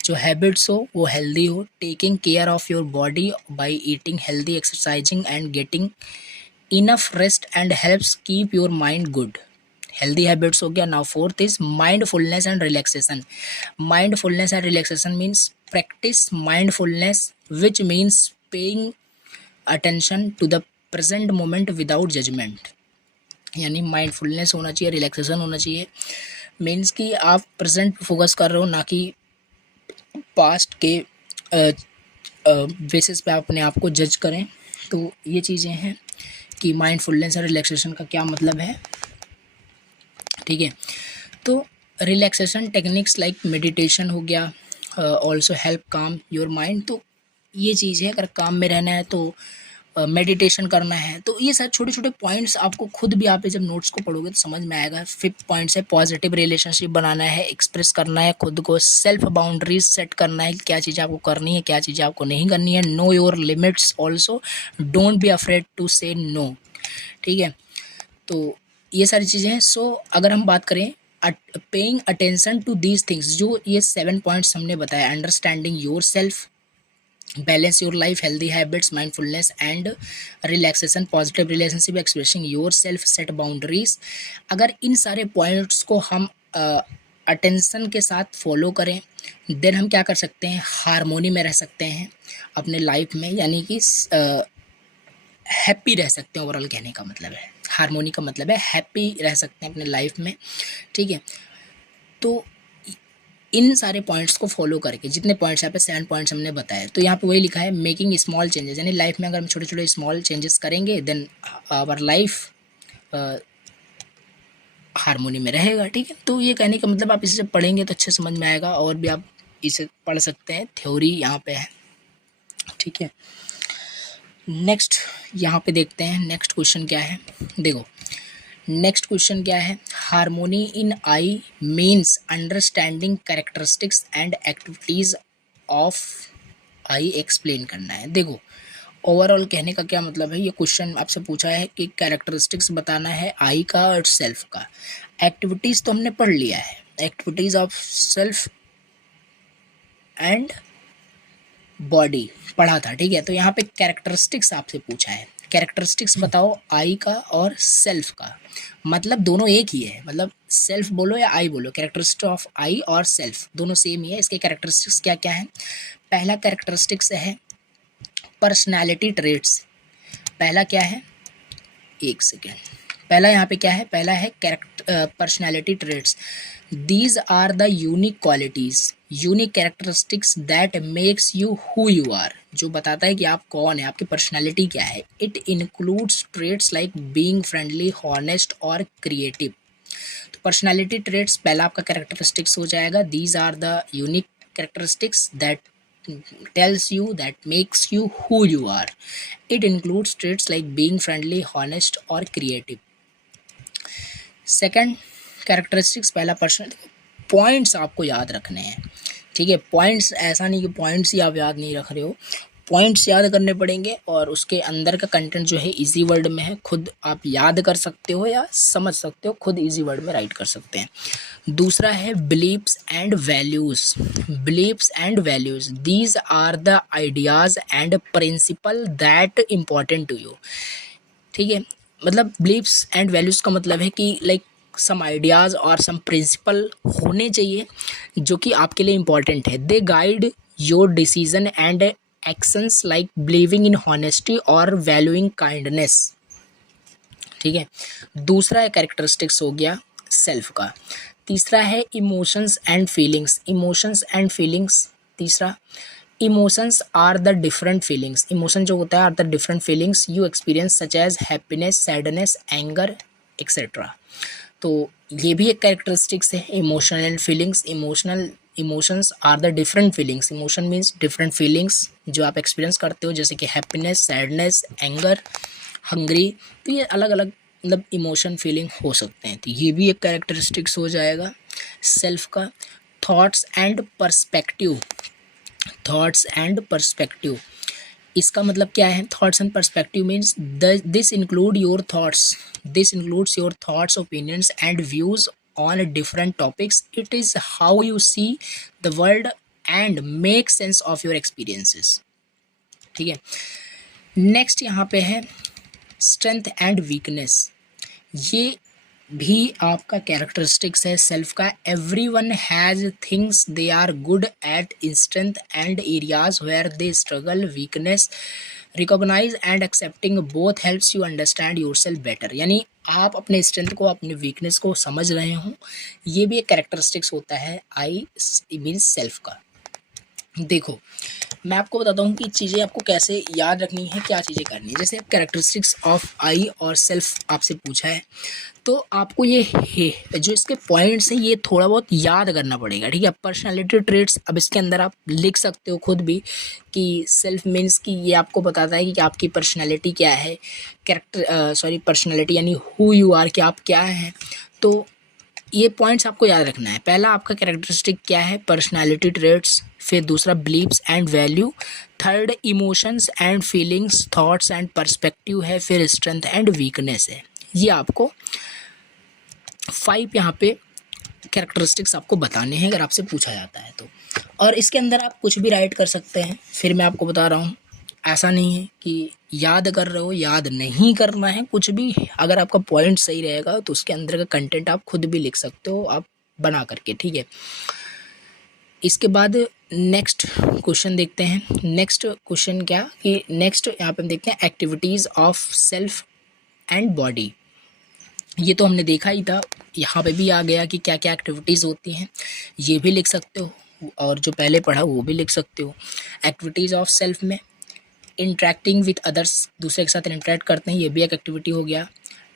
जो हैबिट्स हो वो हेल्दी हो, taking care of your body by eating healthy, exercising and getting enough rest and helps keep your mind good. Healthy habits हो गया। Now fourth is mindfulness and relaxation. Mindfulness and relaxation means practise mindfulness which means paying attention to the present moment without judgement. यानी माइंडफुलनेस होना चाहिए, रिलैक्सेशन होना चाहिए, मीन्स कि आप प्रेजेंट पे फोकस कर रहे हो, ना कि पास्ट के बेसिस पे अपने आप को जज करें। तो ये चीज़ें हैं कि माइंडफुलनेस और रिलैक्सेशन का क्या मतलब है। ठीक है, तो रिलैक्सेशन टेक्निक्स लाइक मेडिटेशन हो गया, ऑल्सो हेल्प काम योर माइंड। तो ये चीज़ है, अगर काम में रहना है तो मेडिटेशन करना है। तो ये सारे छोटे छोटे पॉइंट्स आपको खुद भी, आप जब नोट्स को पढ़ोगे तो समझ में आएगा। 5th पॉइंट्स है पॉजिटिव रिलेशनशिप बनाना है, एक्सप्रेस करना है खुद को, सेल्फ बाउंड्रीज सेट करना है, क्या चीज़ आपको करनी है, क्या चीज़ आपको नहीं करनी है, know your limits also, don't be afraid to say no. ठीक है, तो ये सारी चीज़ें हैं। सो अगर हम बात करें paying attention to these things, जो ये 7 पॉइंट्स हमने बताया, understanding your self, balance your life, healthy habits, mindfulness and relaxation, positive relationship, expressing your self, set boundaries. अगर इन सारे पॉइंट्स को हम अटेंशन के साथ फॉलो करें, देन हम क्या कर सकते हैं, हारमोनी में रह सकते हैं अपने लाइफ में, यानी कि हैप्पी रह सकते हैं। ओवरऑल कहने का मतलब है, हारमोनी का मतलब है हैप्पी रह सकते हैं अपने लाइफ में। ठीक है, तो इन सारे पॉइंट्स को फॉलो करके, जितने पॉइंट्स यहाँ पे 7 पॉइंट्स हमने बताए, तो यहाँ पे वही लिखा है मेकिंग स्मॉल चेंजेस, यानी लाइफ में अगर हम छोटे छोटे स्मॉल चेंजेस करेंगे देन आवर लाइफ हारमोनी में रहेगा। ठीक है, तो ये कहने का मतलब आप इसे जब पढ़ेंगे तो अच्छे समझ में आएगा, और भी आप इसे पढ़ सकते हैं, थ्योरी यहाँ पे है। ठीक है, नेक्स्ट यहाँ पे देखते हैं नेक्स्ट क्वेश्चन क्या है। देखो नेक्स्ट क्वेश्चन क्या है, harmony in I means understanding characteristics and activities of I, explain करना है। देखो ओवरऑल कहने का क्या मतलब है, ये क्वेश्चन आपसे पूछा है कि कैरेक्टरिस्टिक्स बताना है आई का और सेल्फ का। एक्टिविटीज तो हमने पढ़ लिया है, activities of self and body पढ़ा था। ठीक है, तो यहाँ पे कैरेक्टरिस्टिक्स आपसे पूछा है, कैरेक्टरिस्टिक्स बताओ आई का और सेल्फ का, मतलब दोनों एक ही है, मतलब सेल्फ बोलो या आई बोलो, कैरेक्टरिस्टिक्स ऑफ आई और सेल्फ दोनों सेम ही है। इसके कैरेक्टरिस्टिक्स क्या क्या है, पहला कैरेक्टरिस्टिक्स है पर्सनैलिटी ट्रेट्स। पहला क्या है, एक सेकेंड, पहला यहाँ पे क्या है, पहला है personality traits. These are the unique qualities, unique characteristics that makes you who you are, जो बताता है कि आप कौन है, आपकी पर्सनैलिटी क्या है। It includes traits like being friendly, honest और क्रिएटिव। तो पर्सनैलिटी ट्रेट्स पहला आपका कैरेक्टरिस्टिक्स हो जाएगा। These are the unique characteristics that tells you, that makes you who you are. It includes traits like being friendly, honest और creative. सेकंड कैरेक्टरिस्टिक्स, पहला पर्सन, पॉइंट्स आपको याद रखने हैं। ठीक है, पॉइंट्स ऐसा नहीं कि पॉइंट्स ही आप याद नहीं रख रहे हो, पॉइंट्स याद करने पड़ेंगे, और उसके अंदर का कंटेंट जो है इजी वर्ड में है, खुद आप याद कर सकते हो या समझ सकते हो, खुद इजी वर्ड में राइट कर सकते हैं। दूसरा है beliefs and values, beliefs and values, these are the ideas and principle that important to you. ठीक है, मतलब बिलीव्स एंड वैल्यूज़ का मतलब है कि लाइक सम आइडियाज़ और सम प्रिंसिपल होने चाहिए जो कि आपके लिए इम्पॉर्टेंट है। They guide your decision and actions like believing in honesty और वैल्यूइंग काइंडनेस। ठीक है, दूसरा है कैरेक्टरिस्टिक्स हो गया सेल्फ का। तीसरा है emotions and feelings, emotions and feelings. तीसरा, emotions are the different feelings, emotion जो होता है are the different feelings you experience such as happiness, sadness, anger etcetera. तो ये भी एक कैरेक्टरिस्टिक्स है, emotional and feelings. Emotions are the different feelings, emotion means different feelings जो आप एक्सपीरियंस करते हो, जैसे कि हैप्पीनेस, सैडनेस, एंगर, हंग्री। तो ये अलग अलग मतलब इमोशन फीलिंग हो सकते हैं, तो ये भी एक कैरेक्टरिस्टिक्स हो जाएगा सेल्फ का। Thoughts and perspective, thoughts and perspective, इसका मतलब क्या है, thoughts and perspective means this include your thoughts, this includes your thoughts, opinions and views on different topics. It is how you see the world and make sense of your experiences. ठीक है, नेक्स्ट यहाँ पे है स्ट्रेंथ एंड वीकनेस। ये भी आपका कैरेक्टरिस्टिक्स है सेल्फ का। Everyone has things they are good at, strength and areas where they struggle, weakness recognise and accepting both helps you understand yourself better. यानी आप अपने स्ट्रेंथ को अपनी वीकनेस को समझ रहे हो, ये भी एक कैरेक्टरिस्टिक्स होता है आई मीन्स सेल्फ का। देखो मैं आपको बताता हूँ कि चीज़ें आपको कैसे याद रखनी है, क्या चीज़ें करनी है। जैसे कैरेक्टरिस्टिक्स ऑफ आई और सेल्फ आपसे पूछा है, तो आपको ये जो इसके पॉइंट्स हैं ये थोड़ा बहुत याद करना पड़ेगा, ठीक है। पर्सनालिटी ट्रेट्स, अब इसके अंदर आप लिख सकते हो खुद भी कि सेल्फ मीन्स कि ये आपको बताता है कि आपकी पर्सनालिटी क्या है, पर्सनालिटी यानी हु यू आर, कि आप क्या हैं। तो ये पॉइंट्स आपको याद रखना है। पहला आपका कैरेक्टरिस्टिक क्या है, पर्सनालिटी ट्रेट्स। फिर दूसरा beliefs and value. Third emotions and feelings, thoughts and perspective है। फिर स्ट्रेंथ एंड वीकनेस है। ये आपको 5 यहाँ पे कैरेक्टरिस्टिक्स आपको बताने हैं अगर आपसे पूछा जाता है तो। और इसके अंदर आप कुछ भी राइट कर सकते हैं। फिर मैं आपको बता रहा हूँ, ऐसा नहीं है कि याद कर रहे हो, याद नहीं करना है कुछ भी। अगर आपका पॉइंट सही रहेगा तो उसके अंदर का कंटेंट आप खुद भी लिख सकते हो, आप बना करके, ठीक है। इसके बाद नेक्स्ट क्वेश्चन देखते हैं। नेक्स्ट क्वेश्चन क्या कि नेक्स्ट यहाँ पे हम देखते हैं activities of self and body. ये तो हमने देखा ही था, यहाँ पे भी आ गया कि क्या क्या एक्टिविटीज़ होती हैं, ये भी लिख सकते हो, और जो पहले पढ़ा वो भी लिख सकते हो। एक्टिविटीज़ ऑफ सेल्फ में इंटरेक्टिंग विथ अदर्स, दूसरे के साथ इंटरेक्ट करते हैं, ये भी एक एक्टिविटी हो गया।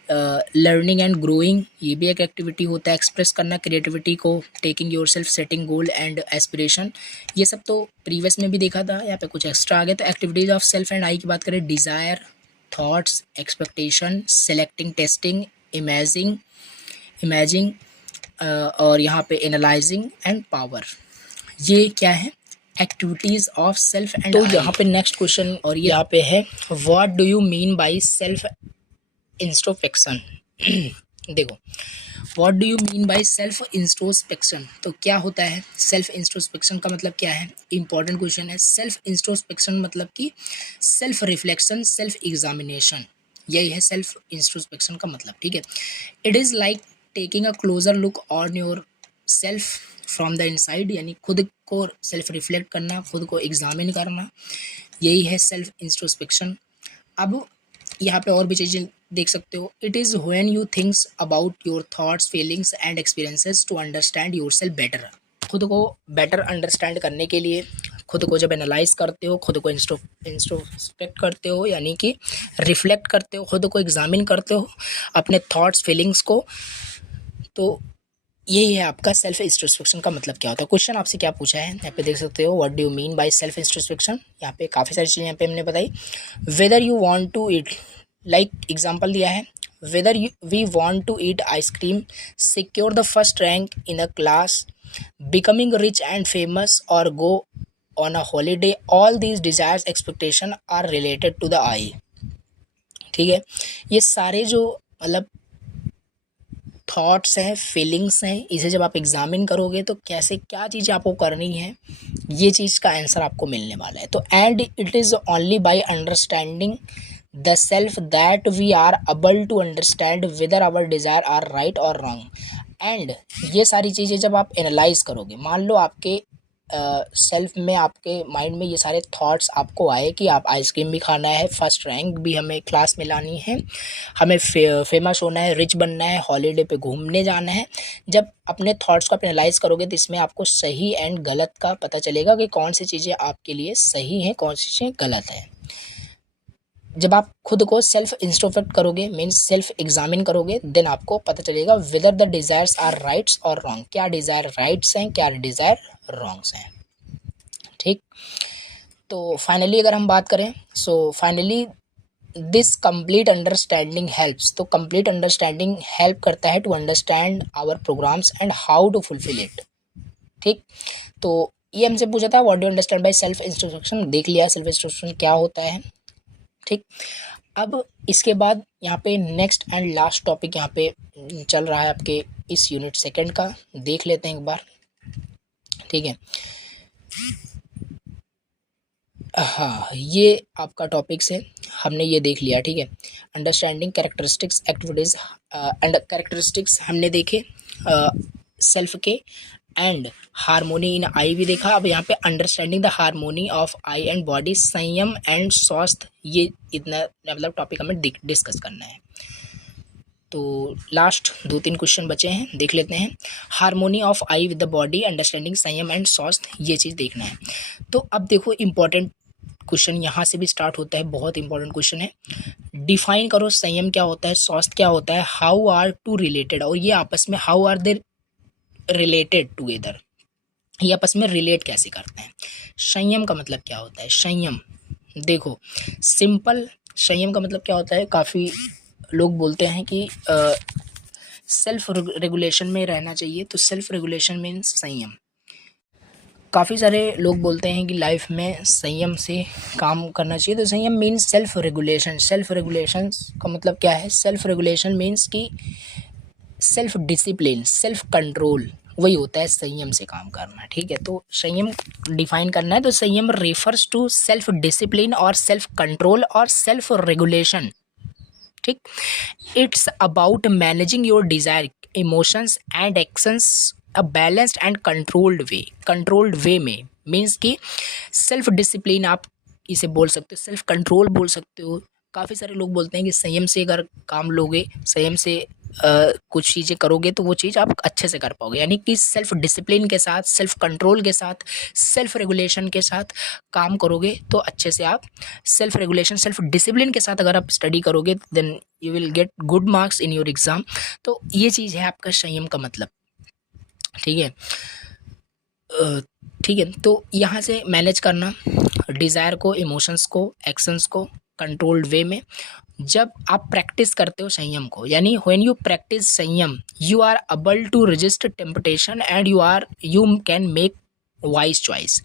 लर्निंग एंड ग्रोइंग, ये भी एक एक्टिविटी होता है। एक्सप्रेस करना क्रिएटिविटी को, taking your self, setting goal and aspiration, ये सब तो प्रीवियस में भी देखा था, यहाँ पे कुछ एक्स्ट्रा आ गया। तो एक्टिविटीज़ ऑफ सेल्फ एंड आई की बात करें, desire, thoughts, expectation, selecting, testing, imaging और यहाँ पे एनालाइजिंग एंड पावर, ये क्या है एक्टिविटीज़ ऑफ सेल्फ एंड। तो यहाँ पे नेक्स्ट क्वेश्चन और ये यहाँ पे है, what do you mean by self introspection. देखो what do you mean by self introspection, तो क्या होता है सेल्फ इंट्रोस्पेक्शन का मतलब क्या है, इंपॉर्टेंट क्वेश्चन है। सेल्फ इंट्रोस्पेक्शन मतलब कि सेल्फ रिफ्लेक्शन, सेल्फ एग्जामिनेशन, यही है सेल्फ इंट्रोस्पेक्शन का मतलब, ठीक है। It is like taking a closure look on your self from the inside, यानी खुद को सेल्फ रिफ्लेक्ट करना, खुद को एग्जामिन करना, यही है सेल्फ इंट्रोस्पेक्शन। अब यहाँ पे और भी चीज़ें देख सकते हो। It is when you thinks about your thoughts, feelings and experiences to understand yourself better. खुद को बेटर अंडरस्टैंड करने के लिए खुद को जब एनालाइज करते हो, खुद को इंट्रोस्पेक्ट करते हो, यानी कि रिफ्लेक्ट करते हो, खुद को एग्जामिन करते हो अपने थॉट्स, फीलिंग्स को, तो यही है आपका सेल्फ इंट्रोस्पेक्शन का मतलब क्या होता है। क्वेश्चन आपसे क्या पूछा है यहाँ पे देख सकते हो, what do you mean by self introspection. यहाँ पे काफ़ी सारी चीज़ें यहाँ पे हमने बताई। Whether you want to eat, like example दिया है, whether we want to eat ice cream, secure the first rank in a class, becoming rich and famous और go on a holiday, all these desires expectation are related to the I. ठीक है, ये सारे जो मतलब थॉट्स हैं, फीलिंग्स हैं, इसे जब आप एग्जामिन करोगे तो कैसे क्या चीज़ें आपको करनी है, ये चीज़ का आंसर आपको मिलने वाला है। तो and it is only by understanding the self that we are able to understand whether our desire are right और रॉन्ग। एंड ये सारी चीज़ें जब आप एनालाइज करोगे, मान लो आपके सेल्फ में, आपके माइंड में ये सारे थॉट्स आपको आए कि आप आइसक्रीम भी खाना है, फर्स्ट रैंक भी हमें क्लास में लानी है, हमें फेमस होना है, रिच बनना है, हॉलीडे पे घूमने जाना है। जब अपने थॉट्स को आप एनालाइज करोगे तो इसमें आपको सही एंड गलत का पता चलेगा कि कौन सी चीज़ें आपके लिए सही हैं, कौन सी चीज़ें गलत हैं। जब आप खुद को सेल्फ इंट्रोस्पेक्ट करोगे, मीन्स सेल्फ एग्जामिन करोगे, देन आपको पता चलेगा whether the desires are rights और रॉन्ग, क्या डिज़ायर राइट्स हैं, क्या डिज़ायर रॉन्ग्स हैं। ठीक, तो फाइनली अगर हम बात करें, so finally this complete understanding helps, तो कंप्लीट अंडरस्टैंडिंग हेल्प करता है to understand our programmes and how to fulfil it. ठीक, तो ये हमसे पूछा था what do understand by self introspection, देख लिया सेल्फ इंट्रोस्पेक्शन क्या होता है। ठीक, अब इसके बाद यहाँ पे नेक्स्ट एंड लास्ट टॉपिक यहाँ पे चल रहा है आपके इस यूनिट सेकंड का देख लेते हैं एक बार, ठीक है। हाँ, ये आपका टॉपिक्स है, हमने ये देख लिया, ठीक है। Understanding characteristics activities and characteristics हमने देखे सेल्फ के, एंड हारमोनी इन आई भी देखा। अब यहाँ पे understanding the harmony of I and body, संयम एंड स्वास्थ्य, ये इतना मतलब टॉपिक हमें डिस्कस करना है। तो लास्ट 2-3 क्वेश्चन बचे हैं, देख लेते हैं। Harmony of I with the body, understanding संयम एंड स्वास्थ्य, ये चीज़ देखना है। तो अब देखो इंपॉर्टेंट क्वेश्चन यहाँ से भी स्टार्ट होता है, बहुत इंपॉर्टेंट क्वेश्चन है। डिफाइन करो संयम क्या होता है, स्वास्थ्य क्या होता है, हाउ आर टू रिलेटेड, और ये आपस में how are they related together, ये आपस में रिलेट कैसे करते हैं। संयम का मतलब क्या होता है, संयम देखो सिंपल, संयम का मतलब क्या होता है, काफ़ी लोग बोलते हैं कि सेल्फ रेगुलेशन में रहना चाहिए, तो सेल्फ रेगुलेशन मीन्स संयम। काफ़ी सारे लोग बोलते हैं कि लाइफ में संयम से काम करना चाहिए, तो संयम means self regulation. Self regulation का मतलब क्या है, सेल्फ रेगुलेशन मीन्स कि सेल्फ डिसिप्लिन, सेल्फ कंट्रोल, वही होता है संयम से काम करना, ठीक है। तो संयम डिफाइन करना है, तो संयम रेफर्स टू सेल्फ डिसिप्लिन और सेल्फ कंट्रोल और सेल्फ रेगुलेशन, ठीक। It's about managing your desire, emotions and actions a balanced and controlled way में, मीन्स कि सेल्फ डिसिप्लिन आप इसे बोल सकते हो, सेल्फ कंट्रोल बोल सकते हो। काफ़ी सारे लोग बोलते हैं कि संयम से अगर काम लोगे, संयम से कुछ चीज़ें करोगे तो वो चीज़ आप अच्छे से कर पाओगे, यानी कि सेल्फ डिसिप्लिन के साथ, सेल्फ कंट्रोल के साथ, सेल्फ रेगुलेशन के साथ काम करोगे तो अच्छे से आप सेल्फ रेगुलेशन, सेल्फ डिसिप्लिन के साथ अगर आप स्टडी करोगे then you will get good marks in your exam. तो ये चीज़ है आपका संयम का मतलब, ठीक है। ठीक है, तो यहाँ से मैनेज करना डिज़ायर को, इमोशंस को, एक्शंस को कंट्रोल्ड वे में। जब आप प्रैक्टिस करते हो संयम को, यानी व्हेन यू प्रैक्टिस संयम you are able to resist temptation and you can make wise choice.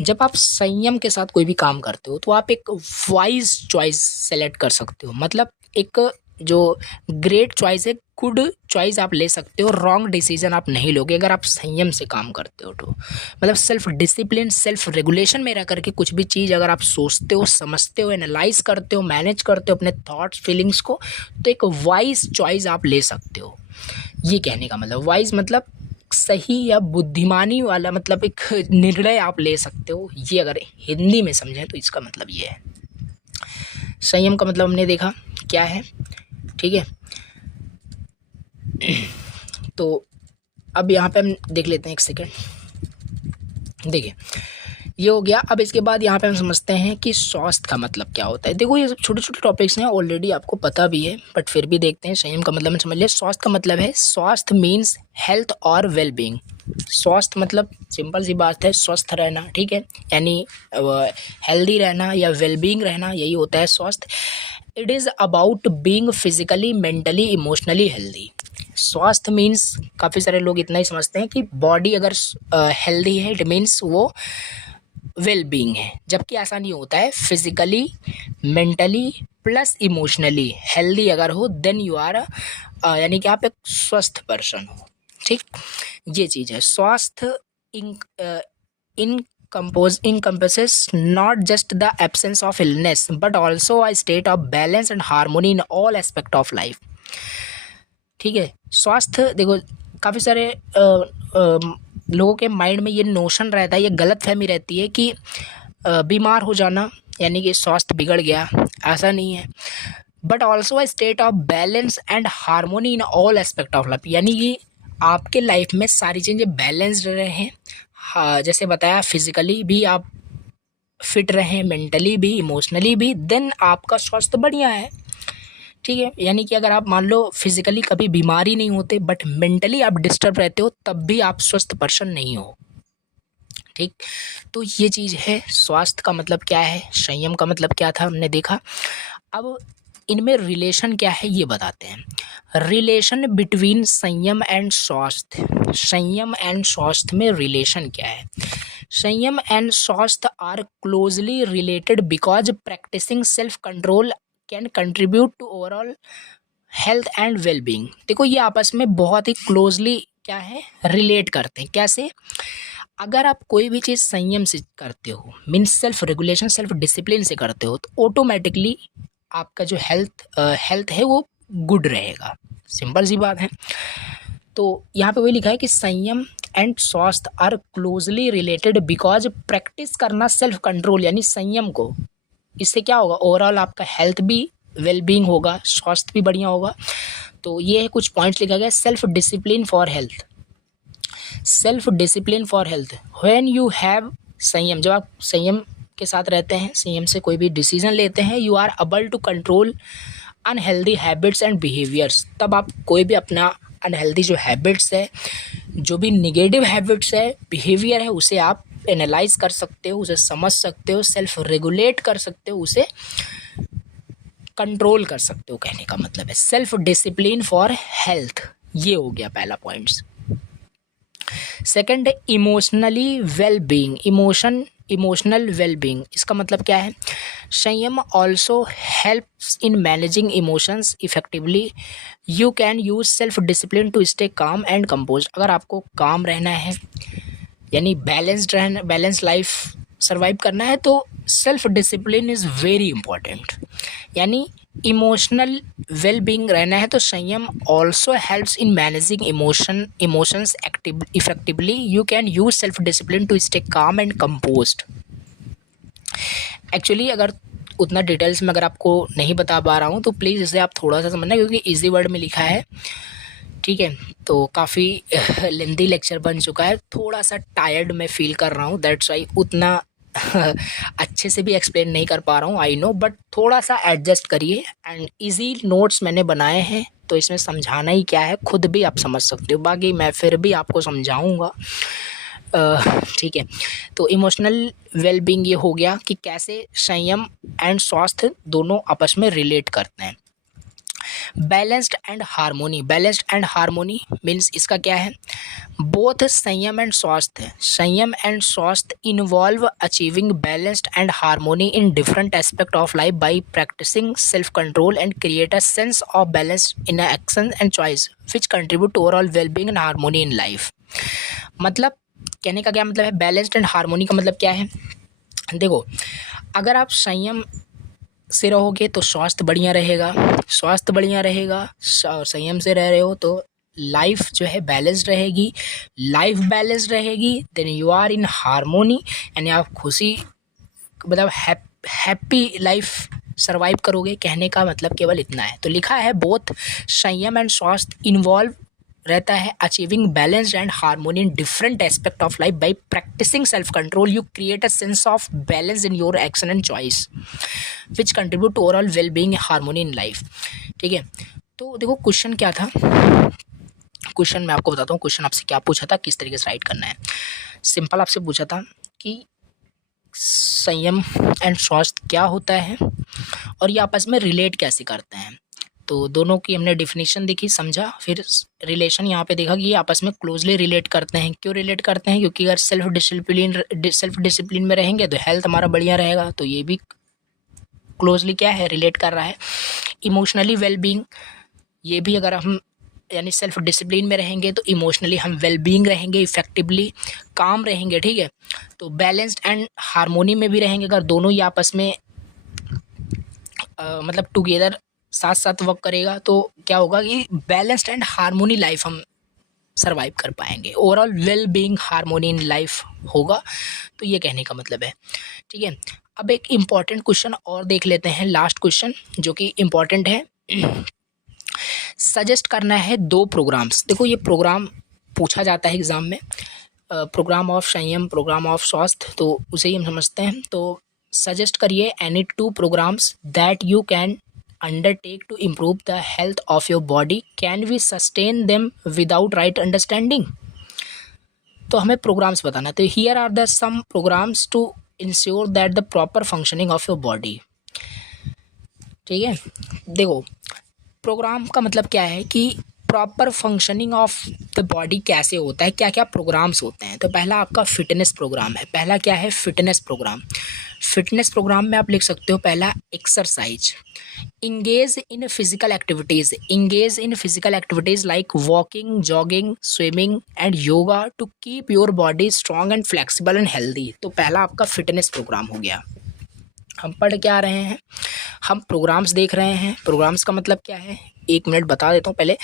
जब आप संयम के साथ कोई भी काम करते हो तो आप एक वाइज चॉइस सेलेक्ट कर सकते हो, मतलब एक जो ग्रेट चॉइस है, गुड चॉइस आप ले सकते हो, रॉन्ग डिसीजन आप नहीं लोगे अगर आप संयम से काम करते हो। तो मतलब सेल्फ डिसिप्लिन, सेल्फ रेगुलेशन में रह करके कुछ भी चीज़ अगर आप सोचते हो, समझते हो, एनालाइज करते हो, मैनेज करते हो अपने थॉट्स फीलिंग्स को, तो एक वाइज चॉइस आप ले सकते हो। ये कहने का मतलब वाइज मतलब सही या बुद्धिमानी वाला, मतलब एक निर्णय आप ले सकते हो, ये अगर हिंदी में समझें तो इसका मतलब ये है। संयम का मतलब हमने देखा क्या है, ठीक है। तो अब यहाँ पे हम देख लेते हैं, एक सेकेंड, देखिए ये हो गया। अब इसके बाद यहाँ पे हम समझते हैं कि स्वास्थ्य का मतलब क्या होता है। देखो ये सब छोटे छोटे टॉपिक्स हैं, ऑलरेडी आपको पता भी है, बट फिर भी देखते हैं। संयम का मतलब समझ लिया, स्वास्थ्य का मतलब है, स्वास्थ्य मीन्स हेल्थ और वेलबींग। स्वास्थ्य मतलब सिंपल सी बात है, स्वस्थ रहना, ठीक है, यानी हेल्दी रहना या वेलबींग रहना, यही होता है स्वास्थ्य। It is about being physically, mentally, emotionally healthy. स्वास्थ्य मीन्स काफ़ी सारे लोग इतना ही समझते हैं कि बॉडी अगर हेल्दी है इट मीन्स वो वेल बीइंग है, जबकि ऐसा नहीं होता है। Physically, mentally plus emotionally healthy अगर हो देन यू आर यानी कि आप एक स्वस्थ पर्सन हो, ठीक। ये चीज़ है स्वास्थ्य। encompasses not just the absence of illness but also a state of balance and harmony in all aspect of life, ठीक है। स्वास्थ्य देखो काफ़ी सारे लोगों के माइंड में ये नोशन रहता है, ये गलत फहमी रहती है कि बीमार हो जाना यानी कि स्वास्थ्य बिगड़ गया, ऐसा नहीं है। But also a state of balance and harmony in all aspect of life, यानी कि आपके लाइफ में सारी चीज़ें बैलेंस्ड रहें। हाँ, जैसे बताया फिजिकली भी आप फिट रहें, मेंटली भी, इमोशनली भी, देन आपका स्वास्थ्य बढ़िया है, ठीक है। यानी कि अगर आप मान लो फिजिकली कभी बीमारी नहीं होते बट मेंटली आप डिस्टर्ब रहते हो तब भी आप स्वस्थ पर्सन नहीं हो, ठीक। तो ये चीज़ है, स्वास्थ्य का मतलब क्या है, संयम का मतलब क्या था हमने देखा। अब इनमें रिलेशन क्या है ये बताते हैं। रिलेशन बिटवीन संयम एंड स्वास्थ्य, संयम एंड स्वास्थ्य में रिलेशन क्या है। संयम एंड स्वास्थ्य are closely related because practising self control can contribute to overall health and wellbeing, देखो ये आपस में बहुत ही क्लोजली क्या है, रिलेट करते हैं। कैसे? अगर आप कोई भी चीज़ संयम से करते हो, means self regulation, self discipline से करते हो, तो ऑटोमेटिकली आपका जो हेल्थ है वो गुड रहेगा। सिंपल सी बात है। तो यहाँ पे वही लिखा है कि संयम एंड स्वास्थ्य are closely related because practice करना सेल्फ कंट्रोल यानी संयम को, इससे क्या होगा, ओवरऑल आपका हेल्थ भी वेलबींग होगा, स्वास्थ्य भी बढ़िया होगा। तो ये है कुछ पॉइंट्स लिखा गया। Self discipline for health, self discipline for health when you have संयम, जब आप संयम के साथ रहते हैं, संयम से कोई भी डिसीजन लेते हैं, you are able to control unhealthy habits and behaviours, तब आप कोई भी अपना अनहेल्दी जो हैबिट्स है, जो भी निगेटिव हैबिट्स है, बिहेवियर है, उसे आप एनालाइज कर सकते हो, उसे समझ सकते हो, सेल्फ रेगुलेट कर सकते हो, उसे कंट्रोल कर सकते हो। कहने का मतलब है सेल्फ डिसिप्लिन फॉर हेल्थ, ये हो गया पहला पॉइंट्स। सेकंड है इमोशनली वेलबींग, इमोशनल वेलबींग, इसका मतलब क्या है, संयम also helps in managing emotions effectively, you can use self discipline to stay calm and compose. अगर आपको काम रहना है यानी बैलेंस्ड लाइफ सर्वाइव करना है, तो self discipline is very important. यानी इमोशनल वेलबींग रहना है तो संयम also helps in managing emotions effectively, you can use self discipline to stay calm and composed. Actually अगर उतना डिटेल्स में अगर आपको नहीं बता पा रहा हूँ तो प्लीज़ इसे आप थोड़ा सा समझना, क्योंकि इजी वर्ड में लिखा है, ठीक है। तो काफ़ी लेंदी लेक्चर बन चुका है, थोड़ा सा टायर्ड मैं फील कर रहा हूँ, दैट्स वाई उतना अच्छे से भी एक्सप्लेन नहीं कर पा रहा हूँ, आई नो, बट थोड़ा सा एडजस्ट करिए। एंड इजी नोट्स मैंने बनाए हैं, तो इसमें समझाना ही क्या है, खुद भी आप समझ सकते हो, बाकी मैं फिर भी आपको समझाऊँगा, ठीक है। तो इमोशनल वेलबींग ये हो गया कि कैसे संयम एंड स्वास्थ्य दोनों आपस में रिलेट करते हैं। बैलेंस्ड एंड हार्मोनी मीन्स इसका क्या है, बोथ संयम एंड स्वास्थ्य involve achieving balanced and harmony in different aspect of life by practising self control and create a sense of balance in action and choice which contribute to overall wellbeing and harmony in life. मतलब कहने का क्या मतलब है, बैलेंस्ड एंड हार्मोनी का मतलब क्या है, देखो अगर आप संयम से रहोगे तो स्वास्थ्य बढ़िया रहेगा, और संयम से रह रहे हो तो लाइफ जो है बैलेंस्ड रहेगी, then you are in harmony, यानी आप खुशी मतलब हैप्पी लाइफ सर्वाइव करोगे। कहने का मतलब केवल इतना है। तो लिखा है बोथ संयम एंड स्वास्थ्य इन्वॉल्व रहता है achieving balance and harmony in different aspect of life by practising self control, you create a sense of balance in your action and choice which contribute to overall well being harmony in life. ठीक है, तो देखो क्वेश्चन क्या था, क्वेश्चन मैं आपको बताता हूँ। क्वेश्चन आपसे क्या पूछा था, किस तरीके से राइट करना है। सिंपल आपसे पूछा था कि संयम एंड स्वास्थ्य क्या होता है और ये आपस में रिलेट कैसे करते हैं। तो दोनों की हमने डिफिनीशन देखी, समझा, फिर रिलेशन यहाँ पे देखा कि ये आपस में क्लोजली रिलेट करते हैं। क्यों रिलेट करते हैं, क्योंकि अगर सेल्फ डिसिप्लिन में रहेंगे तो हेल्थ हमारा बढ़िया रहेगा, तो ये भी क्लोजली क्या है, रिलेट कर रहा है। इमोशनली वेलबींग, ये भी अगर हम यानी सेल्फ डिसिप्लिन में रहेंगे तो इमोशनली हम वेलबींग रहेंगे, इफेक्टिवली काम रहेंगे। ठीक है, तो बैलेंस्ड एंड हार्मोनी में भी रहेंगे। अगर दोनों ही आपस में मतलब टुगेदर साथ साथ वर्क करेगा तो क्या होगा कि बैलेंस्ड एंड हार्मोनी लाइफ हम सर्वाइव कर पाएंगे, overall well being harmony in life होगा। तो ये कहने का मतलब है। ठीक है, अब एक इम्पॉर्टेंट क्वेश्चन और देख लेते हैं, लास्ट क्वेश्चन जो कि इम्पॉर्टेंट है। सजेस्ट करना है 2 प्रोग्राम्स। देखो ये प्रोग्राम पूछा जाता है एग्ज़ाम में, प्रोग्राम ऑफ संयम, प्रोग्राम ऑफ स्वास्थ्य, तो उसे ही हम समझते हैं। तो सजेस्ट करिए any 2 programmes that you can undertake to improve the health of your body, can we sustain them without right understanding। तो हमें प्रोग्राम्स बताना। तो here are the some programs to ensure that the proper functioning of your body। ठीक है, देखो प्रोग्राम का मतलब क्या है कि proper functioning of the body कैसे होता है, क्या क्या प्रोग्राम्स होते हैं। तो पहला आपका फिटनेस प्रोग्राम है। पहला क्या है, फिटनेस प्रोग्राम। फिटनेस प्रोग्राम में आप लिख सकते हो पहला exercise. Engage in physical activities, engage in physical activities like walking, jogging, swimming and yoga to keep your body strong and flexible and healthy. तो पहला आपका फिटनेस प्रोग्राम हो गया। हम पढ़ क्या रहे हैं, हम प्रोग्राम्स देख रहे हैं। प्रोग्राम्स का मतलब क्या है, 1 मिनट बता देता हूँ पहले।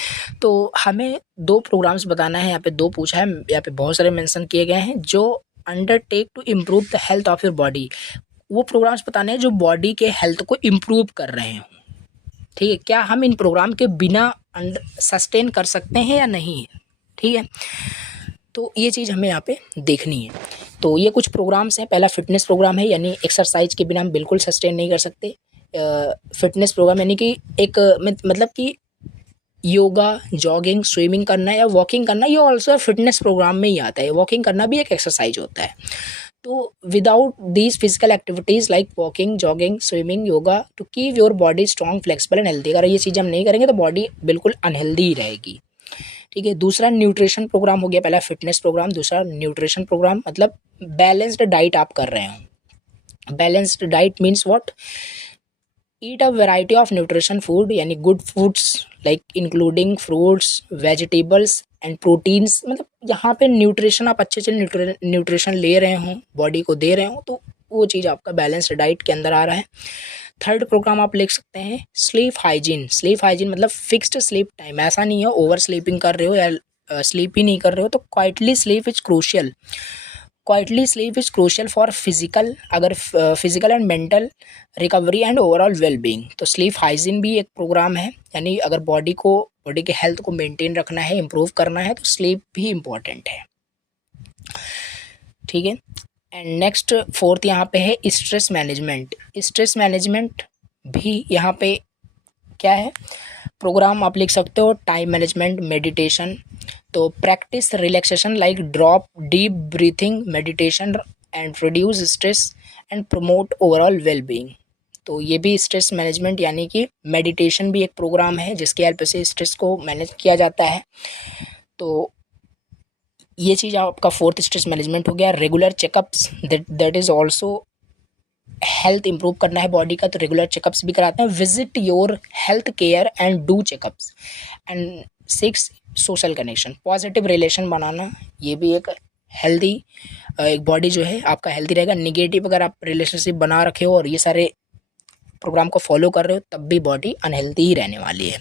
तो हमें 2 प्रोग्राम्स बताना है। यहाँ पे 2 पूछा है, यहाँ पे बहुत सारे मेंशन किए गए हैं। जो undertake to improve the health of your body, वो प्रोग्राम्स बताने हैं जो बॉडी के हेल्थ को इम्प्रूव कर रहे हैं। ठीक है, क्या हम इन प्रोग्राम के बिना सस्टेन कर सकते हैं या नहीं। ठीक है, तो ये चीज़ हमें यहाँ पे देखनी है। तो ये कुछ प्रोग्राम्स हैं। पहला फिटनेस प्रोग्राम है, यानी एक्सरसाइज के बिना हम बिल्कुल सस्टेन नहीं कर सकते। फिटनेस प्रोग्राम यानी कि एक मतलब कि योगा, जॉगिंग, स्विमिंग करना या वॉकिंग करना, ये ऑल्सो फिटनेस प्रोग्राम में ही आता है। वॉकिंग करना भी एक एक्सरसाइज होता है। तो without these physical activities like walking, jogging, swimming, yoga to keep your body strong, flexible and healthy, अगर ये चीज़ हम नहीं करेंगे तो बॉडी बिल्कुल अनहेल्दी ही रहेगी। ठीक है, दूसरा न्यूट्रिशन प्रोग्राम हो गया। पहला फिटनेस प्रोग्राम, दूसरा न्यूट्रिशन प्रोग्राम, मतलब बैलेंस्ड डाइट आप कर रहे हो। Balanced diet means what, eat a variety of nutrition food, यानी good foods like including fruits, vegetables and proteins. मतलब यहाँ पे न्यूट्रिशन, आप अच्छे से न्यूट्रिशन ले रहे हो, बॉडी को दे रहे हो, तो वो चीज़ आपका बैलेंस्ड डाइट के अंदर आ रहा है। थर्ड प्रोग्राम आप लिख सकते हैं स्लीप हाइजीन। स्लीप हाइजीन मतलब फिक्स्ड स्लीप टाइम, ऐसा नहीं है ओवर स्लीपिंग कर रहे हो या स्लीप ही नहीं कर रहे हो। तो quietly sleep is crucial, quietly sleep is crucial for physical, अगर physical and mental recovery and overall wellbeing. तो स्लीप हाइजीन भी एक प्रोग्राम है, यानी अगर बॉडी के हेल्थ को मेंटेन रखना है, इम्प्रूव करना है, तो स्लीप भी इम्पॉर्टेंट है। ठीक है, एंड नेक्स्ट फोर्थ यहाँ पे है स्ट्रेस मैनेजमेंट। स्ट्रेस मैनेजमेंट भी यहाँ पे क्या है, प्रोग्राम आप लिख सकते हो टाइम मैनेजमेंट, मेडिटेशन। तो practice relaxation like drop deep breathing meditation and reduce stress and promote overall wellbeing. तो ये भी स्ट्रेस मैनेजमेंट यानी कि मेडिटेशन भी एक प्रोग्राम है जिसके हेल्प से स्ट्रेस को मैनेज किया जाता है। तो ये चीज़ आपका फोर्थ स्ट्रेस मैनेजमेंट हो गया। Regular checkups, that is also health improve करना है बॉडी का, तो रेगुलर चेकअप्स भी कराते हैं। Visit your health care and do checkups. And 6 social connection, positive relation बनाना, ये भी एक हेल्दी, एक बॉडी जो है आपका हेल्दी रहेगा। निगेटिव अगर आप रिलेशनशिप बना रखे हो और ये सारे प्रोग्राम को फॉलो कर रहे हो, तब भी बॉडी अनहेल्दी ही रहने वाली है।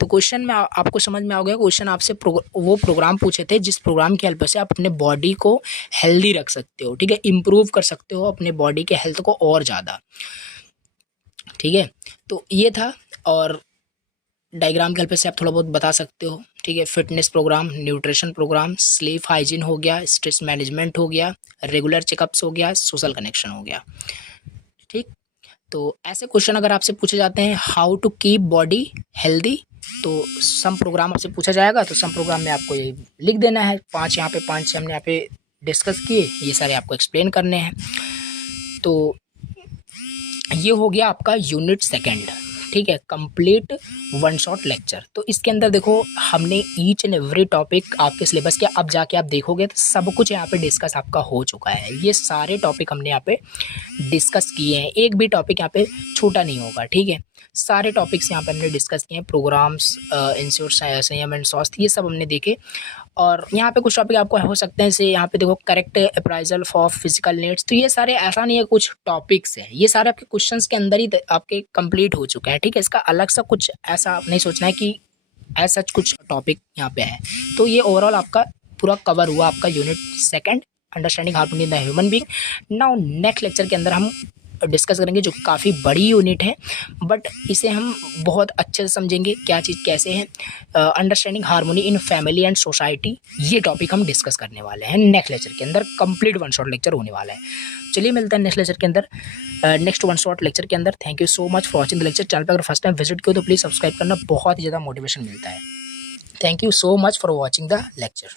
तो क्वेश्चन में आपको समझ में आ गया, क्वेश्चन आपसे वो प्रोग्राम पूछे थे जिस प्रोग्राम की हेल्प से आप अपने बॉडी को हेल्दी रख सकते हो। ठीक है, इम्प्रूव कर सकते हो अपने बॉडी के हेल्थ को और ज़्यादा। ठीक है, तो ये था, और डायग्राम के हेल्प से आप थोड़ा बहुत बता सकते हो। ठीक है, fitness programme, nutrition programme, sleep hygiene हो गया, स्ट्रेस मैनेजमेंट हो गया, रेगुलर चेकअप्स हो गया, सोशल कनेक्शन हो गया। ठीक, तो ऐसे क्वेश्चन अगर आपसे पूछे जाते हैं how to keep body healthy, तो सम प्रोग्राम आपसे पूछा जाएगा, तो सम प्रोग्राम में आपको ये लिख देना है। 5 यहाँ पे 5 हमने यहाँ पे डिस्कस किए, ये सारे आपको एक्सप्लेन करने हैं। तो ये हो गया आपका यूनिट सेकंड। ठीक है, कंप्लीट वन शॉट लेक्चर। तो इसके अंदर देखो हमने ईच एंड एवरी टॉपिक आपके सिलेबस के, अब जाके आप देखोगे तो सब कुछ यहाँ पे डिस्कस आपका हो चुका है। ये सारे टॉपिक हमने यहाँ पे डिस्कस किए हैं, एक भी टॉपिक यहाँ पे छूटा नहीं होगा। ठीक है, सारे टॉपिक्स यहाँ पे हमने डिस्कस किए हैं। प्रोग्राम्स, इंश्योर, संयम एंड स्वास्थ्य, ये सब हमने देखे। और यहाँ पे कुछ टॉपिक आपको हो सकते हैं, जैसे यहाँ पे देखो correct appraisal for physical needs. तो ये सारे ऐसा नहीं है कुछ टॉपिक्स हैं, ये सारे आपके क्वेश्चंस के अंदर ही आपके कंप्लीट हो चुके हैं। ठीक है, इसका अलग सा कुछ ऐसा नहीं सोचना है कि ऐसा कुछ टॉपिक यहाँ पे है। तो ये ओवरऑल आपका पूरा कवर हुआ आपका unit second, understanding harmony in the human being. Now next lecture के अंदर हम डिस्कस करेंगे, जो काफ़ी बड़ी यूनिट है, बट इसे हम बहुत अच्छे से समझेंगे क्या चीज़ कैसे है। Understanding harmony in family and society, ये टॉपिक हम डिस्कस करने वाले हैं नेक्स्ट लेक्चर के अंदर। कंप्लीट वन शॉट लेक्चर होने वाला है। चलिए मिलते हैं नेक्स्ट लेक्चर के अंदर, नेक्स्ट वन शॉट लेक्चर के अंदर। Thank you so much for watching the lecture. Channel पर अगर फर्स्ट टाइम विजिट किया तो प्लीज़ सब्सक्राइब करना, बहुत ही ज़्यादा मोटिवेशन मिलता है। Thank you so much for watching the lecture.